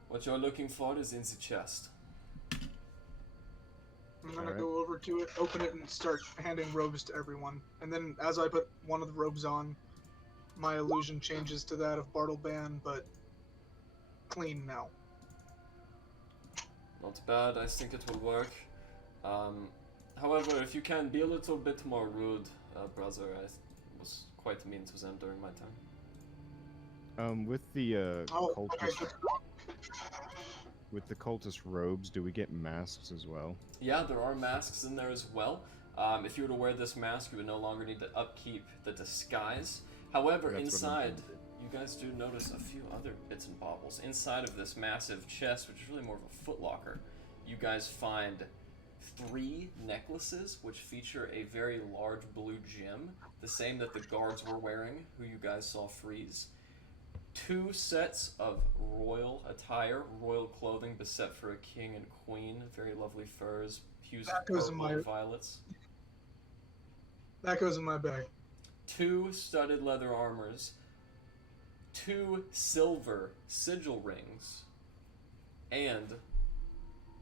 What you're looking for is in the chest. I'm gonna Alright. go over to it, open it, and start handing robes to everyone. And then, as I put one of the robes on, my illusion changes to that of Bartleban, but clean now. Not bad, I think it will work. However, if you can be a little bit more rude, brother, I was quite mean to them during my time. With the Oh, okay. cultist, with the cultist robes, do we get masks as well? Yeah, there are masks in there as well. If you were to wear this mask, you would no longer need to upkeep the disguise. However, That's what I'm inside, thinking. you guys do notice a few other bits and baubles. Inside of this massive chest, which is really more of a footlocker, you guys find 3 necklaces which feature a very large blue gem, the same that the guards were wearing, who you guys saw freeze. 2 sets of royal attire, royal clothing beset for a king and queen, very lovely furs, hues of That goes in purple my- and violets. That goes in my bag. 2 studded leather armors, 2 silver sigil rings, and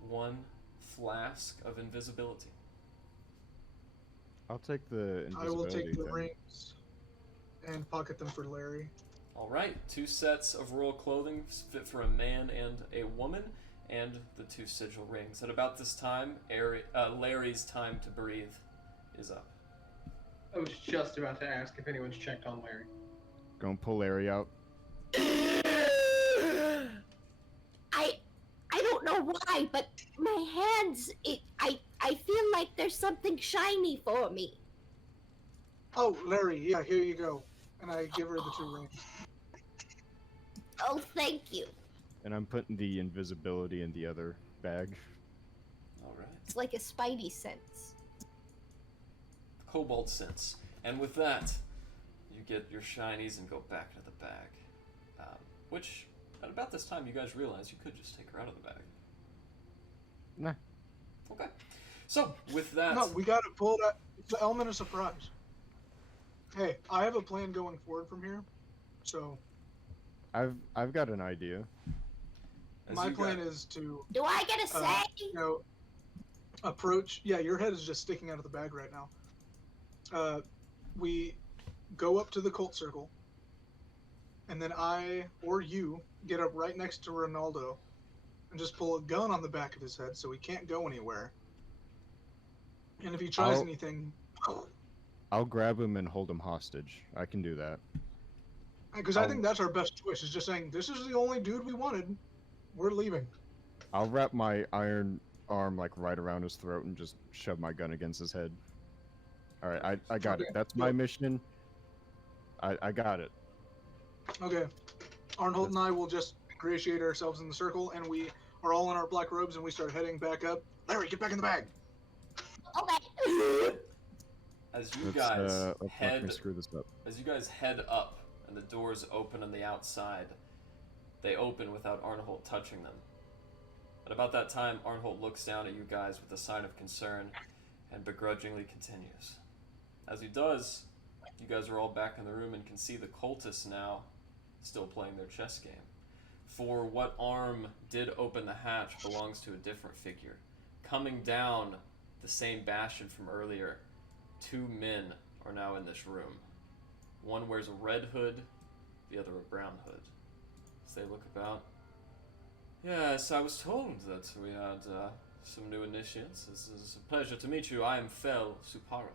1 flask of invisibility. I'll take the invisibility I will take the then. rings and pocket them for Larry. Alright, 2 sets of royal clothing fit for a man and a woman, and the 2 sigil rings. At about this time, Larry's time to breathe is up. I was just about to ask if anyone's checked on Larry. Gonna pull Larry out. I don't know why, but my hands, I feel like there's something shiny for me. Oh, Larry, yeah, here you go. And I give her the 2 rings. Oh, thank you. And I'm putting the invisibility in the other bag. Alright. It's like a spidey sense. Cobalt sense. And with that, you get your shinies and go back to the bag. Which At about this time, you guys realize you could just take her out of the bag. Nah. Okay. So, with that... No, we gotta pull that. It's the element of surprise. Hey, I have a plan going forward from here. So, I've got an idea. my plan is to, Do I get a say? approach. Yeah, your head is just sticking out of the bag right now. We go up to the cult circle, and then I or you get up right next to Rinaldo and just pull a gun on the back of his head so he can't go anywhere. And if he tries anything... I'll grab him and hold him hostage. I can do that. Because I think that's our best choice, is just saying, this is the only dude we wanted. We're leaving. I'll wrap my iron arm like right around his throat and just shove my gun against his head. Alright, I got it. That's my mission. I got it. Okay. Arnold and I will just ingratiate ourselves in the circle, and we are all in our black robes, and we start heading back up. Larry, get back in the bag! Okay. As you guys let's not screw this up. As you guys head up and the doors open on the outside, they open without Arnholt touching them. At about that time, Arnholt looks down at you guys with a sign of concern and begrudgingly continues. As he does, you guys are all back in the room and can see the cultists now still playing their chess game. For what arm did open the hatch belongs to a different figure. Coming down the same bastion from earlier, 2 men are now in this room. One wears a red hood, the other a brown hood. As they look about, yes, I was told that we had some new initiates. This is a pleasure to meet you. I am Fel Supara.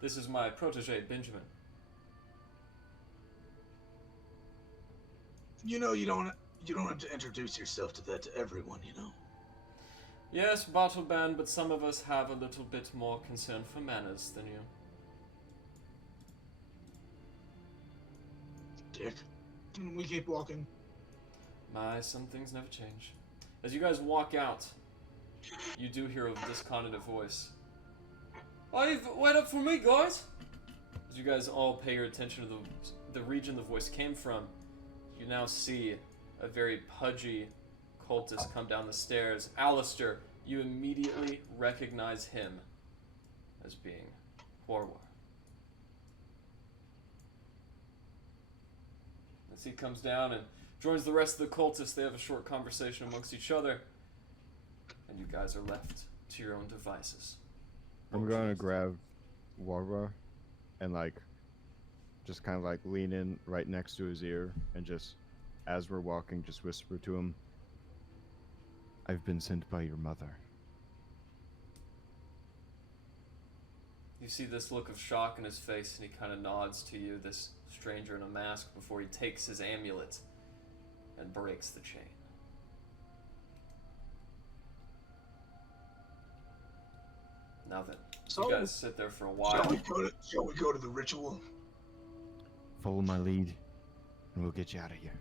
This is my protege, Benjamin. You know, you don't have to introduce yourself to everyone, you know. Yes, Bartleband, but some of us have a little bit more concern for manners than you. Dick. And we keep walking. Some things never change. As you guys walk out, you do hear a discontented voice. Wait up for me, guys! As you guys all pay your attention to the region the voice came from, you now see a very pudgy cultist come down the stairs. Alistair, you immediately recognize him as being Warwar. As he comes down and joins the rest of the cultists, they have a short conversation amongst each other, and you guys are left to your own devices. I'm gonna grab Warwar and just kind of lean in right next to his ear and just, as we're walking, just whisper to him, I've been sent by your mother. You see this look of shock in his face, and he kind of nods to you, this stranger in a mask, before he takes his amulet and breaks the chain. Now then, So, you guys sit there for a while. Shall we go to the ritual? Follow my lead, and we'll get you out of here.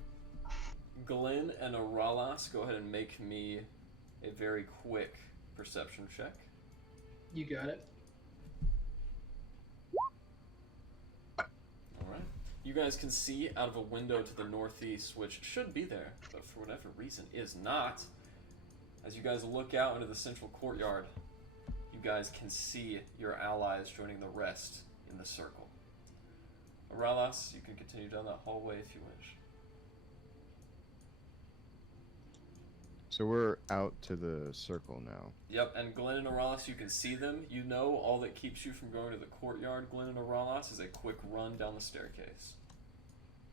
Glenn and Aralas, go ahead and make me a very quick perception check. You got it. Alright. You guys can see out of a window to the northeast, which should be there, but for whatever reason is not. As you guys look out into the central courtyard, you guys can see your allies joining the rest in the circle. Aralas, you can continue down that hallway if you wish. So we're out to the circle now. Yep, and Glenn and Aralas, you can see them. You know all that keeps you from going to the courtyard, Glenn and Aralas, is a quick run down the staircase.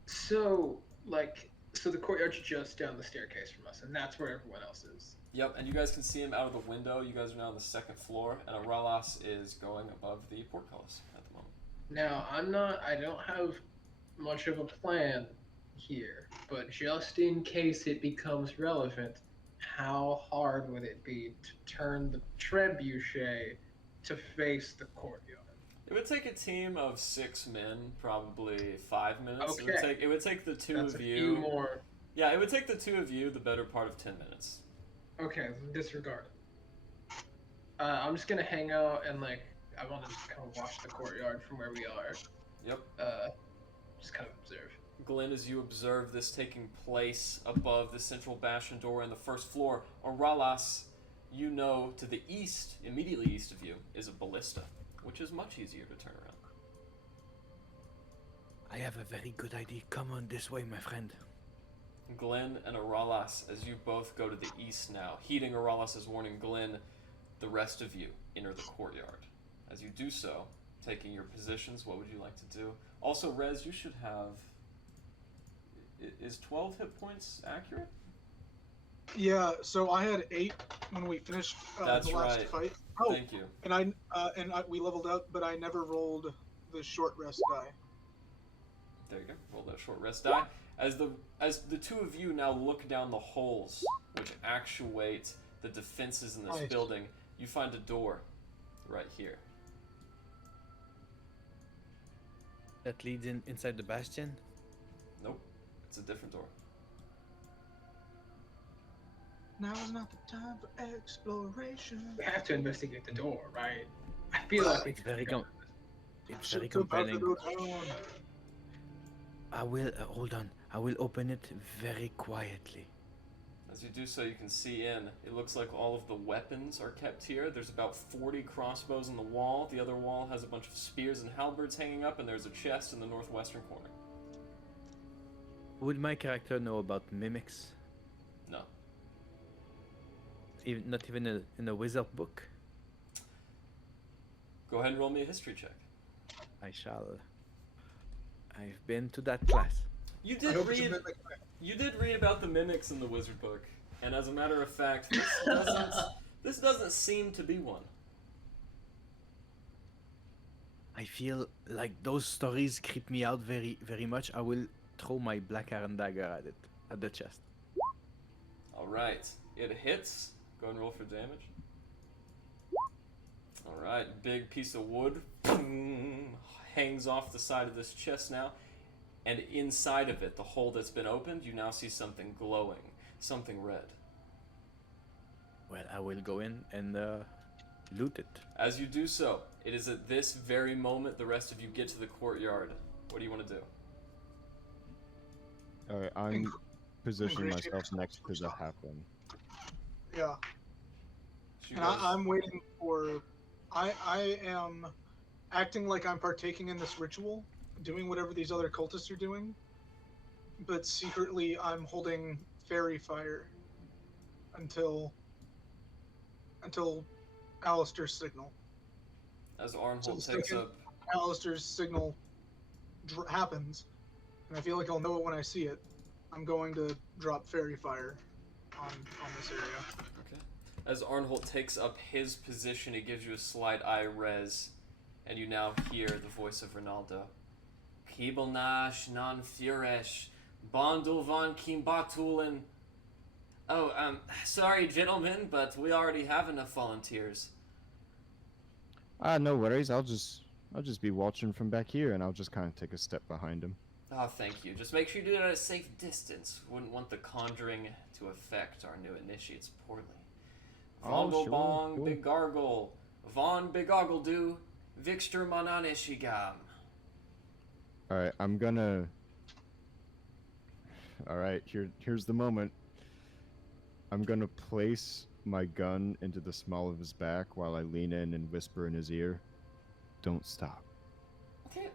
So the courtyard's just down the staircase from us, and that's where everyone else is. Yep, and you guys can see him out of the window. You guys are now on the 2nd floor, and Aralas is going above the portcullis at the moment. Now, I don't have much of a plan here, but just in case it becomes relevant, how hard would it be to turn the trebuchet to face the courtyard? It would take a team of 6 men, probably 5 minutes. Okay. It would take the two That's of a you. few more. Yeah, it would take the 2 of you the better part of 10 minutes. Okay, disregard it. I'm just gonna hang out and I want to just kind of watch the courtyard from where we are. Yep. Just kind of observe. Glenn, as you observe this taking place above the central bastion door on the first floor, Oralas, you know to the east, immediately east of you, is a ballista, which is much easier to turn around. I have a very good idea. Come on this way, my friend. Glenn and Aralas, as you both go to the east now, heeding Aralas' warning, Glenn, the rest of you enter the courtyard. As you do so, taking your positions, what would you like to do? Also, Rez, you should have... Is 12 hit points accurate? Yeah, so I had 8 when we finished That's the last right. fight. Oh, Thank you. and we leveled up, but I never rolled the short rest die. There you go. Roll that short rest die. As the two of you now look down the holes which actuate the defenses in this Nice. building, you find a door right here. That leads inside the bastion. Nope. It's a different door. Now is not the time for exploration. We have to investigate the door, right? I feel like It's very it's very Should have compelling. to go down. I will hold on. I will open it very quietly. As you do so, you can see in. It looks like all of the weapons are kept here. There's about 40 crossbows in the wall. The other wall has a bunch of spears and halberds hanging up, and there's a chest in the northwestern corner. Would my character know about mimics? No. Not even in a wizard book. Go ahead and roll me a history check. I shall. I've been to that class. You I did hope it's a read. mimic. You did read about the mimics in the wizard book, and as a matter of fact, this doesn't seem to be one. I feel like those stories creep me out very, very much. I will throw my black iron dagger at it, at the chest. All right, it hits. Go ahead and roll for damage. All right, big piece of wood hangs off the side of this chest now, and inside of it, the hole that's been opened, you now see something glowing, something red. Well, I will go in and loot it. As you do so, it is at this very moment the rest of you get to the courtyard. What do you want to do? Alright, I'm positioning Ingratiate myself next to the halfling. Yeah. She And goes- I'm waiting for. I am acting like I'm partaking in this ritual, doing whatever these other cultists are doing, but secretly I'm holding fairy fire until Alistair's signal. As So Arnhold the takes second up, Alistair's signal happens, and I feel like I'll know it when I see it. I'm going to drop fairy fire on this area. okay. As Arnhold takes up his position, he gives you a slight eye res, and you now hear the voice of Rinaldo. Kibelnash non furesh, bondul von Kimbatulen. Oh, sorry, gentlemen, but we already have enough volunteers. No worries. I'll just be watching from back here, and I'll just kind of take a step behind him. Oh, thank you. Just make sure you do it at a safe distance. Wouldn't want the conjuring to affect our new initiates poorly. Oh, sure, Vondelbong sure. Big Gargle, Von Big Gargle do, Vixter Mananeshigam. Alright, I'm gonna... Alright, here's the moment. I'm gonna place my gun into the small of his back while I lean in and whisper in his ear, "Don't stop." Okay,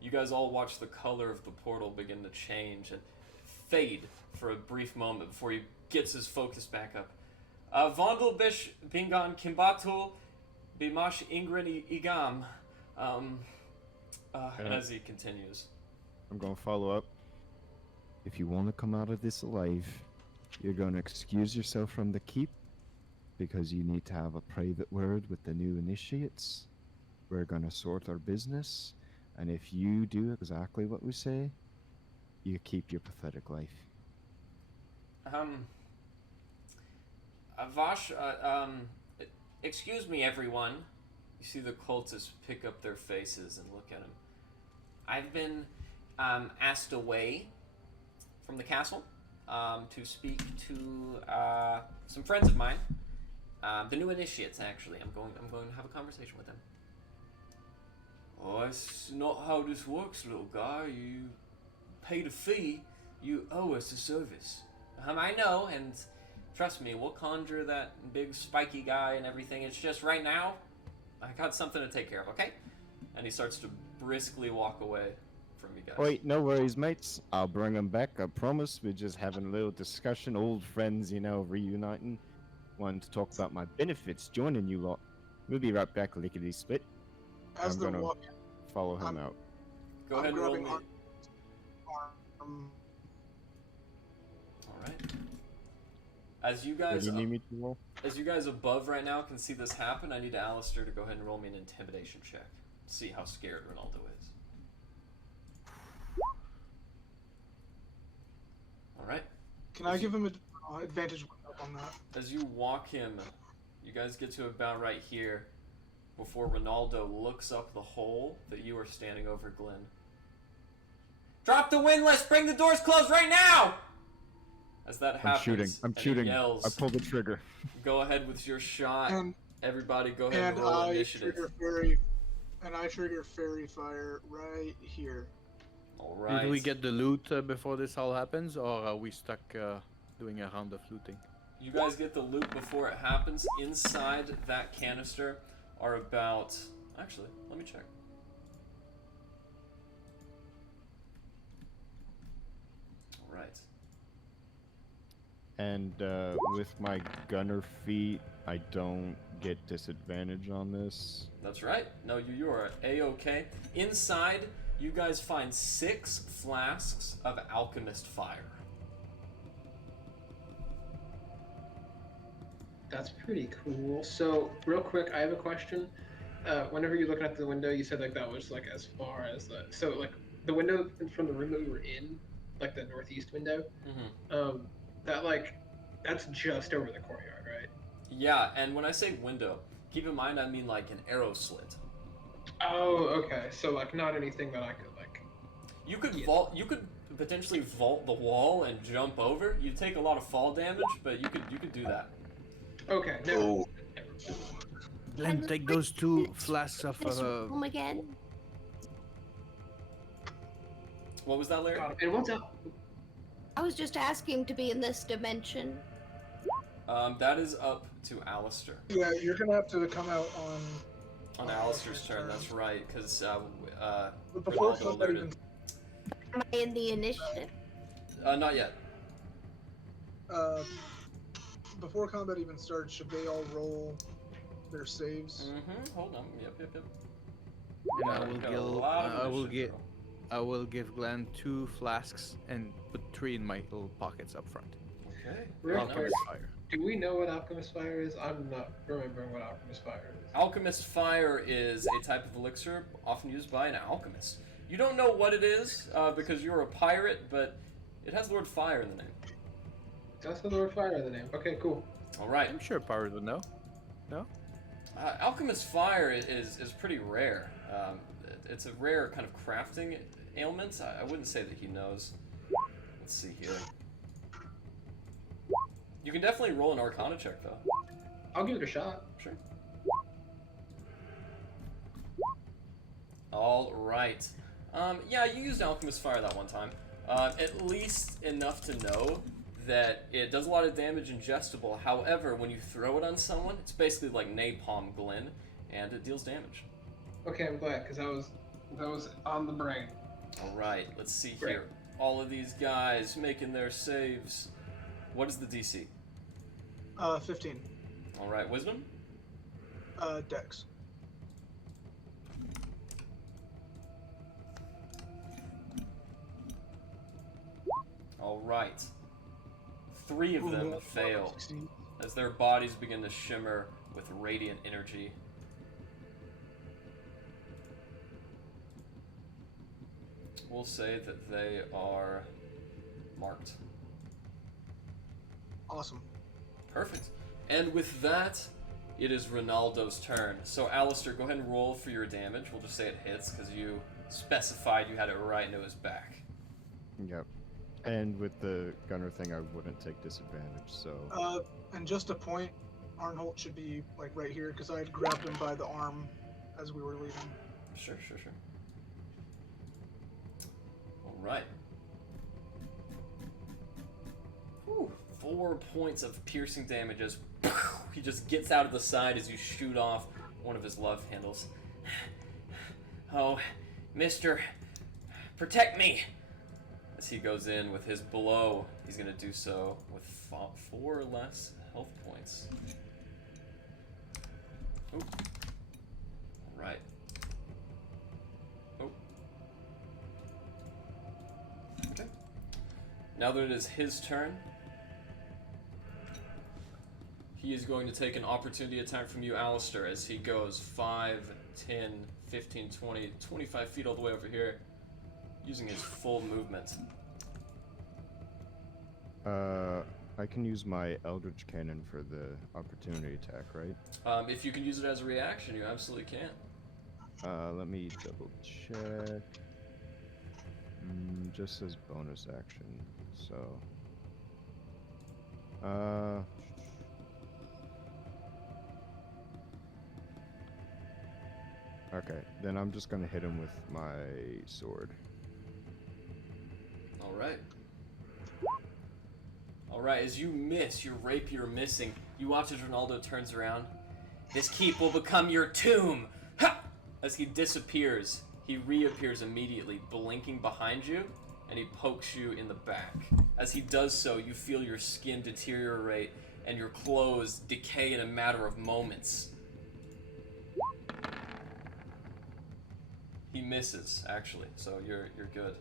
you guys all watch the color of the portal begin to change and fade for a brief moment before he gets his focus back up. Vondel Bish Bingan Kimbatul Bimash Ingren Igam. And as he continues. I'm gonna follow up. If you want to come out of this alive, you're gonna excuse yourself from the keep, because you need to have a private word with the new initiates. We're gonna sort our business, and if you do exactly what we say, you keep your pathetic life. Vash, excuse me, everyone. You see the cultists pick up their faces and look at him. I've been asked away from the castle to speak to some friends of mine, the new initiates. Actually, I'm going to have a conversation with them. Oh, it's not how this works, little guy. You paid a fee, you owe us a service. I know, and trust me, we'll conjure that big spiky guy and everything. It's just right now, I got something to take care of, okay? And he starts to briskly walk away from you guys. Wait, no worries, mates. I'll bring them back, I promise. We're just having a little discussion, old friends, you know, reuniting. Wanted to talk about my benefits joining you lot. We'll be right back, lickety-split. As I'm they're gonna walking, follow him out. Go I'm ahead and roll grabbing me. arm. Alright. As you What guys do you need me to roll? As you guys above right now can see this happen, I need Alistair to go ahead and roll me an intimidation check. See how scared Rinaldo is. Alright. Can I give him an advantage on that? As you walk him, you guys get to about right here before Rinaldo looks up the hole that you are standing over Glenn. Drop the windlass! Bring the doors closed right now! As that happens, I'm and he shooting. yells, I pull the trigger. go ahead with your shot. And, Everybody go ahead and and roll I initiative. trigger fairy fire right here. Alright. Did we get the loot before this all happens, or are we stuck doing a round of looting? You guys get the loot before it happens. Inside that canister are about... Actually, let me check. Alright. And with my gunner feat, I don't get disadvantage on this. That's right. No, you are A-okay. Inside, you guys find 6 flasks of alchemist fire. That's pretty cool. So, real quick, I have a question. Whenever you're looking at the window, you said like that was like as far as the the window from the room that we were in, like the northeast window. Mm-hmm. That's just over the courtyard, right? Yeah, and when I say window, keep in mind I mean like an arrow slit. Oh, okay. So like not anything that I could like. You could vault. You could potentially vault the wall and jump over. You'd take a lot of fall damage, but you could do that. Okay. Oh. Glenn, take those 2 flasks of. This room again. What was that, Larry? And what's up? I was just asking to be in this dimension. That is up to Alistair. Yeah, you're gonna have to come out on. On Alistair's turn, that's right, because But before Rinaldo combat alerted. Am I in the initiative? Not yet. Before combat even starts, should they all roll their saves? Mm-hmm. Hold on. Yep. And Got a lot of initiative, bro. I will give Glenn 2 flasks and put 3 in my little pockets up front. Okay. Real Well, quick, Fire. do we know what alchemist fire is? I'm not remembering what alchemist fire is. Alchemist fire is a type of elixir often used by an alchemist. You don't know what it is because you're a pirate, but it has the word fire in the name. That's the word fire in the name. Okay, cool. All right. I'm sure Pirate would know. No? Alchemist fire is pretty rare. It's a rare kind of crafting ailment. I wouldn't say that he knows. Let's see here. You can definitely roll an Arcana check, though. I'll give it a shot. Sure. All right. Yeah, you used Alchemist Fire that one time. At least enough to know that it does a lot of damage ingestible. However, when you throw it on someone, it's basically like napalm, Glenn, and it deals damage. Okay, I'm glad because that was on the brain. All right, let's see Great. here. All of these guys making their saves. What is the DC? 15. All right, Wisdom? Dex. All right. 3 of them Ooh, fail 16. as their bodies begin to shimmer with radiant energy. We'll say that they are marked. Awesome. Perfect. And with that, it is Rinaldo's turn. So, Alistair, go ahead and roll for your damage. We'll just say it hits because you specified you had it right into his back. Yep. And with the gunner thing, I wouldn't take disadvantage, so... And just a point, Arnholt should be like right here because I had grabbed him by the arm as we were leaving. Sure. Alright. 4 points of piercing damage as he just gets out of the side as you shoot off one of his love handles. Oh, mister, protect me! As he goes in with his blow, he's going to do so with 4 less health points. Ooh. Alright. Oh. Okay. Now that it is his turn, he is going to take an opportunity attack from you, Alistair, as he goes 5, 10, 15, 20, 25 feet all the way over here, using his full movement. I can use my Eldritch Cannon for the opportunity attack, right? If you can use it as a reaction, you absolutely can. Let me double check. Just says bonus action, so... Okay, then I'm just gonna hit him with my sword. Alright, as you miss, your rapier missing, you watch as Rinaldo turns around. This keep will become your tomb! Ha! As he disappears, he reappears immediately, blinking behind you, and he pokes you in the back. As he does so, you feel your skin deteriorate and your clothes decay in a matter of moments. He misses, actually, so you're good.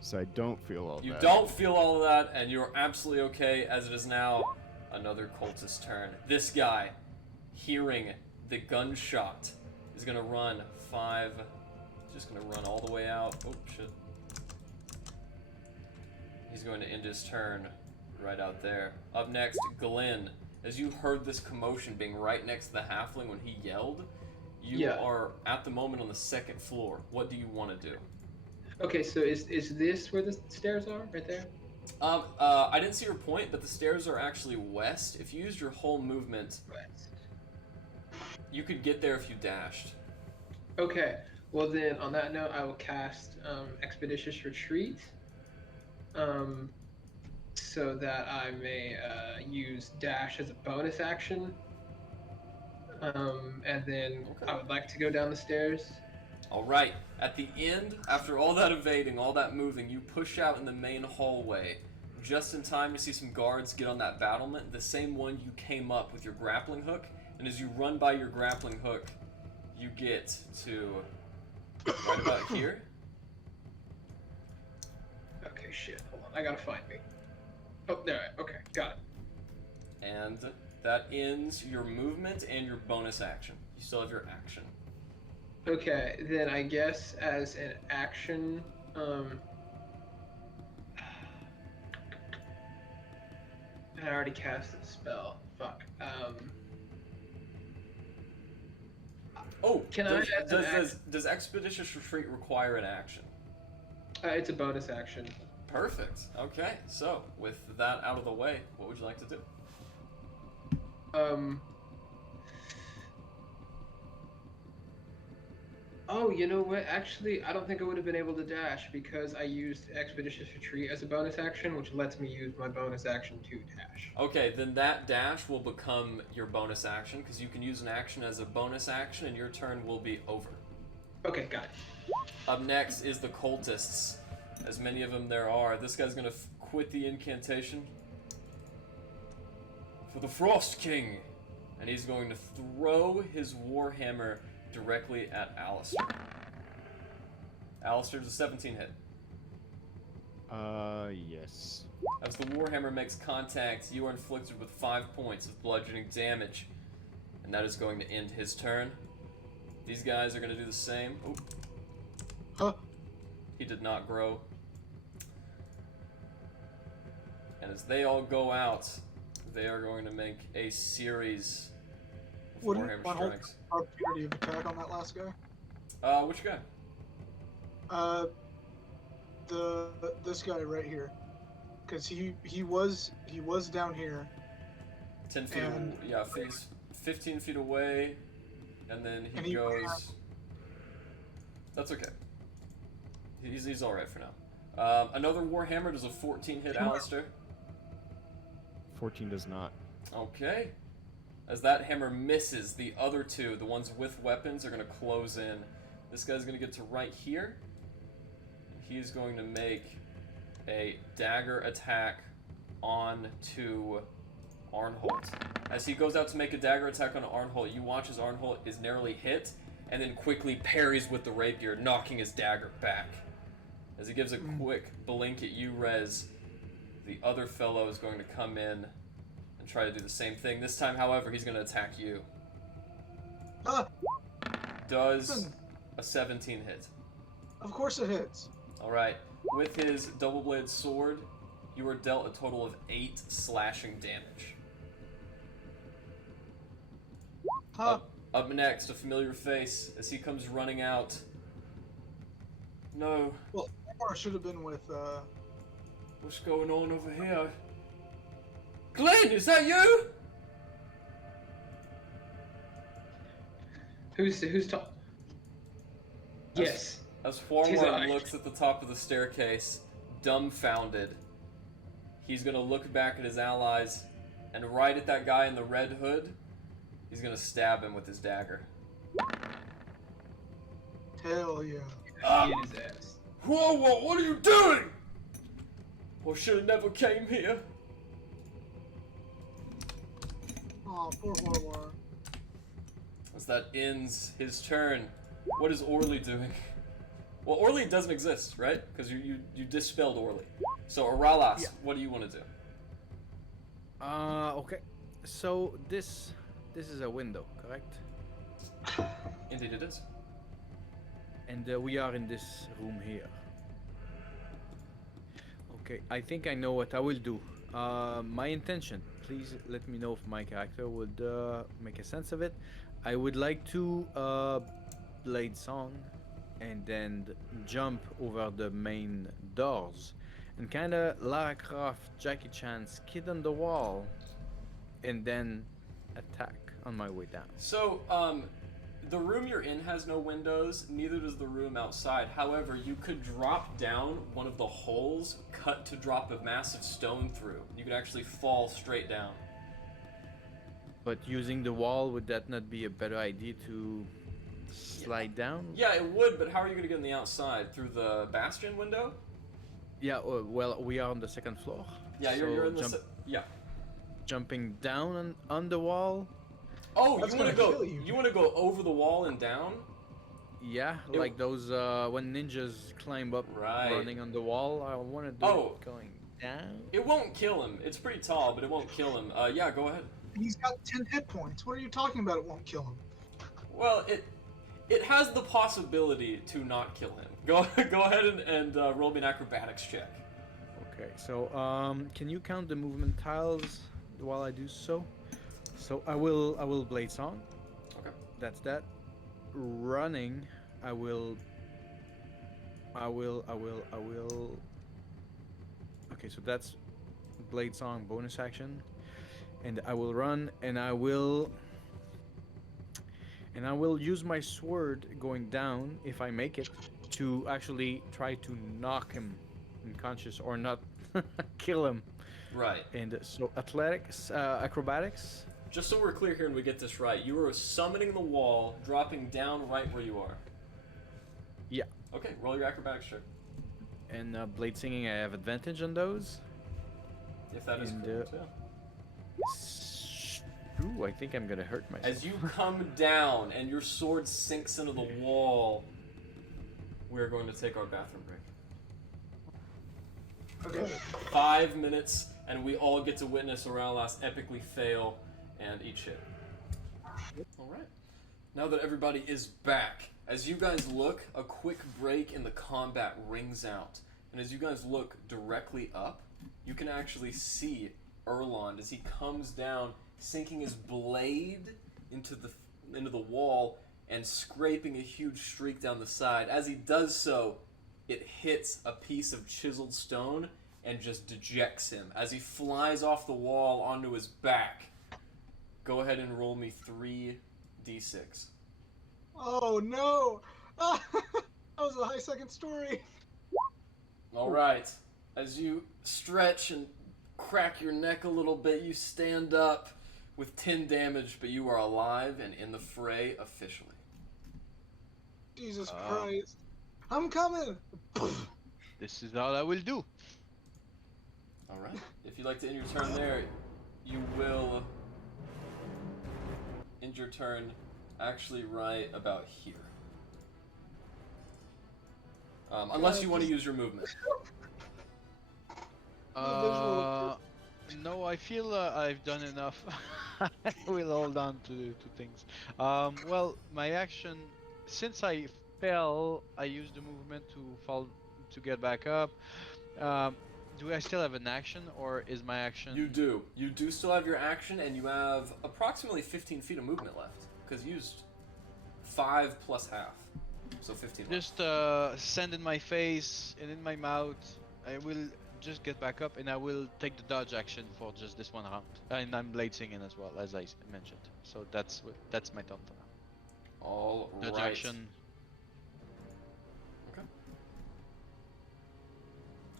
So I don't feel all that. You don't feel all of that, and you're absolutely okay, as it is now another cultist's turn. This guy, hearing the gunshot, is gonna run 5, just gonna run all the way out. Oh, shit. He's going to end his turn right out there. Up next, Glenn. As you heard this commotion being right next to the halfling when he yelled, you are at the moment on the 2nd floor. What do you want to do? Okay, so is this where the stairs are? Right there? I didn't see your point, but the stairs are actually west. If you used your whole movement, West. you could get there if you dashed. Okay, well then, on that note, I will cast Expeditious Retreat, so that I may use dash as a bonus action, and then I would like to go down the stairs. Alright, at the end, after all that evading, all that moving, you push out in the main hallway, just in time to see some guards get on that battlement, the same one you came up with your grappling hook, and as you run by your grappling hook, you get to right about here. Okay, shit, hold on, I gotta find me. Oh, there, okay, got it. And that ends your movement and your bonus action. You still have your action. Okay, then I guess as an action, I already cast a spell. Fuck. Oh, Can does Expeditious Retreat require an action? It's a bonus action. Perfect. Okay, so with that out of the way, what would you like to do? Oh, you know what? Actually, I don't think I would have been able to dash because I used Expeditious Retreat as a bonus action, which lets me use my bonus action to dash. Okay, then that dash will become your bonus action because you can use an action as a bonus action and your turn will be over. Okay, got it. Up next is the cultists. As many of them there are. This guy's gonna quit the incantation for the Frost King, and he's going to throw his warhammer directly at Alistair. Alistair's a 17 hit. Yes. As the warhammer makes contact, you are inflicted with 5 points of bludgeoning damage, and that is going to end his turn. These guys are going to do the same. Oop. Huh? He did not grow. And as they all go out, they are going to make a series of Wouldn't warhammer one hold strikes. opportunity of attack on that last guy? Which guy? This guy right here, because he was down here. 10 feet. And- Yeah, he's 15 feet away, and then he goes. That's okay. He's all right for now. Another Warhammer. Does a 14 hit Alistair? 14 does not. Okay. As that hammer misses, the other two, the ones with weapons, are going to close in. This guy's going to get to right here. He's going to make a dagger attack on to Arnholt. As he goes out to make a dagger attack on Arnholt, you watch as Arnholt is narrowly hit and then quickly parries with the rapier, knocking his dagger back. As he gives a quick blink at you, Rez, the other fellow is going to come in and try to do the same thing. This time, however, he's going to attack you. Does a 17 hit? Of course it hits. Alright, with his double-bladed sword, you are dealt a total of 8 slashing damage. Up next, a familiar face as he comes running out. No. Well, or should have been with, What's going on over here? Glenn, is that you? Who's top? Yes. As Tis Forward I. looks at the top of the staircase, dumbfounded, he's gonna look back at his allies, and right at that guy in the red hood, he's gonna stab him with his dagger. hell yeah. Hit his ass. Whoa, what are you doing? I should have never came here. Aw, poor War. As that ends his turn, what is Orly doing? Well, Orly doesn't exist, right? Because you dispelled Orly. So, Aralas, what do you want to do? Okay. So this is a window, correct? Indeed it is. And we are in this room here. Okay, I think I know what I will do. My intention, please let me know if my character would make a sense of it. I would like to blade song and then jump over the main doors and kind of Lara Croft, Jackie Chan, skid on the wall and then attack on my way down. So, the room you're in has no windows, neither does the room outside. However, you could drop down one of the holes cut to drop a massive stone through. You could actually fall straight down. But using the wall, would that not be a better idea to slide down? Yeah, it would, but how are you going to get on the outside? Through the bastion window? Yeah, well, we are on the second floor. Yeah, you're in the... yeah. Jumping down on the wall. Oh, That's you want to gonna go? kill you. You want to go over the wall and down? Yeah, It- like those when ninjas climb up Right. running on the wall. I want to do it going down. It won't kill him. It's pretty tall, but it won't kill him. Yeah, go ahead. He's got 10 hit points. What are you talking about? It won't kill him. Well, it has the possibility to not kill him. Go ahead and roll me an acrobatics check. Okay, so can you count the movement tiles while I do so? So I will blade song. Okay. That's that. Running, I will. Okay, so that's blade song bonus action, and I will run, and I will use my sword going down if I make it to actually try to knock him unconscious or not kill him. Right. And so athletics, acrobatics. Just so we're clear here and we get this right, you are summoning the wall, dropping down right where you are. Yeah. Okay, roll your acrobatics check. And blade singing, I have advantage on those. If that is And, correct, yeah. Ooh, I think I'm gonna hurt myself. As you come down and your sword sinks into the wall, we're going to take our bathroom break. Okay. 5 minutes, and we all get to witness Oralas epically fail and eat shit. Alright. Now that everybody is back, as you guys look, a quick break in the combat rings out. And as you guys look directly up, you can actually see Erlond as he comes down, sinking his blade into the wall and scraping a huge streak down the side. As he does so, it hits a piece of chiseled stone and just dejects him as he flies off the wall onto his back. Go ahead and roll me 3d6. Oh no! That was a high second story. All right. As you stretch and crack your neck a little bit, you stand up with 10 damage, but you are alive and in the fray officially. Jesus Christ. I'm coming! This is all I will do. All right. If you'd like to end your turn there, you will end your turn actually right about here. Unless you want to use your movement. No, I feel I've done enough. I will hold on to things. Well, my action, since I fell, I used the movement to fall to get back up. Do I still have an action, or is my action? You do. You do still have your action, and you have approximately 15 feet of movement left. Because you used 5 plus half. So 15 left. Just sand in my face and in my mouth. I will just get back up, and I will take the dodge action for just this one round. And I'm blade singing as well, as I mentioned. So that's my turn for now. All Dodge right. action. Okay.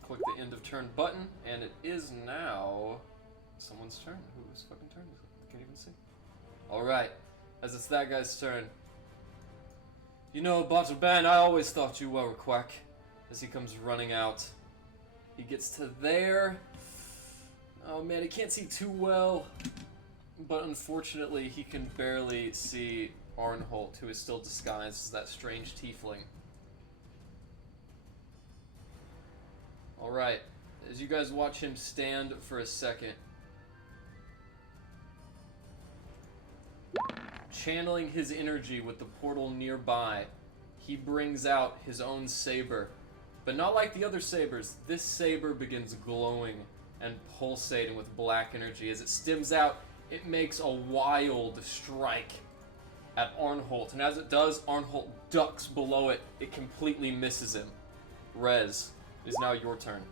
Click the end of turn button, and it is now someone's turn. Whose fucking turn is it? I can't even see. All right. As it's that guy's turn. You know, Botterban, I always thought you were a quack. As he comes running out. He gets to there. Oh man, he can't see too well. But unfortunately, he can barely see Arnholt, who is still disguised as that strange tiefling. Alright, as you guys watch him stand for a second, channeling his energy with the portal nearby, he brings out his own saber. But not like the other sabers, this saber begins glowing and pulsating with black energy. As it stems out, it makes a wild strike at Arnholt. And as it does, Arnholt ducks below it. It completely misses him. Rez, it is now your turn.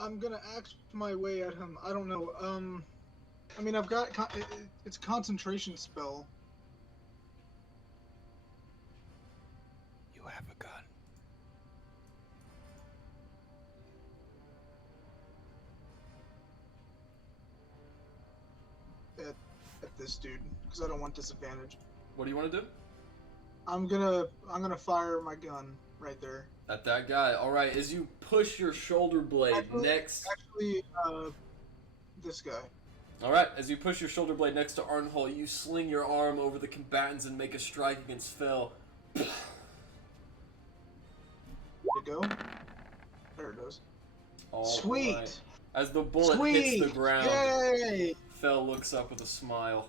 I'm gonna axe my way at him. I don't know. I mean, I've got it's a concentration spell. You have a gun. At this dude, because I don't want disadvantage. What do you want to do? I'm gonna fire my gun right there. At that guy. Alright, as you push your shoulder blade next... Actually, this guy. Alright, as you push your shoulder blade next to Arnholt, you sling your arm over the combatants and make a strike against Phil. There you go. There it goes. Sweet! Right. As the bullet hits the ground, Yay! Phil looks up with a smile.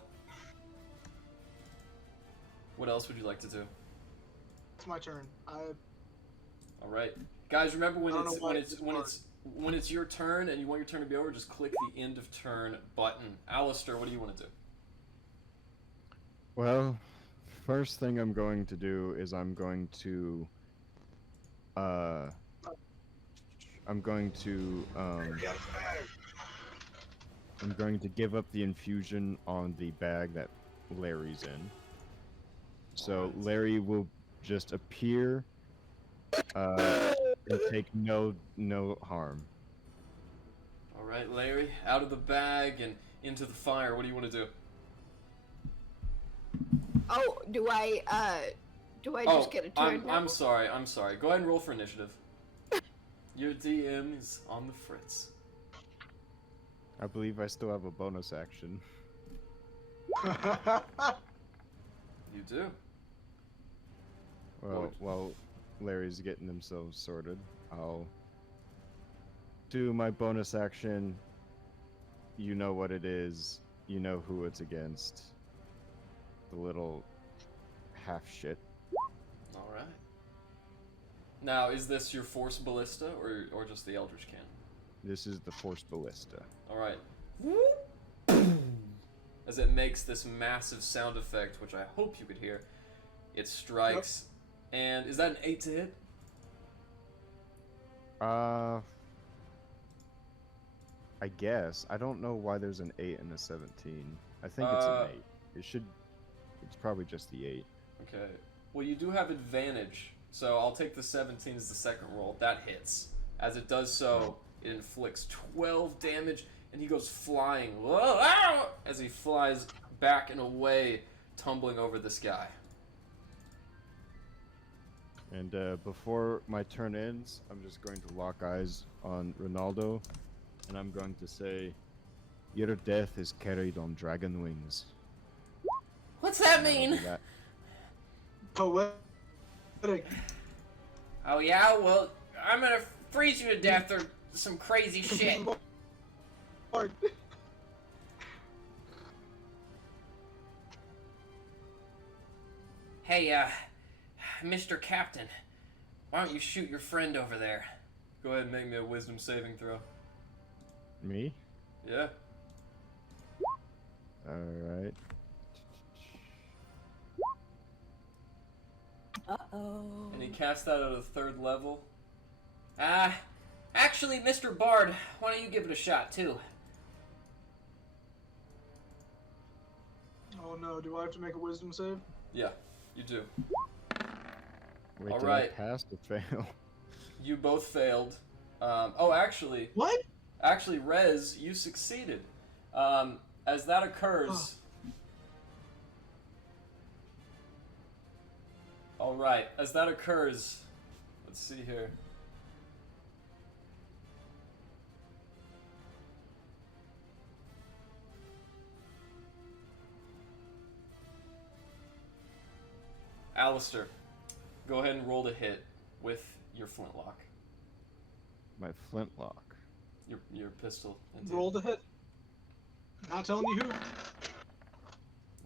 What else would you like to do? It's my turn. All right, guys. Remember when I don't know when it's your turn and you want your turn to be over, just click the end of turn button. Alistair, what do you want to do? Well, first thing I'm going to do is I'm going to give up the infusion on the bag that Larry's in. So Larry will just appear and take no harm. All right, Larry, out of the bag and into the fire. What do you want to do? Oh, do I just get a turn now? I'm sorry. Go ahead and roll for initiative. Your DM is on the fritz. I believe I still have a bonus action. You do. Well, while Larry's getting himself sorted, I'll do my bonus action. You know what it is. You know who it's against. The little half shit. All right. Now, is this your Force Ballista or just the Eldritch Cannon? This is the Force Ballista. All right. As it makes this massive sound effect, which I hope you could hear, it strikes. And is that an 8 to hit? I guess. I don't know why there's an 8 and a 17. I think it's an 8. It should. It's probably just the 8. Okay. Well, you do have advantage, so I'll take the 17 as the second roll. That hits. As it does so, it inflicts 12 damage, and he goes flying. Whoa, ow! As he flies back and away, tumbling over this guy. And before my turn ends, I'm just going to lock eyes on Rinaldo, and I'm going to say, "Your death is carried on dragon wings." What's that And I'll mean? do that. Poetic. Oh yeah, well, I'm gonna freeze you to death or some crazy shit. Bard. Hey, Mr. Captain, why don't you shoot your friend over there? Go ahead and make me a wisdom saving throw. Me? Yeah. Alright. Uh-oh. And he cast that at a 3rd level. Actually, Mr. Bard, why don't you give it a shot, too? Oh no, do I have to make a wisdom save? Yeah, you do. Wait, All did right. I pass or fail? You both failed. Oh, actually, What? Rez, you succeeded. As that occurs... Alright, as that occurs... Let's see here. Alistair, go ahead and roll to hit with your flintlock. My flintlock. Your pistol. Indeed. Roll the hit. Not telling you who.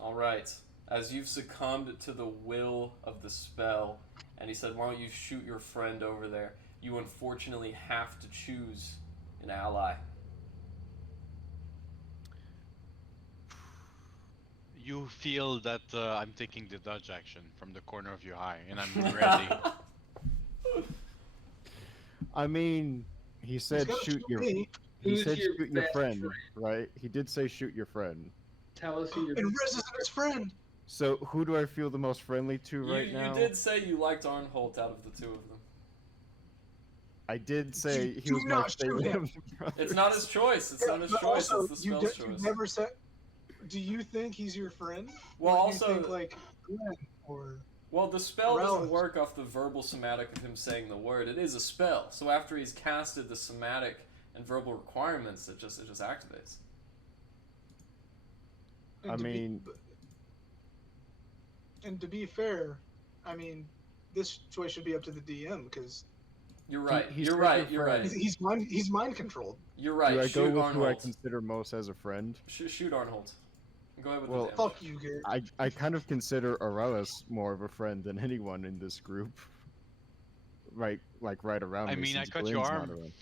Alright. As you've succumbed to the will of the spell, and he said, why don't you shoot your friend over there? You unfortunately have to choose an ally. You feel that I'm taking the dodge action from the corner of your eye, and I'm ready. I mean, he said gotta shoot shoot your. me. He Who's said your shoot your best friend, friend? right? He did say shoot your friend. Tell us who your And Riz isn't his friend. So who do I feel the most friendly to right you now? did say you liked Arnholt out of the two of them. I did say You he do was my not shoot favorite him. of the brothers. It's not his choice. It's not his But choice. also, It's the you spell's you choice. never said. Do you think he's your friend? Well, Or do also, you think, like, Glenn or well, the spell doesn't Morales. work off the verbal somatic of him saying the word. It is a spell. So after he's casted the somatic and verbal requirements, it just activates. I mean, and to be fair, I mean, this choice should be up to the DM because You're right. he's You're not right. your You're right. friend. he's mind controlled. You're right. do I go Shoot with who I Arnholt. consider most as a friend? Shoot Arnholt. Go ahead with Well, the damage. Fuck you, Garrett. I kind of consider Aurelius more of a friend than anyone in this group. Right around I me. mean, I since cut your Glenn's not arm. around.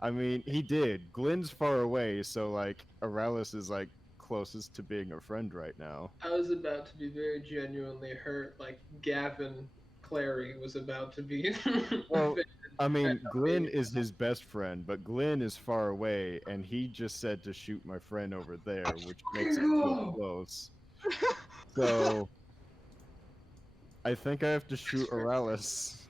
I mean, he did. Glenn's far away, so like Aurelius is like closest to being a friend right now. I was about to be very genuinely hurt, like Gavin Clary was about to be. Well, I mean, Glenn is his best friend, but Glenn is far away, and he just said to shoot my friend over there, which makes it feel close. So, I think I have to shoot Aurelius.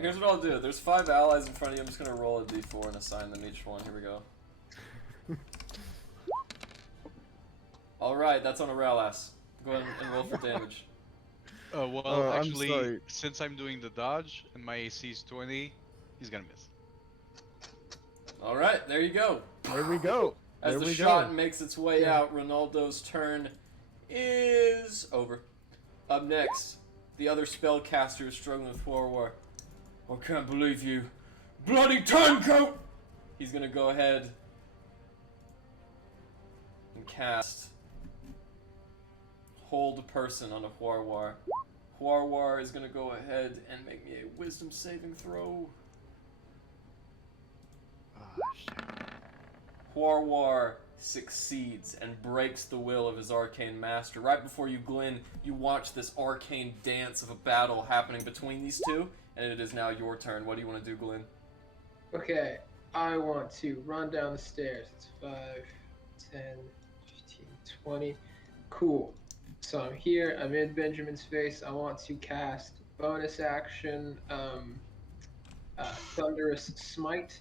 Here's what I'll do. There's 5 allies in front of you. I'm just gonna roll a d4 and assign them each one. Here we go. Alright, that's on Aurelius. Go ahead and roll for damage. Well, I'm actually, sorry. since I'm doing the dodge and my AC is 20, he's gonna miss. Alright, there you go. There we go. As There the we shot go. makes its way out, Ronaldo's turn is over. Up next, the other spellcaster is struggling with War. I can't believe you. Bloody turncoat! He's gonna go ahead and cast Hold Person on a Huarwar. Huarwar is gonna go ahead and make me a wisdom saving throw. Huarwar succeeds and breaks the will of his arcane master. Right before you, Glenn, you watch this arcane dance of a battle happening between these two, and it is now your turn. What do you want to do, Glenn? Okay, I want to run down the stairs. It's 5, 10, 15, 20. Cool. So I'm here. I'm in Benjamin's face. I want to cast bonus action, Thunderous Smite,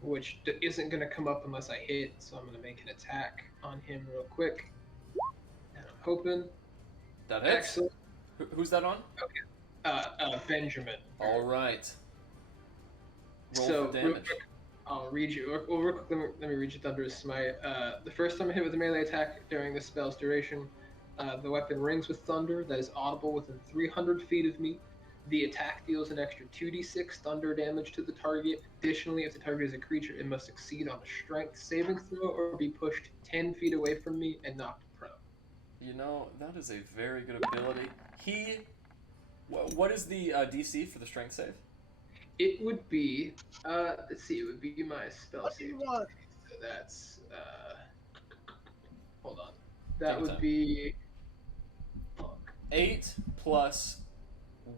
which isn't going to come up unless I hit. So I'm going to make an attack on him real quick. And I'm hoping. That hits. Excellent. Who's that on? Benjamin. All right. Roll So, for damage. I'll read you. Well, real quick, let me read you Thunderous Smite. The first time I hit with a melee attack during the spell's duration, the weapon rings with thunder that is audible within 300 feet of me. The attack deals an extra 2d6 thunder damage to the target. Additionally, if the target is a creature, it must succeed on a strength saving throw or be pushed 10 feet away from me and knocked prone. You know, that is a very good ability. What is the DC for the strength save? It would be, let's see, it would be my spell save. So that's, hold on. That would be 8 plus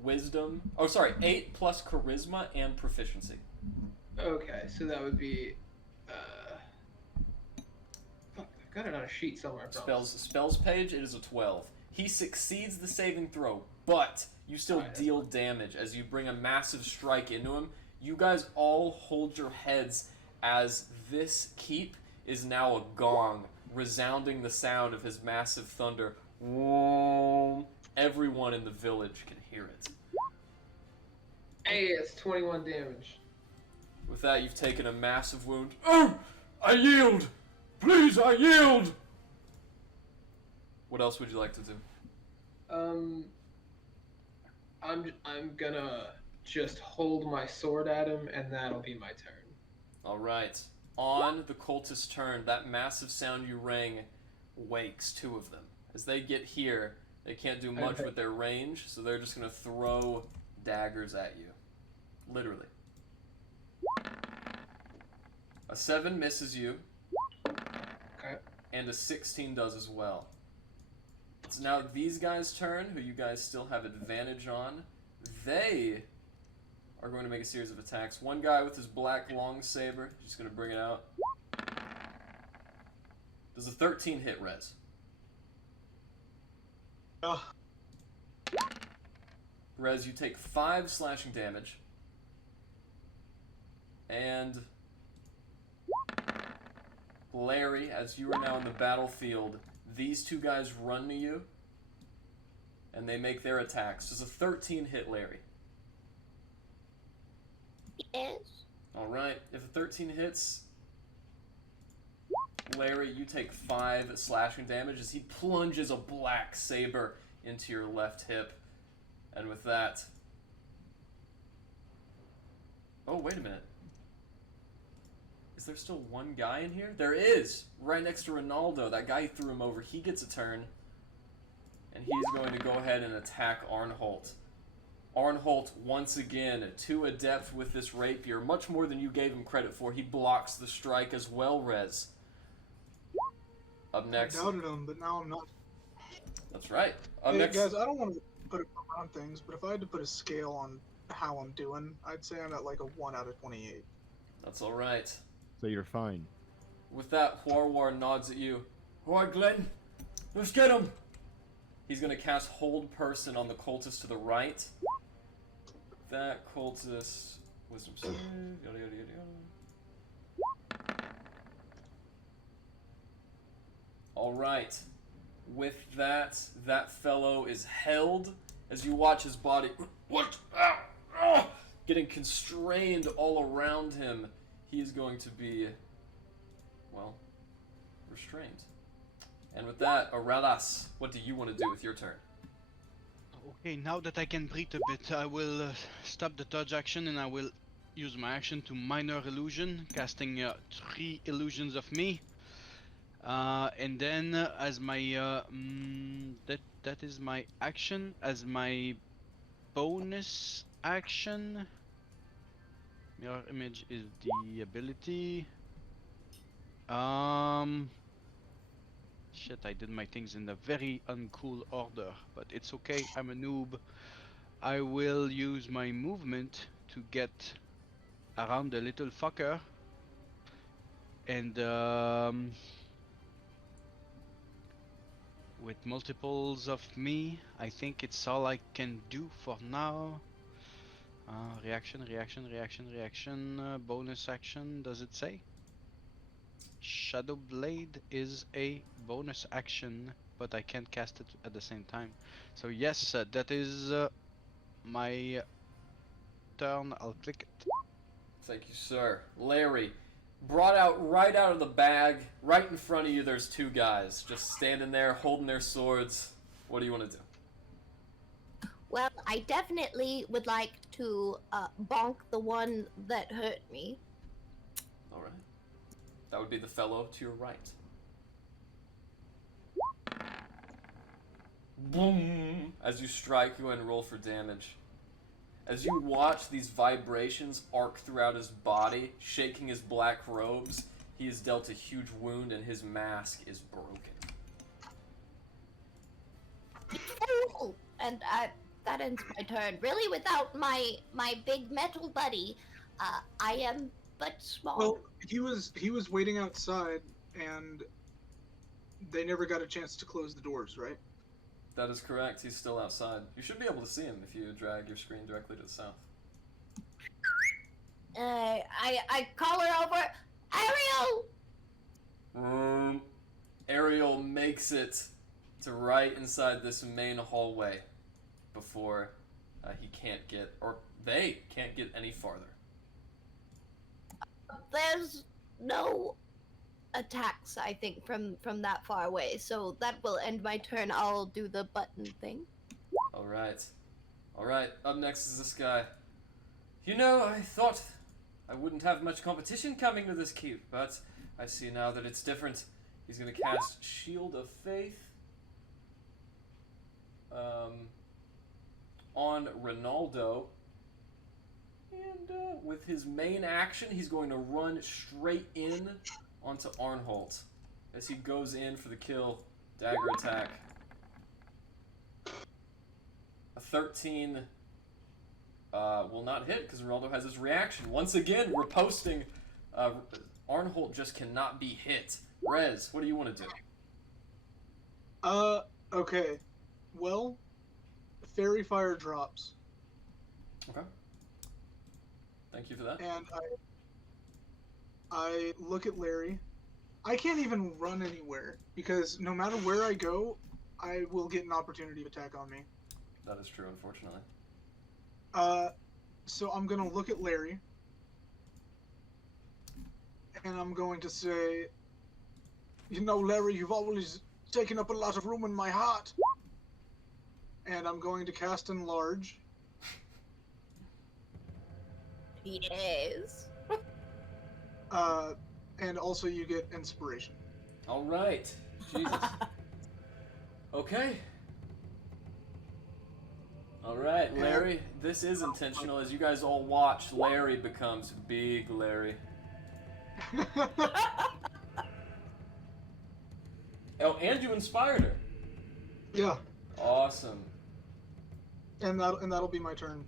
wisdom. Oh, sorry, 8 plus charisma and proficiency. Okay, so that would be, fuck, I've got it on a sheet somewhere. I promise. Spells page, it is a 12. He succeeds the saving throw, but you still deal damage as you bring a massive strike into him. You guys all hold your heads as this keep is now a gong, resounding the sound of his massive thunder. Everyone in the village can hear it. Hey, it's 21 damage. With that, you've taken a massive wound. Oh! I yield! Please, I yield! What else would you like to do? I'm gonna just hold my sword at him, and that'll be my turn. All right. On the cultist's turn, that massive sound you rang wakes 2 of them. As they get here, they can't do much with their range, so they're just gonna throw daggers at you. Literally. A 7 misses you. Okay. And a 16 does as well. It's now these guys' turn, who you guys still have advantage on. They are going to make a series of attacks. One guy with his black long saber, just going to bring it out. Does a 13 hit, Rez? Rez, you take 5 slashing damage. And Larry, as you are now in the battlefield, these 2 guys run to you, and they make their attacks. Does a 13 hit Larry? Yes. Alright, if a 13 hits, Larry, you take 5 slashing damage as he plunges a black saber into your left hip. And with that... Oh, wait a minute. Is there still one guy in here? There is! Right next to Rinaldo. That guy threw him over. He gets a turn. And he's going to go ahead and attack Arnholt. Arnholt, once again, too adept with this rapier. Much more than you gave him credit for. He blocks the strike as well, Rez. Up next... I doubted him, but now I'm not. That's right. Up Hey, next... guys, I don't want to put it around things, but if I had to put a scale on how I'm doing, I'd say I'm at like a 1 out of 28. That's alright. So you're fine. With that, Huarwar nods at you. Alright, Glenn. Let's get him! He's going to cast Hold Person on the cultist to the right. That cultist... Wisdom save. Yada, yada, yada, yada. Alright. With that, that fellow is held as you watch his body... What? Ah! Ah! Getting constrained all around him. He is going to be... well, restrained. And with that, Auralas, what do you want to do with your turn? Okay, now that I can breathe a bit, I will stop the dodge action and I will use my action to minor illusion, casting 3 illusions of me. And then as my that is my action. As my bonus action, mirror image is the ability. Shit, I did my things in a very uncool order, but it's okay, I'm a noob. I will use my movement to get around the little fucker. And with multiples of me, I think it's all I can do for now. Reaction, reaction, reaction, reaction. Bonus action, does it say? Shadow Blade is a bonus action, but I can't cast it at the same time. So yes, that is my turn. I'll click it. Thank you, sir. Larry, brought out right out of the bag, right in front of you, there's two guys just standing there holding their swords. What do you want to do? Well, I definitely would like to bonk the one that hurt me. All right. That would be the fellow to your right. Boom! As you strike, you and roll for damage. As you watch these vibrations arc throughout his body, shaking his black robes, he is dealt a huge wound and his mask is broken. Oh, and that ends my turn. Really, without my big metal buddy, I am but small. Well, he was waiting outside, and they never got a chance to close the doors, right? That is correct. He's still outside. You should be able to see him if you drag your screen directly to the south. I call her over. Ariel! Ariel makes it to right inside this main hallway before he can't get, or they can't get any farther. There's no attacks, I think, from that far away, so that will end my turn. I'll do the button thing. Alright. Alright, up next is this guy. You know, I thought I wouldn't have much competition coming to this keep, but I see now that it's different. He's gonna cast Shield of Faith on Rinaldo. And with his main action, he's going to run straight in onto Arnholt as he goes in for the kill. Dagger attack. A 13 will not hit because Ronaldo has his reaction. Once again, we're posting. Arnholt just cannot be hit. Rez, what do you want to do? Okay. Well, Fairy Fire drops. Okay. Thank you for that. And I look at Larry. I can't even run anywhere because no matter where I go, I will get an opportunity to attack on me. That is true, unfortunately. So I'm gonna look at Larry, and I'm going to say, you know, Larry, you've always taken up a lot of room in my heart. And I'm going to cast Enlarge. Yes. And also you get Inspiration. All right. Jesus. Okay. All right, Larry. This is intentional. As you guys all watch, Larry becomes Big Larry. Oh, and you inspired her. Yeah. Awesome. And that'll be my turn.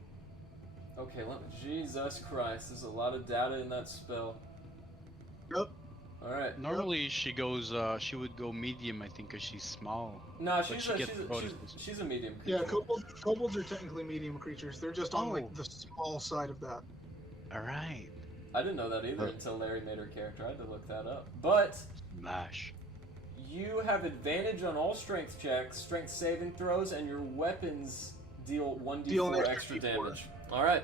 Okay, Jesus Christ, there's a lot of data in that spell. Yep. Alright. Normally she goes, she would go medium, I think, because she's small. No, But she's a medium creature. Yeah, kobolds are technically medium creatures. They're just on like the small side of that. Alright. I didn't know that either until Larry made her character. I had to look that up. But Smash. you have advantage on all strength checks, strength saving throws, and your weapons deal 1d4 extra damage. Alright.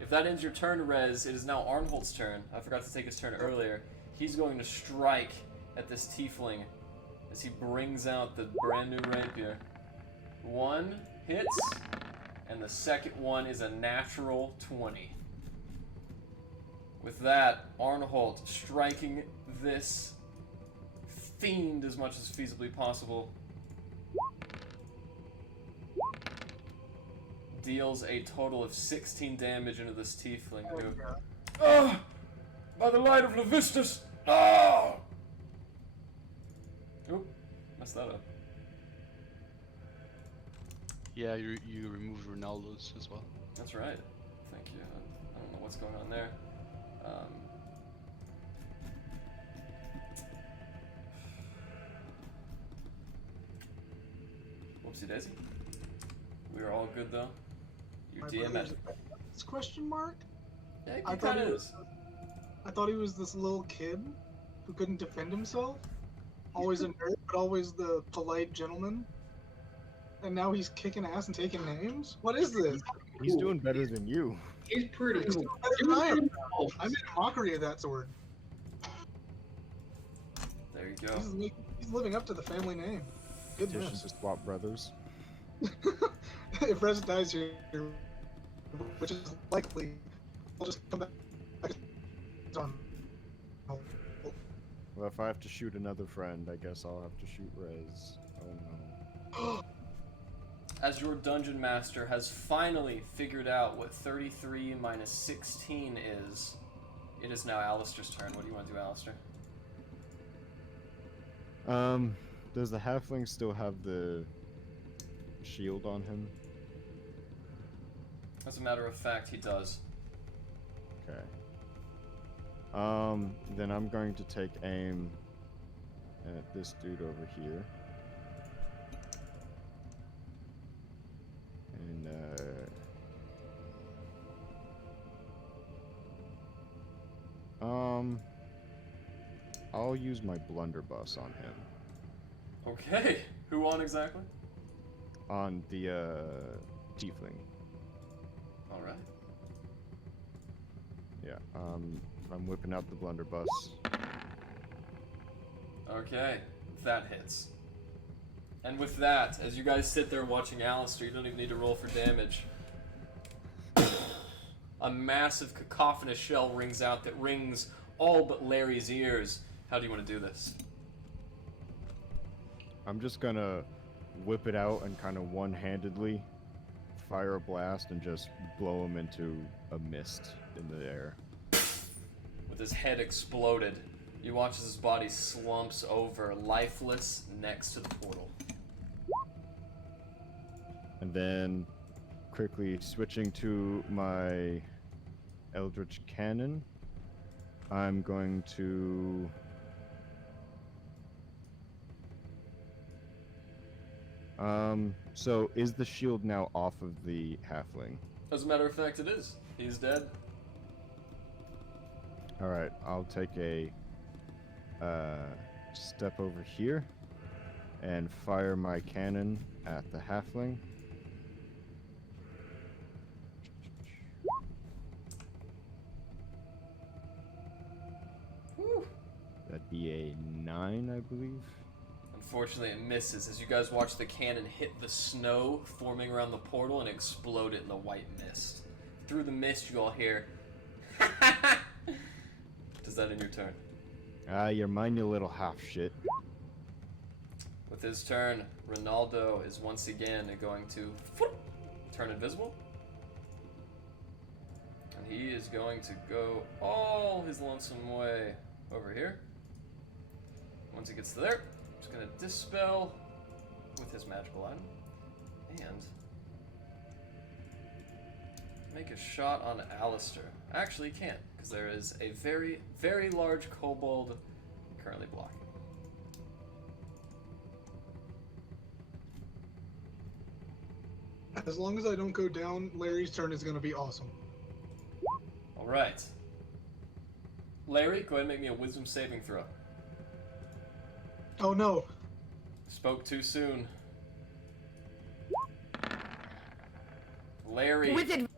If that ends your turn, Rez, it is now Arnholt's turn. I forgot to take his turn earlier. He's going to strike at this tiefling as he brings out the brand new rapier. One hits, and the second one is a natural 20. With that, Arnholt striking this fiend as much as feasibly possible. Deals a total of 16 damage into this tiefling. Ah! By the light of Levistus! Ah! Oop, messed that up. Yeah, you removed Rinaldo's as well. That's right. Thank you. I don't know what's going on there. Whoopsie daisy. We are all good though. You My DM brother's it. It's question mark? Yeah, I he thought kind he of was- is. I thought he was this little kid who couldn't defend himself. Always a nerd, but always the polite gentleman. And now he's kicking ass and taking names? What is this? He's doing better than you. He's pretty He's cool. doing better than I am. I made a mockery of that sword. There you go. He's living up to the family name. Petition Goodness. to swap brothers. If Rez dies here, which is likely, I'll just come back. On. Well, if I have to shoot another friend, I guess I'll have to shoot Rez. Oh no. As your dungeon master has finally figured out what 33 minus 16 is, it is now Alistair's turn. What do you want to do, Alistair? Does the halfling still have the shield on him? As a matter of fact, he does. Okay. Then I'm going to take aim at this dude over here. And, I'll use my blunderbuss on him. Okay. Who on exactly? On the, tiefling. Alright. Yeah, I'm whipping out the blunderbuss. Okay. That hits. And with that, as you guys sit there watching Alistair, you don't even need to roll for damage. A massive cacophonous shell rings out that rings all but Larry's ears. How do you want to do this? I'm just gonna whip it out and kind of one-handedly fire a blast and just blow him into a mist in the air. With his head exploded, you watch as his body slumps over, lifeless, next to the portal. And then, quickly switching to my Eldritch Cannon, I'm going to... so is the shield now off of the halfling? As a matter of fact, it is. He's dead. Alright, I'll take a step over here and fire my cannon at the halfling. Whew. That'd be a 9, I believe. Unfortunately, it misses as you guys watch the cannon hit the snow forming around the portal and explode it in the white mist. Through the mist, you all hear. Does that end your turn? You're mine, you little half shit. With his turn, Rinaldo is once again going to turn invisible. And he is going to go all his lonesome way over here. Once he gets to there, he's going to dispel with his magical item. And make a shot on Alistair. Actually, he can't, because there is a very, very large kobold currently blocking. As long as I don't go down, Larry's turn is going to be awesome. Alright. Larry, go ahead and make me a wisdom saving throw. Oh no. Spoke too soon. Larry. With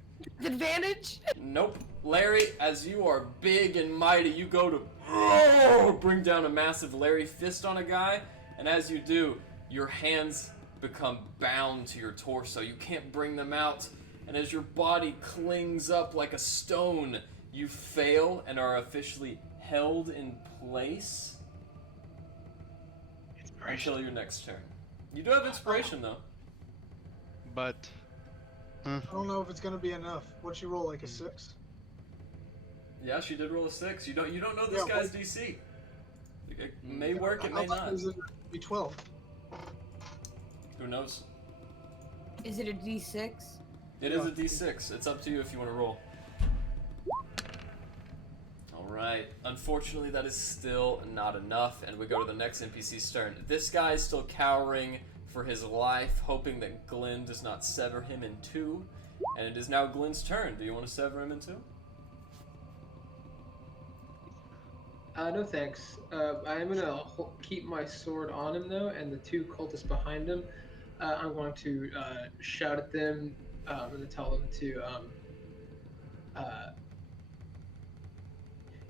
advantage? Nope. Larry, as you are big and mighty, you go to bring down a massive Larry fist on a guy, and as you do, your hands become bound to your torso. You can't bring them out, and as your body clings up like a stone, you fail and are officially held in place until your next turn. You do have inspiration, though. But I don't know if it's going to be enough. What'd you roll, like a 6? Yeah, she did roll a 6. You don't know this Yeah, guy's DC. It may work, it may I thought not. it was going to be 12. Who knows? Is it a D6? It is a D6. It's up to you if you want to roll. Alright. Unfortunately, that is still not enough, and we go to the next NPC's turn. This guy is still cowering for his life, hoping that Glenn does not sever him in two. And it is now Glenn's turn. Do you want to sever him in two? No thanks. I am gonna keep my sword on him though, and the two cultists behind him. I'm going to shout at them. I'm gonna tell them to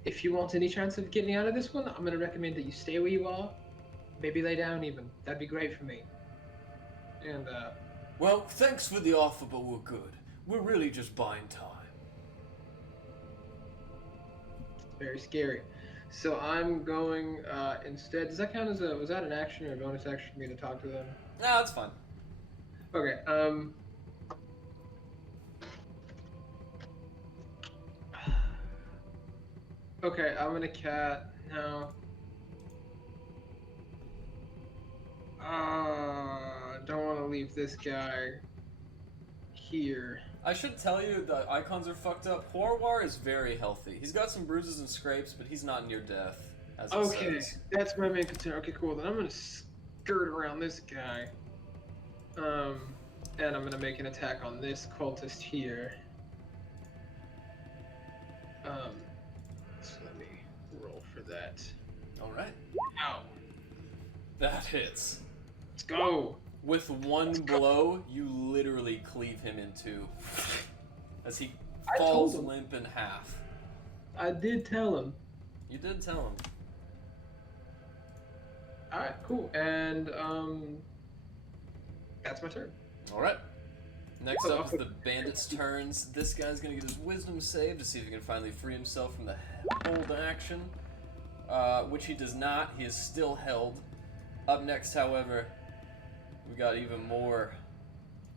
if you want any chance of getting out of this one, I'm gonna recommend that you stay where you are. Maybe lay down even. That'd be great for me. And Well, thanks for the offer, but we're good. We're really just buying time. very scary. So I'm going instead. Does that count as was that an action or a bonus action for me to talk to them? No, that's fine. Okay. Okay, I'm gonna cat now. Don't want to leave this guy here. I should tell you the icons are fucked up. Horwar is very healthy. He's got some bruises and scrapes, but he's not near death, as it Okay, says. that's my main concern. Okay, cool. Then I'm gonna skirt around this guy. And I'm gonna make an attack on this cultist here. So let me roll for that. Alright. Ow. That hits. Let's go. With one blow, you literally cleave him in two. As he I falls told him. limp in half. I did tell him. You did tell him. Alright, cool. And that's my turn. Alright. Next up is the bandit's turns. This guy's gonna get his wisdom save to see if he can finally free himself from the hold action. Which he does not. He is still held. Up next, however, we got even more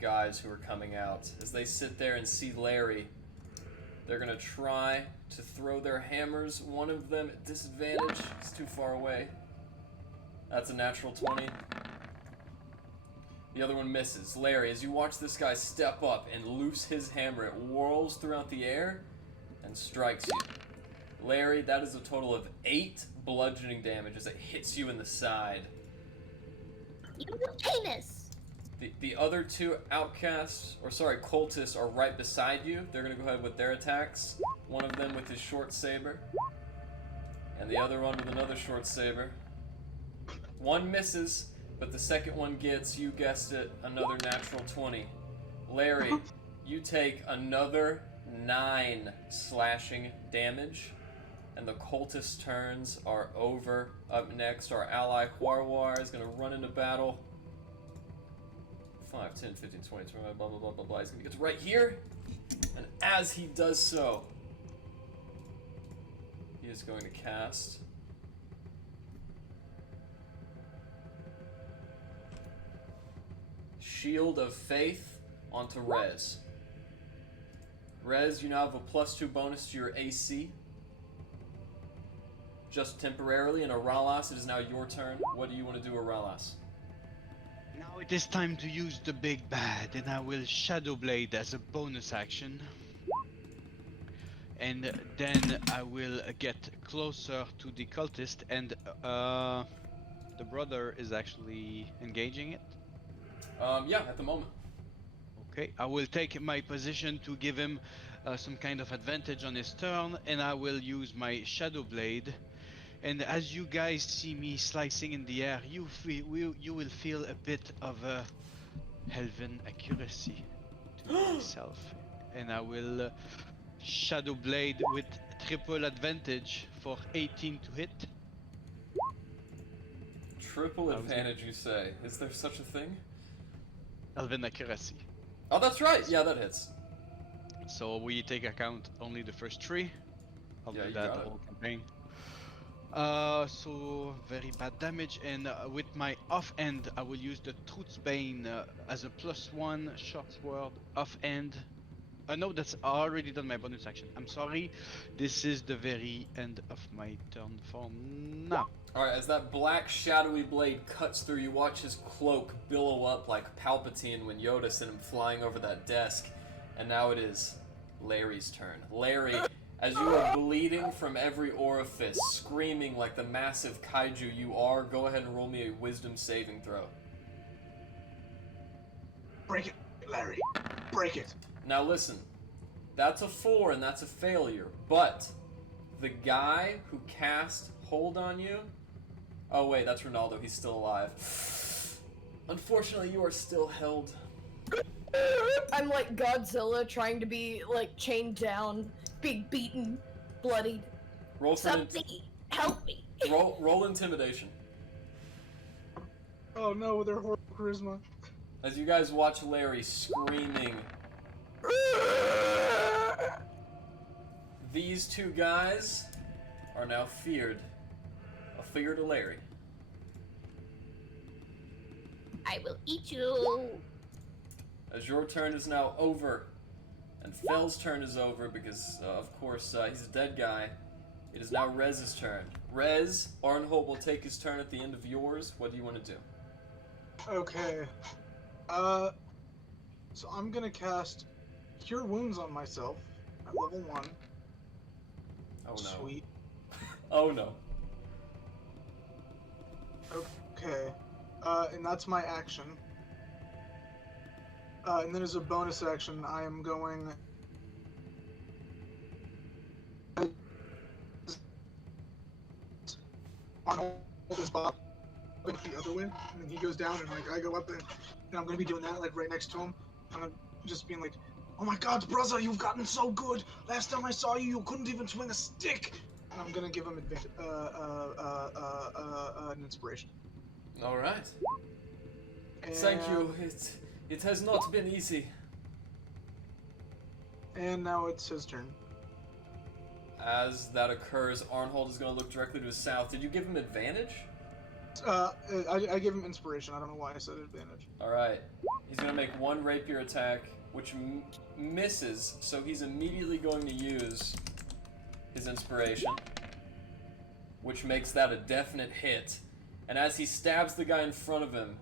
guys who are coming out. As they sit there and see Larry, they're gonna try to throw their hammers. One of them at disadvantage. It's too far away. That's a natural 20. The other one misses. Larry, as you watch this guy step up and loose his hammer, it whirls throughout the air and strikes you. Larry, that is a total of 8 bludgeoning damage as it hits you in the side. Penis. The other two outcasts, or sorry, cultists, are right beside you. They're going to go ahead with their attacks. One of them with his short saber, and the other one with another short saber. One misses, but the second one gets, you guessed it, another natural 20. Larry, you take another 9 slashing damage, and the cultist turns are over. Up next, our ally Huarwar is going to run into battle. 5, 10, 15, 20, 25, blah, blah, blah, blah, blah. He's going to get to right here, and as he does so, he is going to cast Shield of Faith onto Rez. Rez, you now have a +2 bonus to your AC. Just temporarily, and Aralas, it is now your turn. What do you want to do, Aralas? Now it is time to use the big bad, and I will Shadow Blade as a bonus action. And then I will get closer to the cultist, and the brother is actually engaging it. Yeah, at the moment. Okay, I will take my position to give him some kind of advantage on his turn, and I will use my Shadow Blade. And as you guys see me slicing in the air, you will feel a bit of a elven accuracy to myself. And I will Shadow Blade with triple advantage for 18 to hit. Triple advantage, you say? Is there such a thing? Elven accuracy. Oh, that's right. Yeah, that hits. So we take account only the first 3. I'll Yeah, do you that got the it. whole campaign. So very bad damage, and with my offhand, I will use the Truth's Bane as a +1 short sword offhand No, that's already done my bonus action. I'm sorry. This is the very end of my turn for now. Alright, as that black shadowy blade cuts through, you watch his cloak billow up like Palpatine when Yoda sent him flying over that desk. And now it is Larry's turn. Larry, as you are bleeding from every orifice, screaming like the massive kaiju you are, go ahead and roll me a wisdom saving throw. Break it, Larry. Break it. Now listen, that's a 4 and that's a failure, but the guy who cast hold on you... Oh wait, that's Rinaldo, he's still alive. Unfortunately, you are still held. I'm like Godzilla trying to be like chained down, being beaten, bloodied. Roll for Somebody help me. roll intimidation. Oh no, they're horrible charisma. As you guys watch Larry screaming. These two guys are now feared. A fear to Larry. I will eat you. As your turn is now over, and Fell's turn is over because, of course, he's a dead guy. It is now Rez's turn. Rez, Arnholt will take his turn at the end of yours. What do you want to do? Okay. So I'm gonna cast Cure Wounds on myself at level 1. Oh no. Sweet. Oh no. Okay. And that's my action. And then as a bonus action, I am going... on his bot the other way, and then he goes down, and like I go up, and I'm gonna be doing that like right next to him. I'm gonna just being like, "Oh my God, brother, you've gotten so good. Last time I saw you, you couldn't even swing a stick." And I'm gonna give him an inspiration. All right. And, Thank you. It has not been easy. And now it's his turn. As that occurs, Arnhold is going to look directly to his south. Did you give him advantage? I give him inspiration. I don't know why I said advantage. All right. He's going to make one rapier attack, which misses, so he's immediately going to use his inspiration, which makes that a definite hit. And as he stabs the guy in front of him,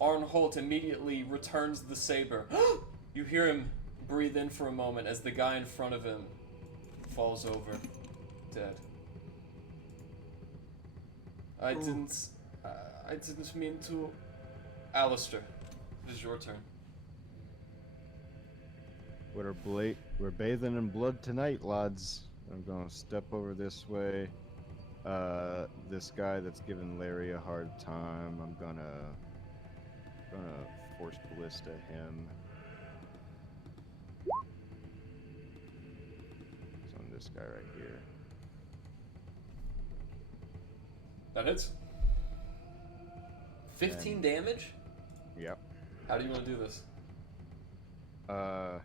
Arnholt immediately returns the saber. You hear him breathe in for a moment as the guy in front of him falls over, dead. I didn't mean to. Alistair, it is your turn. We're bathing in blood tonight, lads. I'm gonna step over this way. This guy that's giving Larry a hard time, I'm gonna force ballista him. It's on this guy right here. That hits. 15 damage? Yep. How do you want to do this? I'm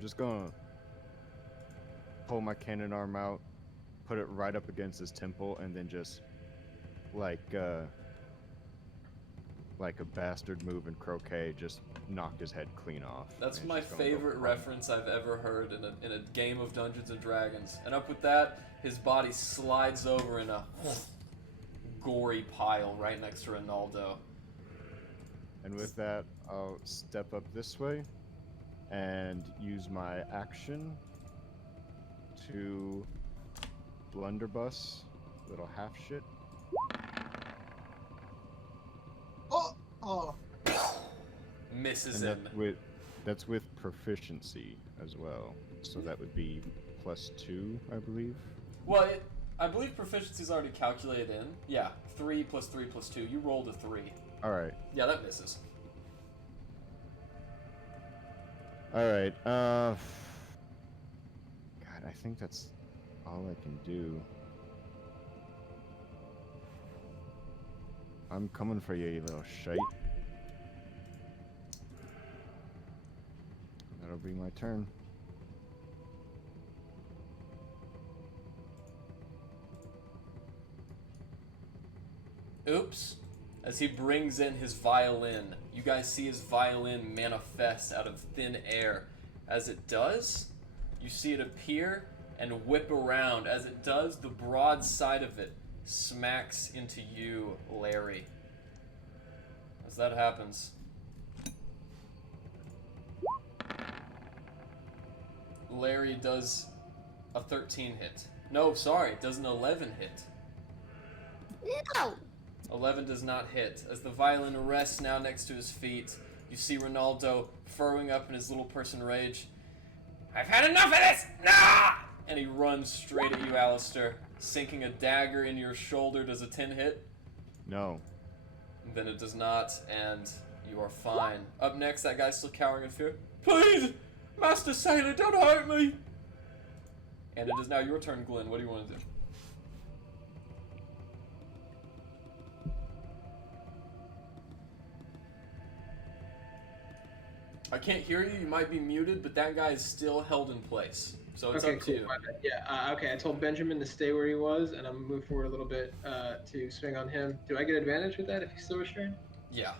just gonna pull my cannon arm out, put it right up against his temple, and then just like a bastard move in croquet, just knock his head clean off. That's And my just gonna go favorite for it. reference I've ever heard in a game of Dungeons and Dragons. And up with that, his body slides over in a gory pile right next to Rinaldo. And with that, I'll step up this way and use my action to blunderbuss little half shit. Oh. Misses And him. that's with proficiency as well. So that would be +2, I believe. Well, I believe proficiency is already calculated in. Yeah, 3 + 3 + 2. You rolled a 3. Alright. Yeah, that misses. Alright, God, I think that's all I can do. I'm coming for you, you little shite. That'll be my turn. Oops. As he brings in his violin, you guys see his violin manifest out of thin air. As it does, you see it appear and whip around. As it does, the broad side of it smacks into you, Larry. As that happens, Larry does a 13 hit. No, sorry, does an 11 hit. No. 11 does not hit. As the violin rests now next to his feet, you see Rinaldo furrowing up in his little person rage. I've had enough of this! Nah! And he runs straight at you, Alistair, sinking a dagger in your shoulder. Does a 10 hit? No. Then it does not, and you are fine. Up next, that guy's still cowering in fear. Please! Master Sailor, don't hurt me! And it is now your turn, Glenn. What do you want to do? I can't hear you. You might be muted, but that guy is still held in place. So it's Okay, up to cool. you. My bad. Yeah, okay, I told Benjamin to stay where he was, and I'm gonna move forward a little bit to swing on him. Do I get advantage with that if he's still restrained? Yeah.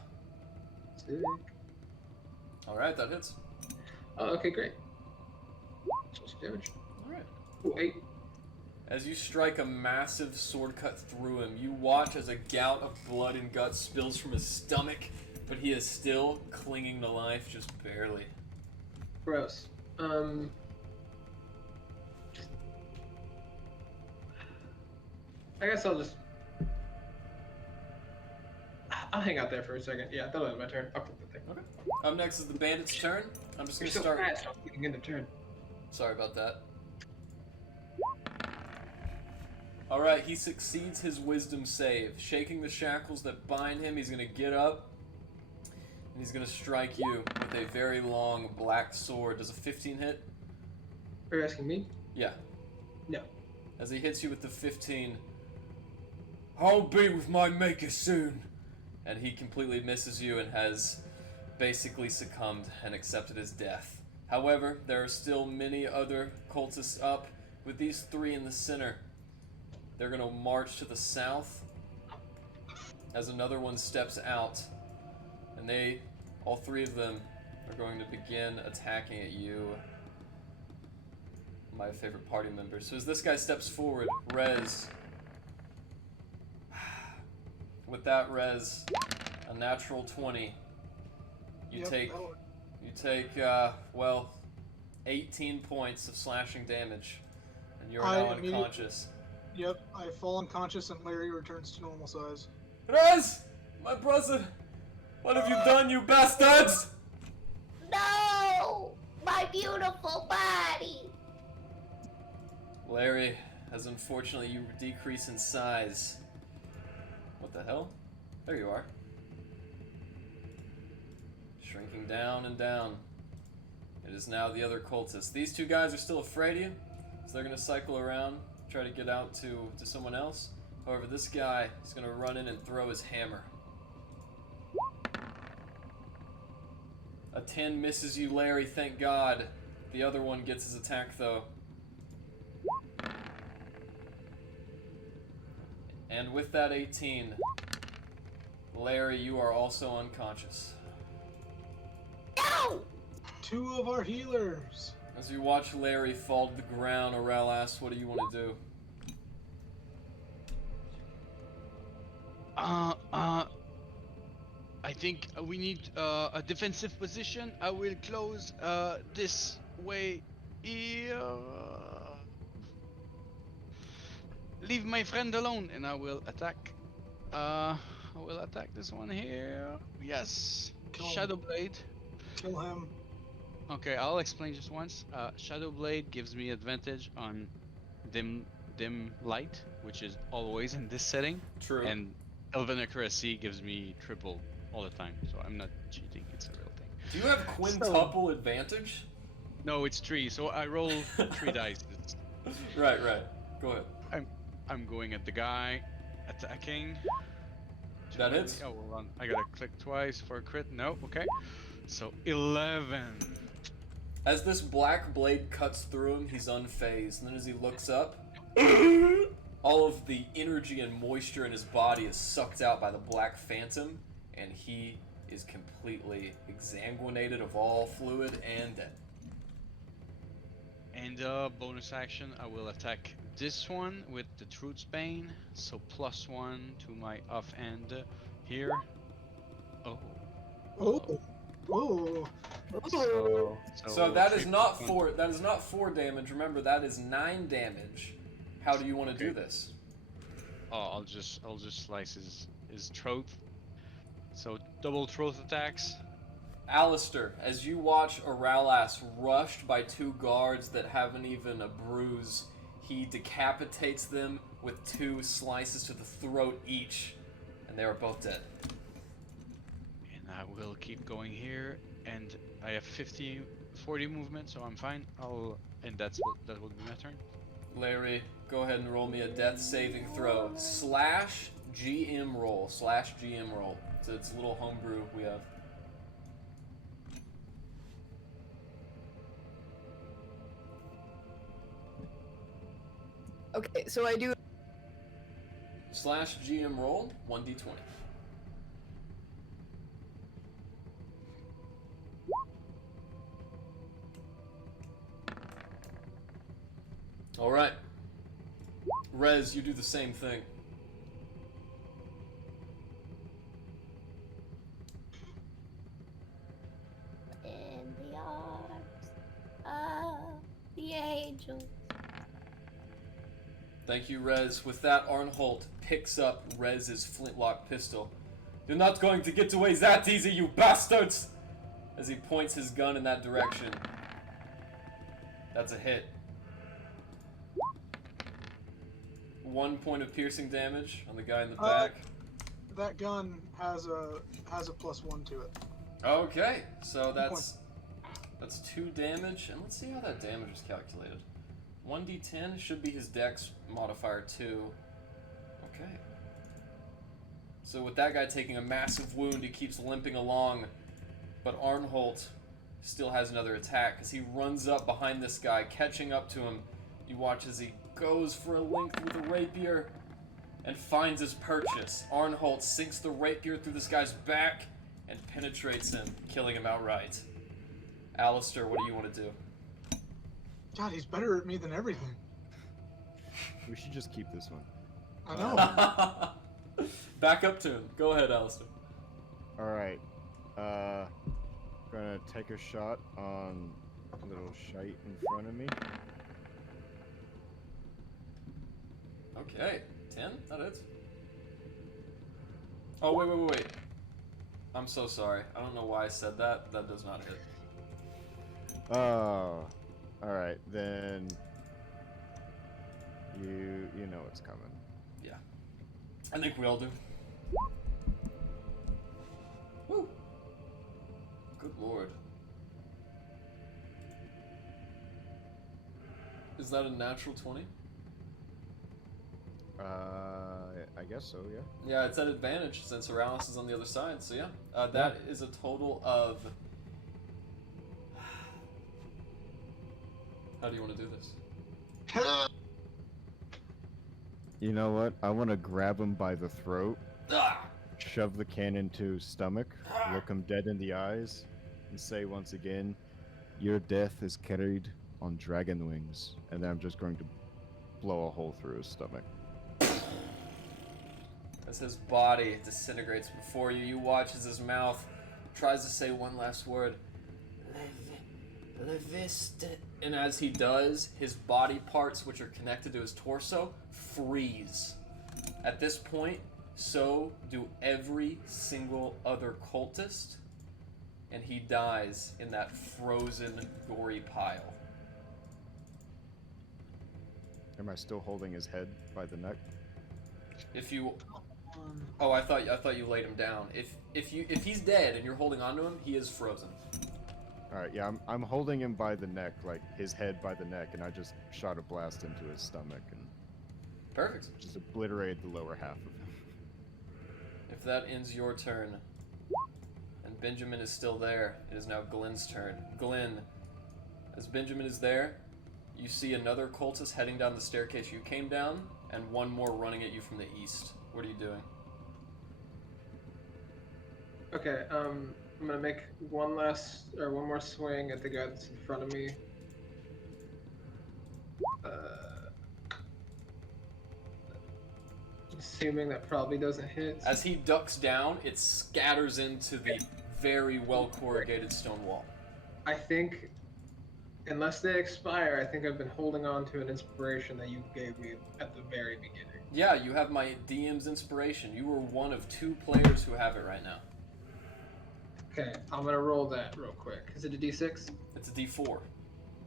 Sick. Alright, that hits. Oh, okay, great. So some damage. Alright. Ooh, 8. As you strike a massive sword cut through him, you watch as a gout of blood and guts spills from his stomach, but he is still clinging to life, just barely. Gross. I guess I'll hang out there for a second. Yeah, that'll end my turn. I'll click the thing. Okay. Up next is the bandit's turn. I'm just You're gonna so start. fast. I'm getting into turn. Sorry about that. Alright, he succeeds his wisdom save. Shaking the shackles that bind him, he's gonna get up. And he's gonna strike you with a very long black sword. Does a 15 hit? Are you asking me? Yeah. No. As he hits you with the 15, I'll be with my maker soon. And he completely misses you and has basically succumbed and accepted his death. However, there are still many other cultists up. With these 3 in the center, they're going to march to the south as another one steps out. And all 3 of them are going to begin attacking at you, my favorite party member. So as this guy steps forward, Rez, with that Rez, a natural 20, you take 18 points of slashing damage, and you're now unconscious. Yep, I fall unconscious and Larry returns to normal size. Rez, my brother, what have you done, you bastards? No! My beautiful body! Larry, as unfortunately you decrease in size. What the hell? There you are. Shrinking down and down. It is now the other cultists. These 2 guys are still afraid of you, so they're going to cycle around, try to get out to someone else. However, this guy is going to run in and throw his hammer. A 10 misses you, Larry, thank God. The other one gets his attack, though. And with that 18, Larry, you are also unconscious. No! 2 of our healers. As you watch Larry fall to the ground, Aurel asks, what do you want to do? I think we need a defensive position. I will close this way here. Leave my friend alone, and I will attack. I will attack this one here. Yes. Shadow Blade. Kill him. Okay, I'll explain just once. Shadow Blade gives me advantage on dim light, which is always in this setting. True. And Elven Accuracy gives me triple all the time, so I'm not cheating. It's a real thing. Do you have quintuple advantage? No, it's 3. So I roll 3 dice. Right. Go ahead. I'm going at the guy, attacking. That hits. Oh, hold on. I gotta click twice for a crit. No, okay. So 11. As this black blade cuts through him, he's unfazed. And then as he looks up, All of the energy and moisture in his body is sucked out by the Black Phantom, and he is completely exsanguinated of all fluid and dead. And bonus action, I will attack this one with the Truth's Bane. So +1 to my offhand here. Oh. Oh. Oh. So that is not 3+1. 4. That is not 4 damage. Remember, that is 9 damage. How do you want to do this? Oh, I'll just slice his throat. So double throat attacks. Alistair, as you watch Aralas rushed by 2 guards that haven't even a bruise, he decapitates them with 2 slices to the throat each, and they are both dead. And I will keep going here, and I have 40 movement, so I'm fine. And that will be my turn. Larry, go ahead and roll me a death saving throw. /GM roll. /GM roll. So it's a little homebrew we have. Okay, so I do. /GM roll, 1d20. Alright. Rez, you do the same thing. In the arms of the angels. Thank you, Rez. With that, Arnholt picks up Rez's flintlock pistol. You're not going to get away that easy, you bastards! As he points his gun in that direction. That's a hit. 1 point of piercing damage on the guy in the back. That gun has a +1 to it. Okay, so that's 2 damage, and let's see how that damage is calculated. 1d10 should be his dex modifier 2. Okay. So with that guy taking a massive wound, he keeps limping along, but Arnholt still has another attack as he runs up behind this guy, catching up to him. You watch as he goes for a length with a rapier and finds his purchase. Arnholt sinks the rapier through this guy's back and penetrates him, killing him outright. Alistair, what do you want to do? God, he's better at me than everything. We should just keep this one. I know. Back up to him. Go ahead, Alistair. Alright. Gonna take a shot on a little shite in front of me. Okay. 10? That is. Oh, wait. I'm so sorry. I don't know why I said that. That does not hit. Oh. Alright, then you know what's coming. Yeah. I think we all do. Woo! Good lord. Is that a natural 20? I guess so, yeah. Yeah, it's at advantage since Aralis is on the other side, so yeah. That is a total of... How do you want to do this? You know what? I want to grab him by the throat, Ah! shove the cannon to his stomach, look him dead in the eyes, and say once again, "Your death is carried on dragon wings." And then I'm just going to blow a hole through his stomach. As his body disintegrates before you, you watch as his mouth tries to say one last word. Levista. And as he does, his body parts, which are connected to his torso, freeze. At this point, so do every single other cultist, and he dies in that frozen, gory pile. Am I still holding his head by the neck? If you... Oh, I thought you laid him down. If he's dead and you're holding onto him, he is frozen. Alright, yeah, I'm holding him by the neck, like his head by the neck, and I just shot a blast into his stomach and Perfect. just obliterated the lower half of him. If that ends your turn, and Benjamin is still there, it is now Glenn's turn. Glenn, as Benjamin is there, you see another cultist heading down the staircase you came down, and one more running at you from the east. What are you doing? Okay, I'm gonna make one more swing at the guy that's in front of me. Assuming that probably doesn't hit. As he ducks down, it scatters into the very well corrugated stone wall. I think, unless they expire, I think I've been holding on to an inspiration that you gave me at the very beginning. Yeah, you have my DM's inspiration. You were one of 2 players who have it right now. Okay, I'm gonna roll that real quick. Is it a D6? It's a D4.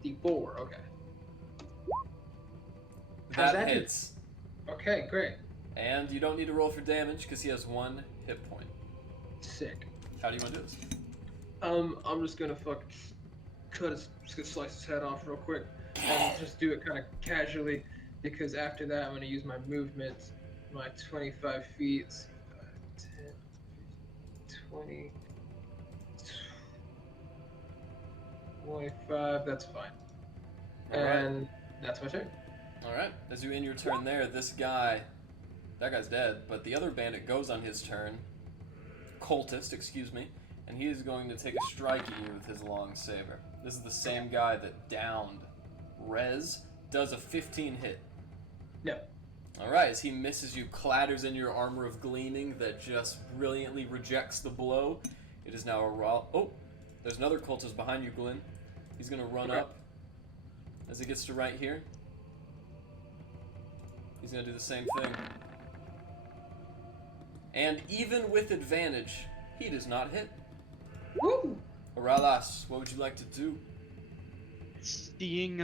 D4, okay. That hits. Okay, great. And you don't need to roll for damage because he has 1 hit point. Sick. How do you want to do this? I'm just gonna just gonna slice his head off real quick and just do it kind of casually because after that I'm gonna use my movement, my 25 feet, 10, 20, 25, that's fine. And that's my turn. Alright, as you end your turn there, that guy's dead, but the other bandit goes on his turn, cultist, excuse me, and he is going to take a strike at you with his long saber. This is the same guy that downed Rez. Does a 15 hit? No. Alright, as he misses you, clatters in your armor of gleaming that just brilliantly rejects the blow. It is now a raw. Oh, there's another cultist behind you, Glenn. He's going to run up as he gets to right here. He's going to do the same thing. And even with advantage, he does not hit. Woo! Aralas, what would you like to do? Seeing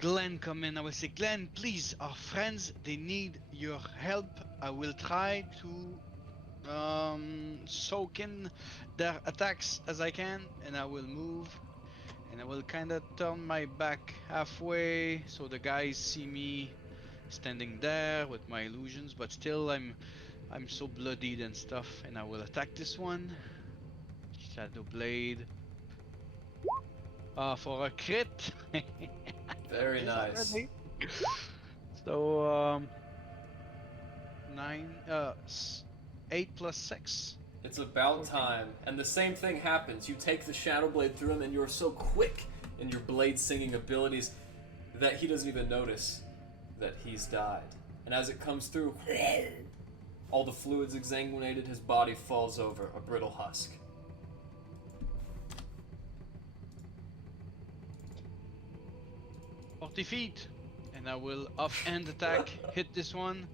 Glenn come in, I will say, Glenn, please, our friends, they need your help. I will try to soak in their attacks as I can, and I will move, and I will kind of turn my back halfway so the guys see me standing there with my illusions, but still I'm so bloodied and stuff, and I will attack this one. Shadow Blade. For a crit. Very nice. So 8 plus 6. It's about time, and the same thing happens. You take the Shadow Blade through him, and you're so quick in your blade singing abilities that he doesn't even notice that he's died. And as it comes through, all the fluids exsanguinated, his body falls over, a brittle husk. Feet, and I will offhand attack, hit this one.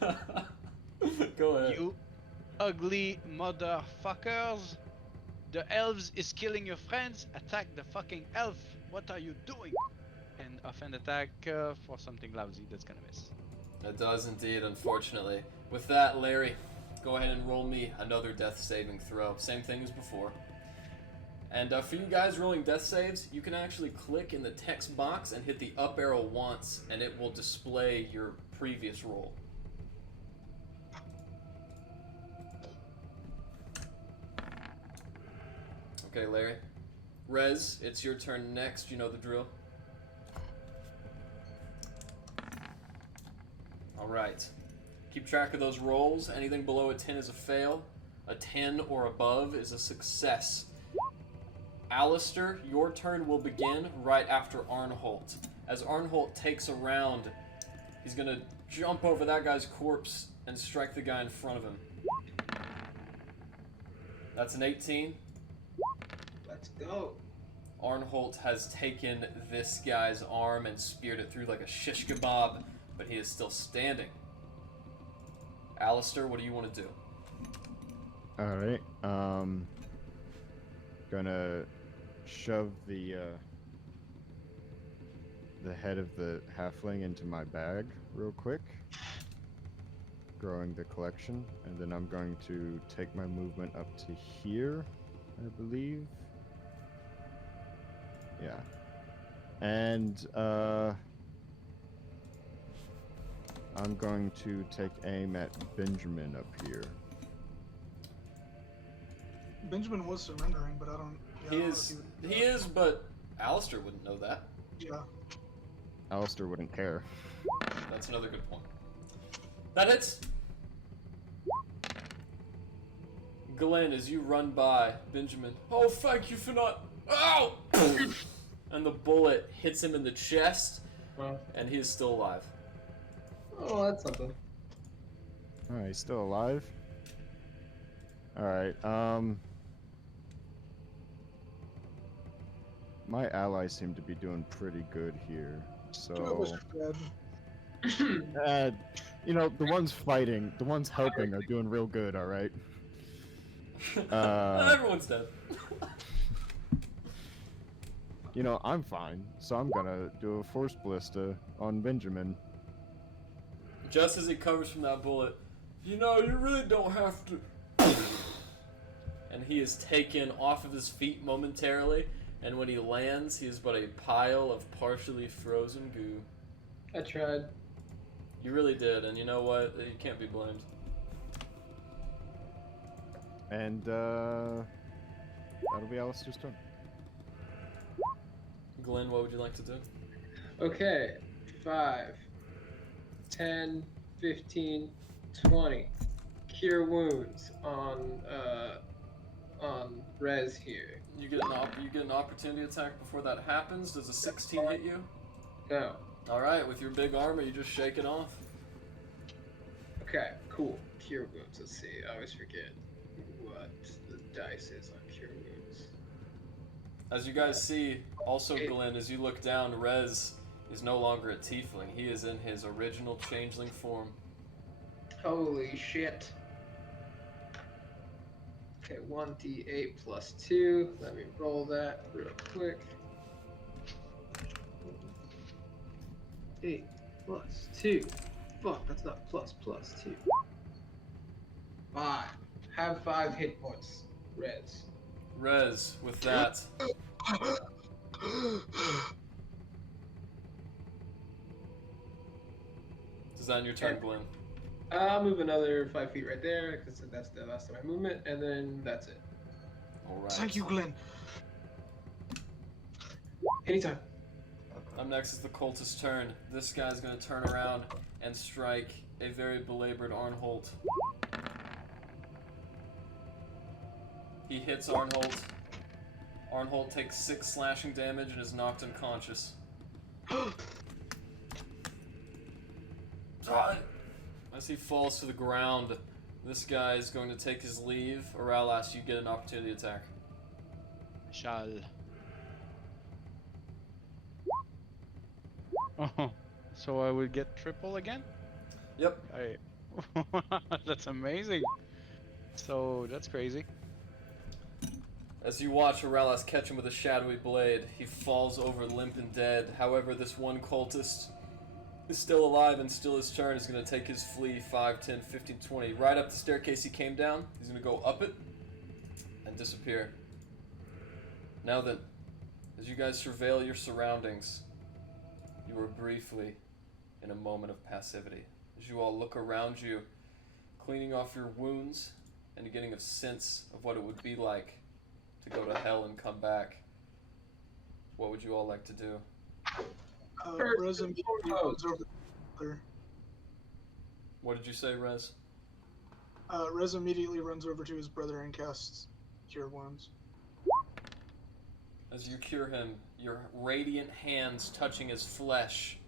Go ahead. You ugly motherfuckers. The elves is killing your friends. Attack the fucking elf. What are you doing? And offhand attack for something lousy that's gonna miss. It does indeed, unfortunately. With that, Larry, go ahead and roll me another death saving throw. Same thing as before. And for you guys rolling death saves, you can actually click in the text box and hit the up arrow once, and it will display your previous roll. Okay, Larry. Rez, it's your turn next. You know the drill. Alright. Keep track of those rolls. Anything below a 10 is a fail. A 10 or above is a success. Alistair, your turn will begin right after Arnholt. As Arnholt takes a round, he's going to jump over that guy's corpse and strike the guy in front of him. That's an 18. Let's go. Arnholt has taken this guy's arm and speared it through like a shish kebab, but he is still standing. Alistair, what do you want to do? Alright, gonna shove the head of the halfling into my bag real quick, growing the collection, and then I'm going to take my movement up to here, I believe. Yeah. And I'm going to take aim at Benjamin up here. Benjamin was surrendering, but I don't. Yeah, He I don't know is, if he is, but Alistair wouldn't know that. Yeah. Alistair wouldn't care. That's another good point. That hits. Glenn, as you run by Benjamin, oh, thank you for not. Ow! And the bullet hits him in the chest, Well, and he is still alive. oh, that's something. Alright, he's still alive. Alright, my allies seem to be doing pretty good here. Two of us So, are dead. you know, the ones fighting, the ones helping are doing real good, alright? Everyone's dead. You know, I'm fine, so I'm gonna do a force ballista on Benjamin. Just as he covers from that bullet, you know, you really don't have to. And he is taken off of his feet momentarily, and when he lands, he is but a pile of partially frozen goo. I tried. You really did, and you know what? You can't be blamed. And, that'll be Alistair's turn. Glenn, what would you like to do? Okay. 5, 10, 15, 20. Cure wounds on Rez here. You get an opportunity attack before that happens. Does a 16 hit you? No. All right, with your big armor, you just shake it off. Okay, cool. Cure wounds. Let's see. I always forget what the dice is on cure wounds. As you guys see, also Glenn, as you look down, Rez is no longer a tiefling. He is in his original changeling form. Holy shit. Okay, 1d8 plus 2. Let me roll that real quick. 8 plus 2. Fuck, that's not plus 2. 5. Have 5 hit points. Reds. Rez, with that. Is that your turn, Glenn? I'll move another 5 feet right there, because that's the last of my movement, and then that's it. Alright. Thank you, Glenn. Anytime. Up next is the cultist's turn. This guy's gonna turn around and strike a very belabored Arnholt. He hits Arnholt. Arnholt takes 6 slashing damage and is knocked unconscious. As he falls to the ground, this guy is going to take his leave, or alas, you get an opportunity attack. Shall. Oh, so I will get triple again? Yep. That's amazing. So that's crazy. As you watch Arelas catch him with a shadowy blade, he falls over limp and dead. However, this one cultist is still alive and still his turn. Is going to take his flea 5, 10, 15, 20. Right up the staircase he came down. He's going to go up it and disappear. Now then, as you guys surveil your surroundings, you are briefly in a moment of passivity. As you all look around you, cleaning off your wounds and getting a sense of what it would be like to go to hell and come back. What would you all like to do? Rez immediately runs over. What did you say, Rez? Rez immediately runs over to his brother and casts Cure Wounds. As you cure him, your radiant hands touching his flesh,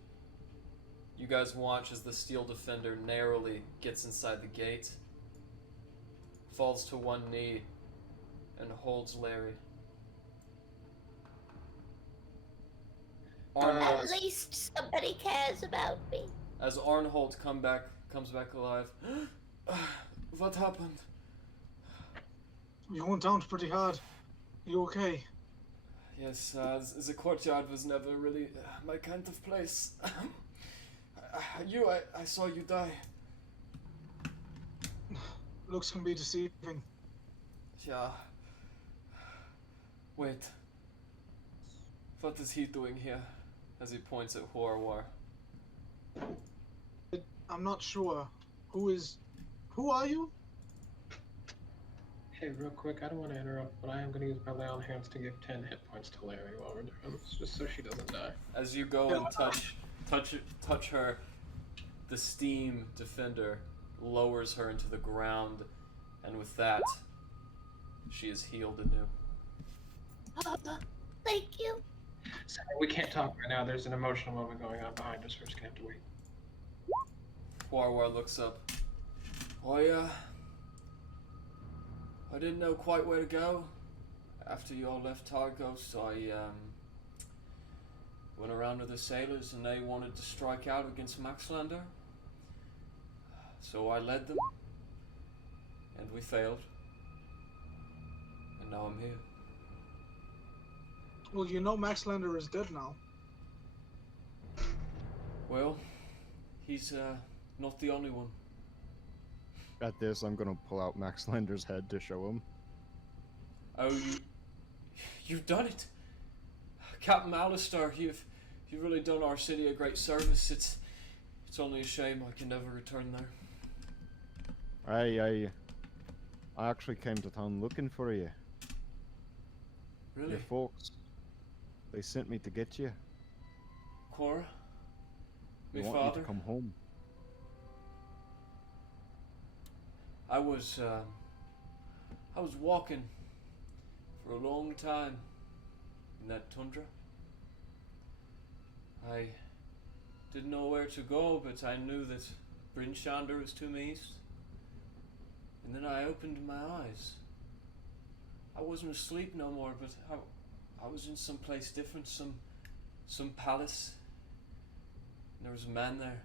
you guys watch as the steel defender narrowly gets inside the gate, falls to one knee, and holds Larry. Arnholt, At least somebody cares about me. as Arnholt comes back alive. What happened? You went down pretty hard. You okay? Yes, the courtyard was never really my kind of place. I saw you die. Looks can be deceiving. Yeah. Wait. What is he doing here? As he points at Horwar. I'm not sure. Who are you? Hey, real quick, I don't want to interrupt, but I am going to use my lay on hands to give 10 hit points to Larry while we're doing this, just so she doesn't die. As you go and touch her, the steam defender lowers her into the ground, and with that, she is healed anew. Thank you. Sorry, we can't talk right now. There's an emotional moment going on behind us. We're just gonna have to wait. Warwar looks up. I didn't know quite where to go. After you all left Targos, I went around with the sailors and they wanted to strike out against Maxlander. So I led them, and we failed. And now I'm here. Well, you know Maxlander is dead now. Well, he's not the only one. At this, I'm gonna pull out Max Lander's head to show him. Oh, you've done it, Captain Alistair. You've really done our city a great service. It's only a shame I can never return there. I actually came to town looking for you. Really? Your folks. They sent me to get you. Cora? They My want father? you to come home. I was walking for a long time in that tundra. I didn't know where to go, but I knew that Bryn Shander was to me east. And then I opened my eyes. I wasn't asleep no more, but I was in some place different, some palace. And there was a man there.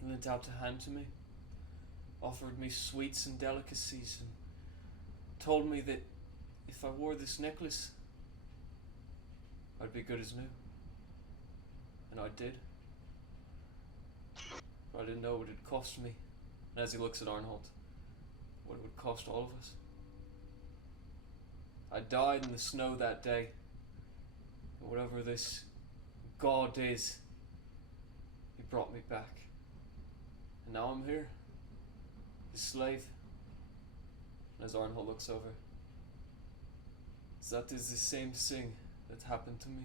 He leant out a hand to me, offered me sweets and delicacies, and told me that if I wore this necklace, I'd be good as new. And I did. But I didn't know what it'd cost me. And as he looks at Arnold, what it would cost all of us. I died in the snow that day. And whatever this God is, he brought me back. And now I'm here, his slave. And as Arnold looks over, that is the same thing that happened to me.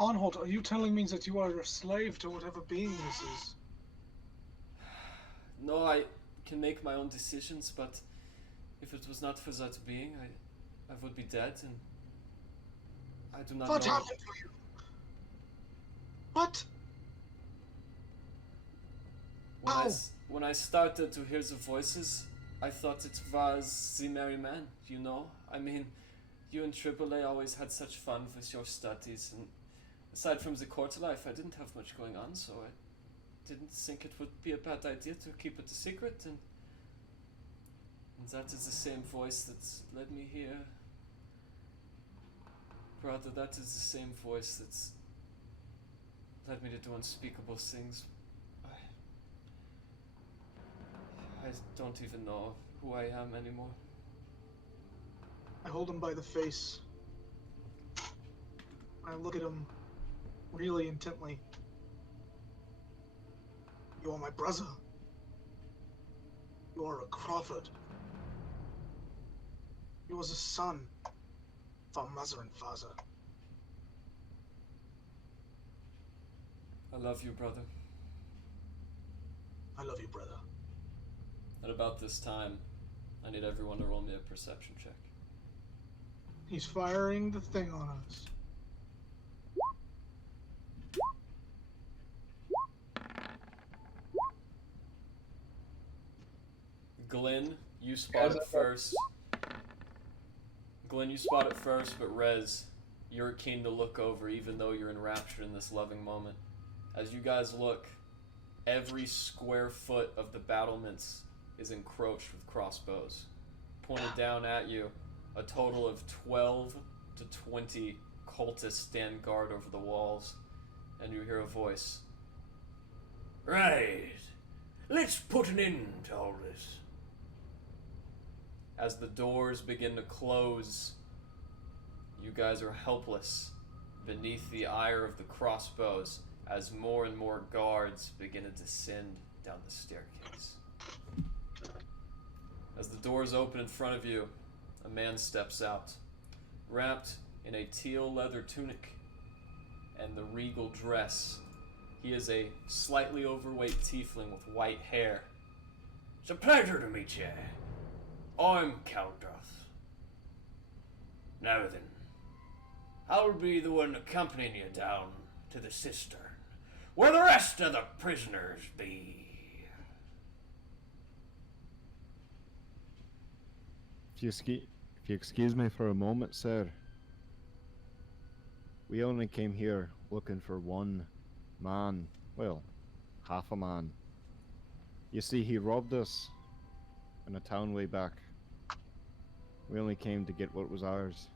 Arnold, are you telling me that you are a slave to whatever being this is? No, I can make my own decisions, but if it was not for that being, I would be dead, and I do not What know. happened to you? What? When I started to hear the voices, I thought it was the merry man, you know? I mean, you and AAA always had such fun with your studies, and aside from the court life, I didn't have much going on, so I didn't think it would be a bad idea to keep it a secret, and that is the same voice that's led me here. Brother, that is the same voice that's led me to do unspeakable things. I don't even know who I am anymore. I hold him by the face. I look at him really intently. You are my brother. You are a Crawford. You was a son from mother and father. I love you, brother. I love you, brother. At about this time, I need everyone to roll me a perception check. He's firing the thing on us. Glenn, you spot it first. Glenn, you spot it first, but Rez, you're keen to look over even though you're enraptured in this loving moment. As you guys look, every square foot of the battlements is encroached with crossbows. Pointed down at you, a total of 12 to 20 cultists stand guard over the walls, and you hear a voice. Right. Let's put an end to all this. As the doors begin to close, you guys are helpless beneath the ire of the crossbows as more and more guards begin to descend down the staircase. As the doors open in front of you, a man steps out, wrapped in a teal leather tunic. and the regal dress. He is a slightly overweight tiefling with white hair. It's a pleasure to meet you. I'm Caldroth. Now then, I'll be the one accompanying you down to the cistern, where the rest of the prisoners be. If you excuse me for a moment, sir. We only came here looking for one man. Well, half a man. You see, he robbed us in a town way back. We only came to get what was ours.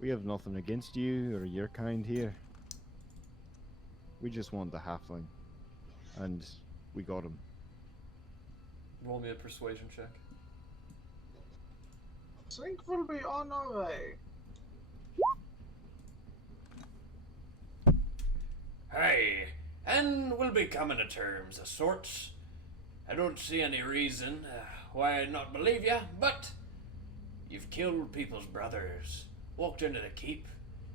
We have nothing against you or your kind here. We just want the halfling. And we got him. Roll me a persuasion check. Think we'll be on our way. Hey, and we'll be coming to terms of sorts. I don't see any reason why I'd not believe you, but you've killed people's brothers, walked into the keep,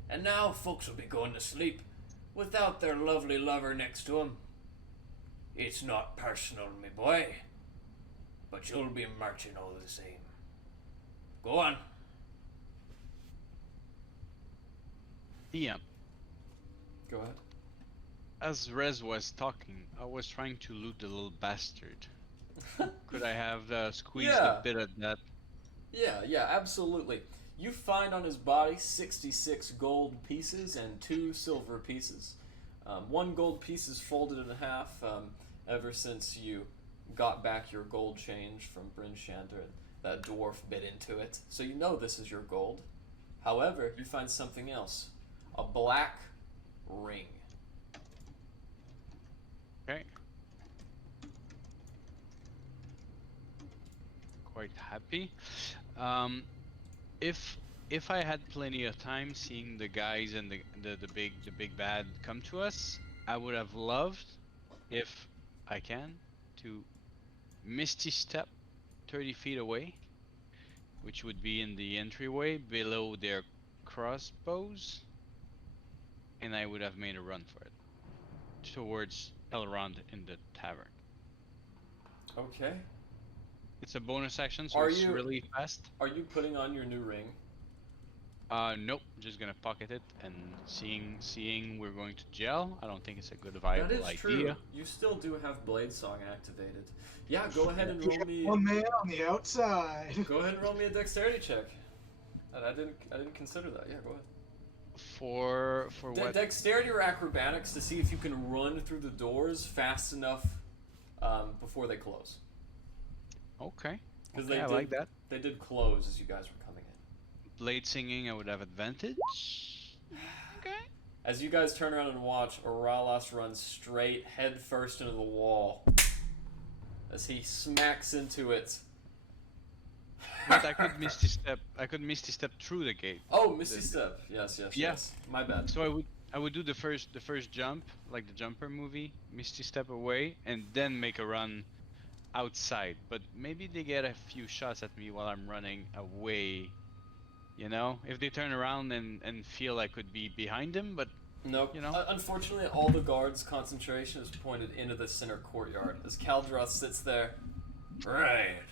and now folks will be going to sleep without their lovely lover next to 'em. It's not personal, me boy, but you'll be marching all the same. Go on. Yeah. Go ahead. As Rez was talking, I was trying to loot the little bastard. Could I have squeezed Yeah. a bit of that? Yeah, absolutely. You find on his body 66 gold pieces and 2 silver pieces. 1 gold piece is folded in half ever since you got back your gold change from Bryn Shander. That dwarf bit into it, so you know this is your gold. However, you find something else. A black ring. Okay. Quite happy. If I had plenty of time seeing the guys and the big bad come to us, I would have loved, if I can, to misty step 30 feet away, which would be in the entryway below their crossbows, and I would have made a run for it towards Elrond in the tavern. Okay. It's a bonus action, so Are it's you- really fast. Are you putting on your new ring? Nope. Just gonna pocket it and seeing we're going to jail. I don't think it's a good viable That is idea. true. You still do have Blade Song activated. Yeah, go ahead and roll me. One man on the outside. Go ahead and roll me a dexterity check. I didn't consider that. Yeah, go ahead. For what? Dexterity or acrobatics to see if you can run through the doors fast enough before they close. Okay. Because Okay, I like that. They did close as you guys were coming in. Blade singing, I would have advantage. Okay. As you guys turn around and watch, Oralas runs straight head first into the wall. As he smacks into it. But I could misty step. I could misty step through the gate. Oh, Misty Step. Yes. My bad. So I would do the first jump, like the jumper movie, misty step away, and then make a run outside. But maybe they get a few shots at me while I'm running away. You know, if they turn around and feel I could be behind them, but Nope. you know. Unfortunately, all the guards' concentration is pointed into the center courtyard as Caldroth sits there. Right.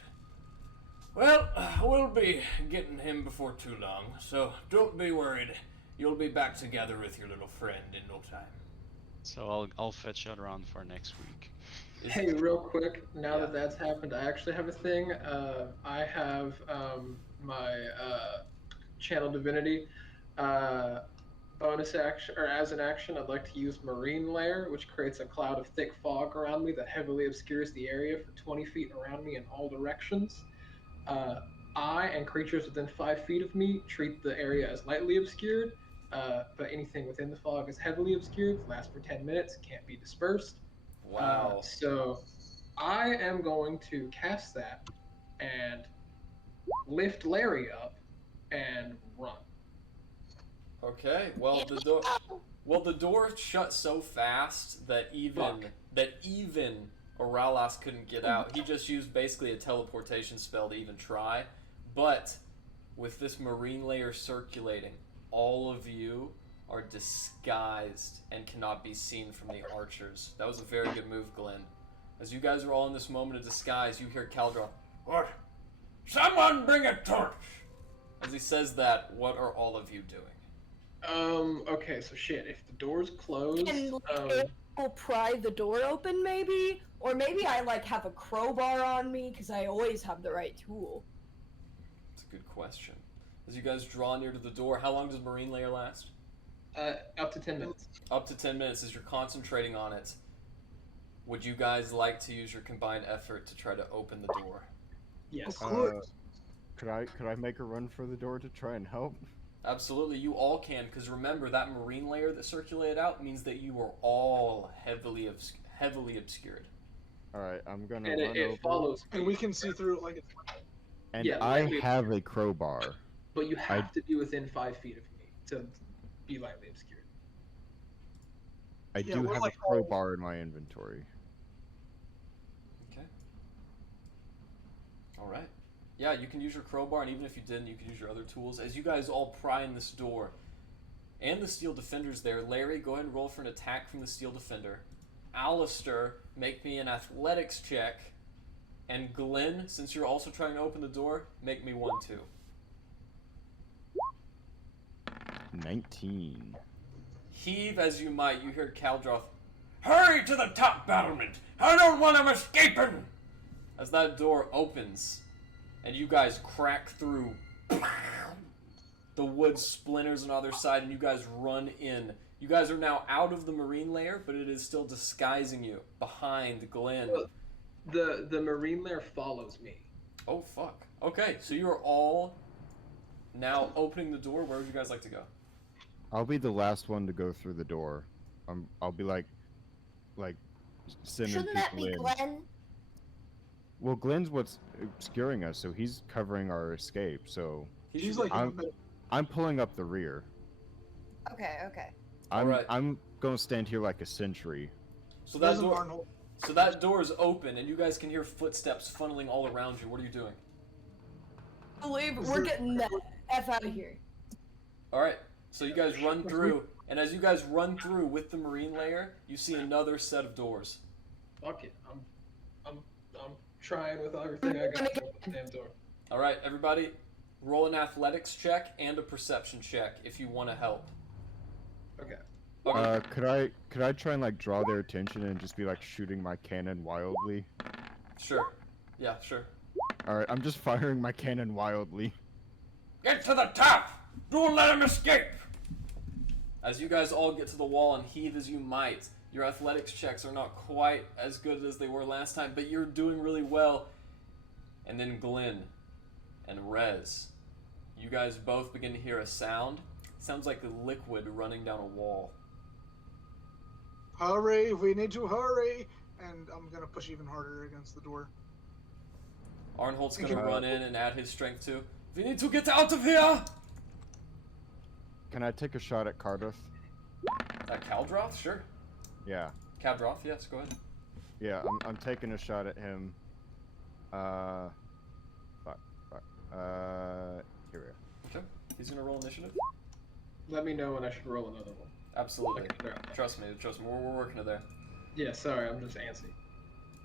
Well, we'll be getting him before too long, so don't be worried. You'll be back together with your little friend in no time. So I'll fetch it around for next week. Hey, real quick, now that that's happened, I actually have a thing. I have my Channel Divinity bonus action, or as an action, I'd like to use Marine Layer, which creates a cloud of thick fog around me that heavily obscures the area for 20 feet around me in all directions. I and creatures within 5 feet of me treat the area as lightly obscured, but anything within the fog is heavily obscured, lasts for 10 minutes, can't be dispersed. Wow. So I am going to cast that and lift Larry up and run. Okay. Well, the door shut so fast that even Oralas couldn't get out. He just used basically a teleportation spell to even try. But with this marine layer circulating, all of you are disguised and cannot be seen from the archers. That was a very good move, Glenn. As you guys are all in this moment of disguise, you hear Caldroth. What? Someone bring a torch! As he says that, what are all of you doing? Okay, so shit, if the door's closed, Can we'll pry the door open, maybe? Or maybe I, like, have a crowbar on me, because I always have the right tool. It's a good question. As you guys draw near to the door, how long does Marine Layer last? up to 10 minutes. Up to 10 minutes as you're concentrating on it. Would you guys like to use your combined effort to try to open the door? Yes. Of course. Could I make a run for the door to try and help? Absolutely, you all can, because remember, that marine layer that circulated out means that you are all heavily obscured. Alright, I'm gonna And run it over. follows. And we can see through it like it's. And Yeah, I lightly have a crowbar. But you have to be within 5 feet of me to be lightly obscured. I Yeah, do we're have like a crowbar in my inventory. Okay. Alright. Yeah, you can use your crowbar, and even if you didn't, you can use your other tools. As you guys all pry in this door, and the steel defender's there, Larry, go ahead and roll for an attack from the steel defender. Alistair, make me an athletics check. And Glenn, since you're also trying to open the door, make me one too. 19. Heave as you might, you hear Caldroth. Hurry to the top battlement! I don't want them escaping! As that door opens, and you guys crack through, the wood splinters on either side, and you guys run in. You guys are now out of the marine layer, but it is still disguising you behind Glenn. The marine layer follows me. Oh, fuck. Okay, so you are all now opening the door. Where would you guys like to go? I'll be the last one to go through the door. I'll be like sending Shouldn't that people be in. Glenn? Well, Glenn's what's obscuring us, so he's covering our escape. So He's like. I'm pulling up the rear. Okay, okay. Alright. I'm gonna stand here like a sentry. So that door is open, and you guys can hear footsteps funneling all around you. What are you doing? I believe we're getting the F out of here. Alright, so you guys run through, and as you guys run through with the marine layer, you see another set of doors. Fuck it. I'm trying with everything I got to open the damn door. Alright, everybody, roll an athletics check and a perception check if you want to help. Okay. Okay. Could I try and like draw their attention and just be like shooting my cannon wildly? Sure. Yeah, sure. Alright, I'm just firing my cannon wildly. Get to the top! Don't let them escape! As you guys all get to the wall and heave as you might, your athletics checks are not quite as good as they were last time, but you're doing really well. And then Glenn and Rez, you guys both begin to hear a sound. It sounds like a liquid running down a wall. Hurry! We need to hurry! And I'm gonna push even harder against the door. Arnhold's gonna run in and add his strength too. We need to get out of here! Can I take a shot at Cardiff? Caldroth? Sure. Yeah. Caldroth, yes, go ahead. Yeah, I'm taking a shot at him. Fuck. Here we are. Okay. He's gonna roll initiative? Let me know when I should roll another one. Absolutely. Like, they're out there. Trust me. We're working to there. Yeah, sorry, I'm just antsy.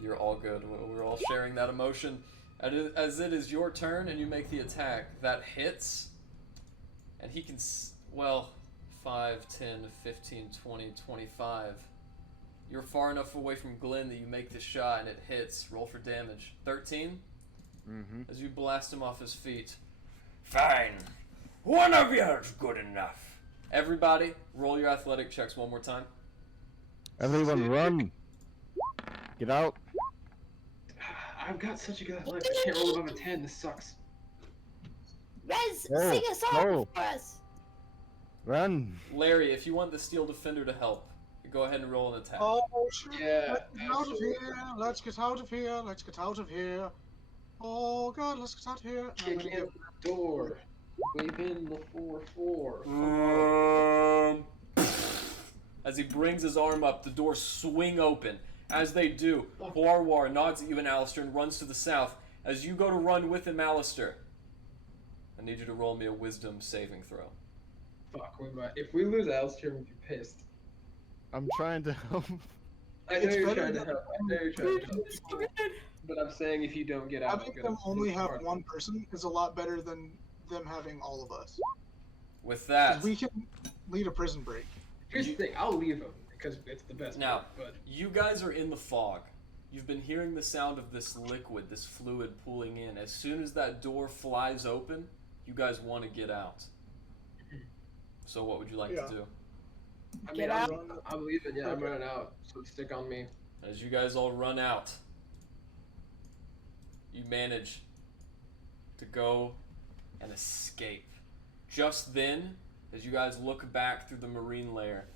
You're all good. We're all sharing that emotion. As it is your turn and you make the attack, that hits. And he can, 5, 10, 15, 20, 25. You're far enough away from Glenn that you make the shot and it hits. Roll for damage. 13? Mm-hmm. As you blast him off his feet. Fine. One of you's good enough. Everybody, roll your athletic checks one more time. Everyone run! Get out! I've got such a good athletic. I can't roll above a 10. This sucks. Rez, No, sing a song no. for us. Run! Larry, if you want the steel defender to help, go ahead and roll an attack. Oh, shit. Yeah, Let's get out of here. Let's get out of here. Let's get out of here. Oh, God, let's get out of here. I'm Kick gonna in get... the door. We've been before 4. As he brings his arm up, the doors swing open. As they do, Barwar nods at you and Alistair and runs to the south. As you go to run with him, Alistair, I need you to roll me a wisdom saving throw. fuck, we might. If we lose Alistair, we'll be pissed. I'm trying to help. I know It's you're better trying to than- help. I know you're trying to help. But I'm saying if you don't get out, Having I'm them gonna only have hard. one person is a lot better than them having all of us. With 'Cause that, we can lead a prison break. Here's the thing, I'll leave him because it's the best. Now, part, but you guys are in the fog. You've been hearing the sound of this liquid, this fluid pooling in. As soon as that door flies open, you guys want to get out. So what would you like Yeah. to do? I mean, Get I'm leaving. Yeah, I'm Okay. running out. So stick on me. As you guys all run out, you manage to go and escape. Just then, as you guys look back through the marine layer,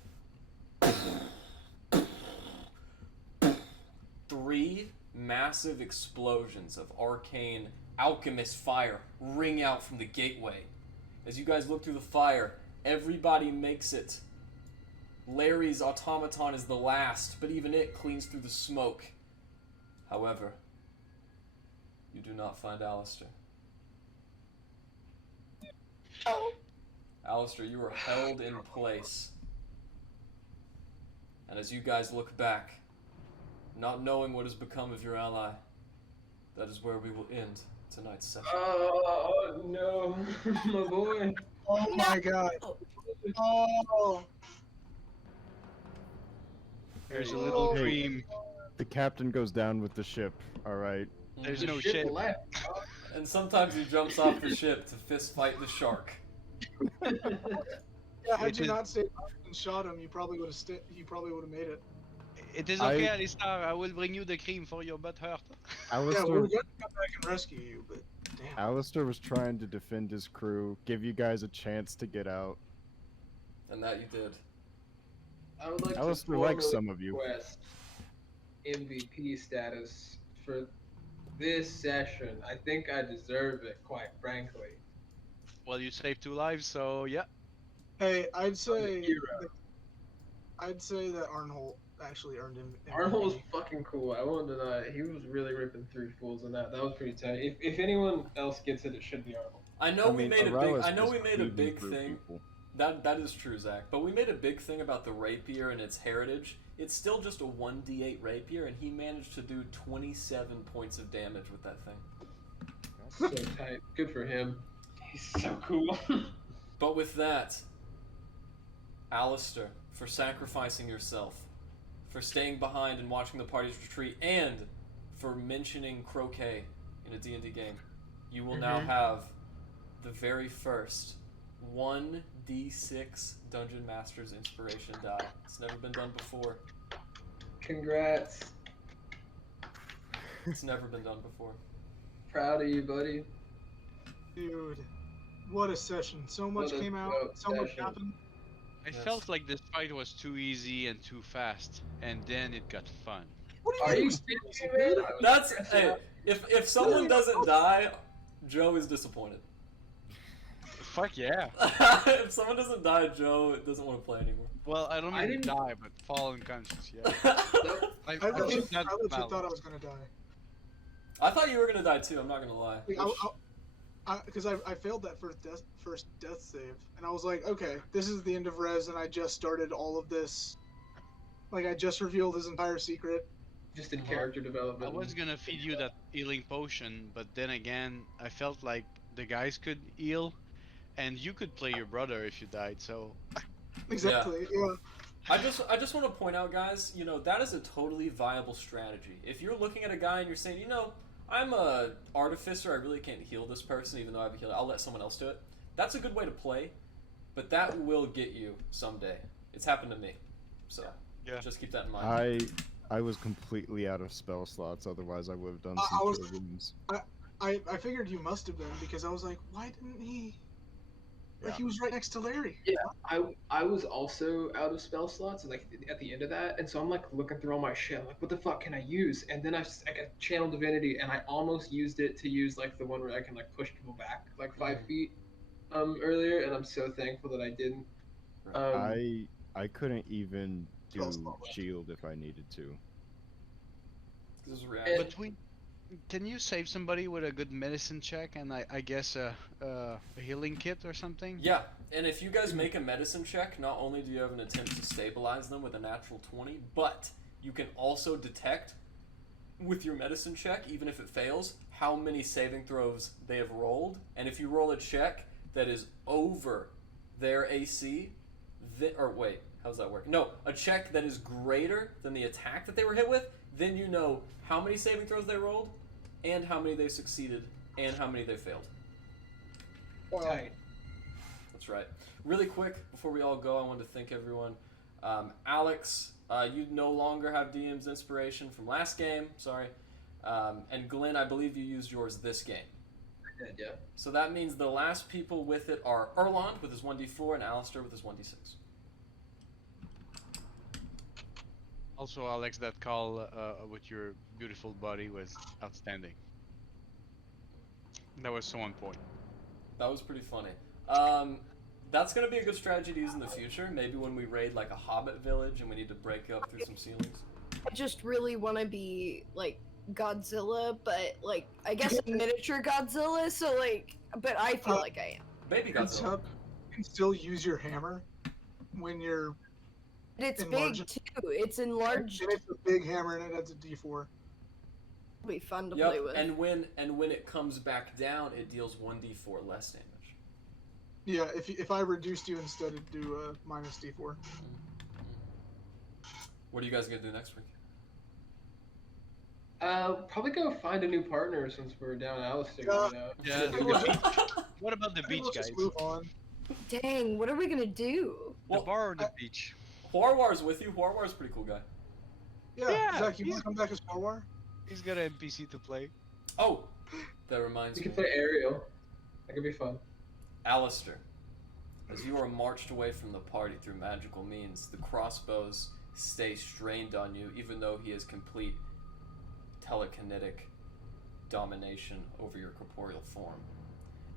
3 massive explosions of arcane alchemist fire ring out from the gateway. As you guys look through the fire, everybody makes it. Larry's automaton is the last, but even it cleans through the smoke. However, you do not find Alistair. Alistair, you are held in place. And as you guys look back, not knowing what has become of your ally, that is where we will end tonight's session. Oh no, my boy. Oh my god. Oh. There's a little Hey. dream. The captain goes down with the ship. All right. There's The no ship ship. left. And sometimes he jumps off the ship to fist fight the shark. Yeah, had It you is- not stayed up and shot him, you probably would have you probably would have made it. It is I- okay, Alistair. I will bring you the cream for your butt hurt. Yeah, we Alistair, were gonna come back and rescue you, but damn. Alistair was trying to defend his crew, give you guys a chance to get out. And that you did. I would like Alistair to likes formally some of you. request MVP status for this session. I think I deserve it, quite frankly. Well, you saved 2 lives, so yeah. Hey, I'd say hero. that Arnholt actually earned him. Arnold was fucking cool. I won't deny it. He was really ripping through fools in that. That was pretty tight. If anyone else gets it, it should be Arnold. I know I we mean, made a big. Aralis I know was we made a cleaving big through thing. people. That is true, Zach. But we made a big thing about the rapier and its heritage. It's still just a 1d8 rapier, and he managed to do 27 points of damage with that thing. So tight. Good for him. He's so cool. But with that, Alistair, for sacrificing yourself, for staying behind and watching the party's retreat, and for mentioning croquet in a D&D game, you will now have the very first 1d6 Dungeon Master's Inspiration die. It's never been done before. Congrats. It's never been done before. Proud of you, buddy. Dude, what a session! So much What a came out. dope So much session. happened. I Yes. felt like this fight was too easy and too fast, and then it got fun. What Are you doing? serious, man? That's hey. If someone doesn't die, Joe is disappointed. Fuck yeah. If someone doesn't die, Joe doesn't want to play anymore. Well, I don't I mean didn't- die, but fall unconscious, yeah. I I legit, think that's I legit valid. thought I was gonna die. I thought you were gonna die too. I'm not gonna lie. Because I failed that first death save, and I was like, okay, this is the end of Res, and I just started all of this. Like, I just revealed his entire secret. Just in character I development. was gonna feed you that healing potion, but then again, I felt like the guys could heal, and you could play your brother if you died, so... Exactly. Yeah. I just want to point out, guys. You know, that is a totally viable strategy. If you're looking at a guy and you're saying, you know, I'm a artificer, I really can't heal this person, even though I've healed. I'll let someone else do it. That's a good way to play, but that will get you someday. It's happened to me, so Yeah. just keep that in mind. I was completely out of spell slots. Otherwise, I would have done I some was- cure wounds. I figured you must have been, because I was like, why didn't he? Like, Yeah. he was right next to Larry. I was also out of spell slots like at the end of that, and so I'm like looking through all my shit. I'm like, what the fuck can I use? And then I got Channel Divinity, and I almost used it to use like the one where I can like push people back like 5 feet earlier, and I'm so thankful that I didn't. I couldn't even do Spell slot left. shield if I needed to. This is reality. But Can you save somebody with a good medicine check and I guess a healing kit or something? Yeah, and if you guys make a medicine check, not only do you have an attempt to stabilize them with a natural 20, but you can also detect with your medicine check, even if it fails, how many saving throws they have rolled. And if you roll a check that is over their AC, or wait, how does that work? No, a check that is greater than the attack that they were hit with, then you know how many saving throws they rolled, and how many they succeeded, and how many they failed. Tight. That's right. Really quick, before we all go, I wanted to thank everyone. Alex, you no longer have DM's inspiration from last game, sorry. And Glenn, I believe you used yours this game. I did, yeah. So that means the last people with it are Erland with his 1d4 and Alistair with his 1d6. Also, Alex, that call with your beautiful body was outstanding. That was so on point. That was pretty funny. That's going to be a good strategy to use in the future. Maybe when we raid like a hobbit village and we need to break up through some ceilings. I just really want to be like Godzilla, but like I guess a miniature Godzilla. So like, but I feel like I am. Baby Godzilla. You can still use your hammer when you're. It's enlarged. big too. It's enlarged. And it's a big hammer and it adds a D4. It'll be fun to Yep, play with. and when it comes back down, it deals 1d4 less damage. Yeah, if I reduced you instead, it'd do a minus D4. What are you guys gonna do next week? Probably go find a new partner since we're down Alistair. Yeah. What about the beach, Let's guys? just move on. Dang, what are we gonna do? The bar or the beach? Huarwar's with you. Huarwar's a pretty cool guy. Yeah, Zach, you want to come back as Warwar? He's got an NPC to play. Oh, that reminds You me. can play Ariel. That could be fun. Alistair, as you are marched away from the party through magical means, the crossbows stay strained on you, even though he has complete telekinetic domination over your corporeal form.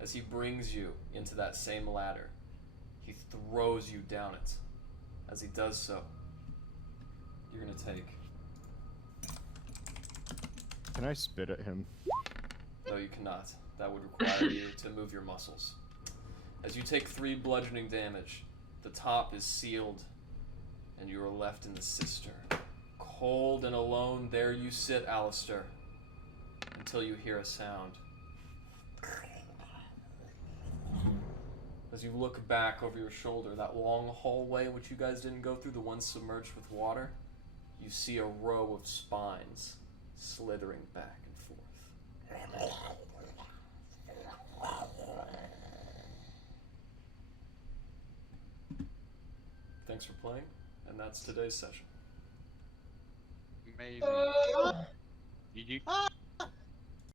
As he brings you into that same ladder, he throws you down it. As he does so, you're going to take... Can I spit at him? No, you cannot. That would require you to move your muscles. As you take 3 bludgeoning damage, the top is sealed, and you are left in the cistern. Cold and alone, there you sit, Alistair, until you hear a sound. As you look back over your shoulder, that long hallway which you guys didn't go through, the one submerged with water, you see a row of spines slithering back and forth. Thanks for playing, and that's today's session. Amazing. GG.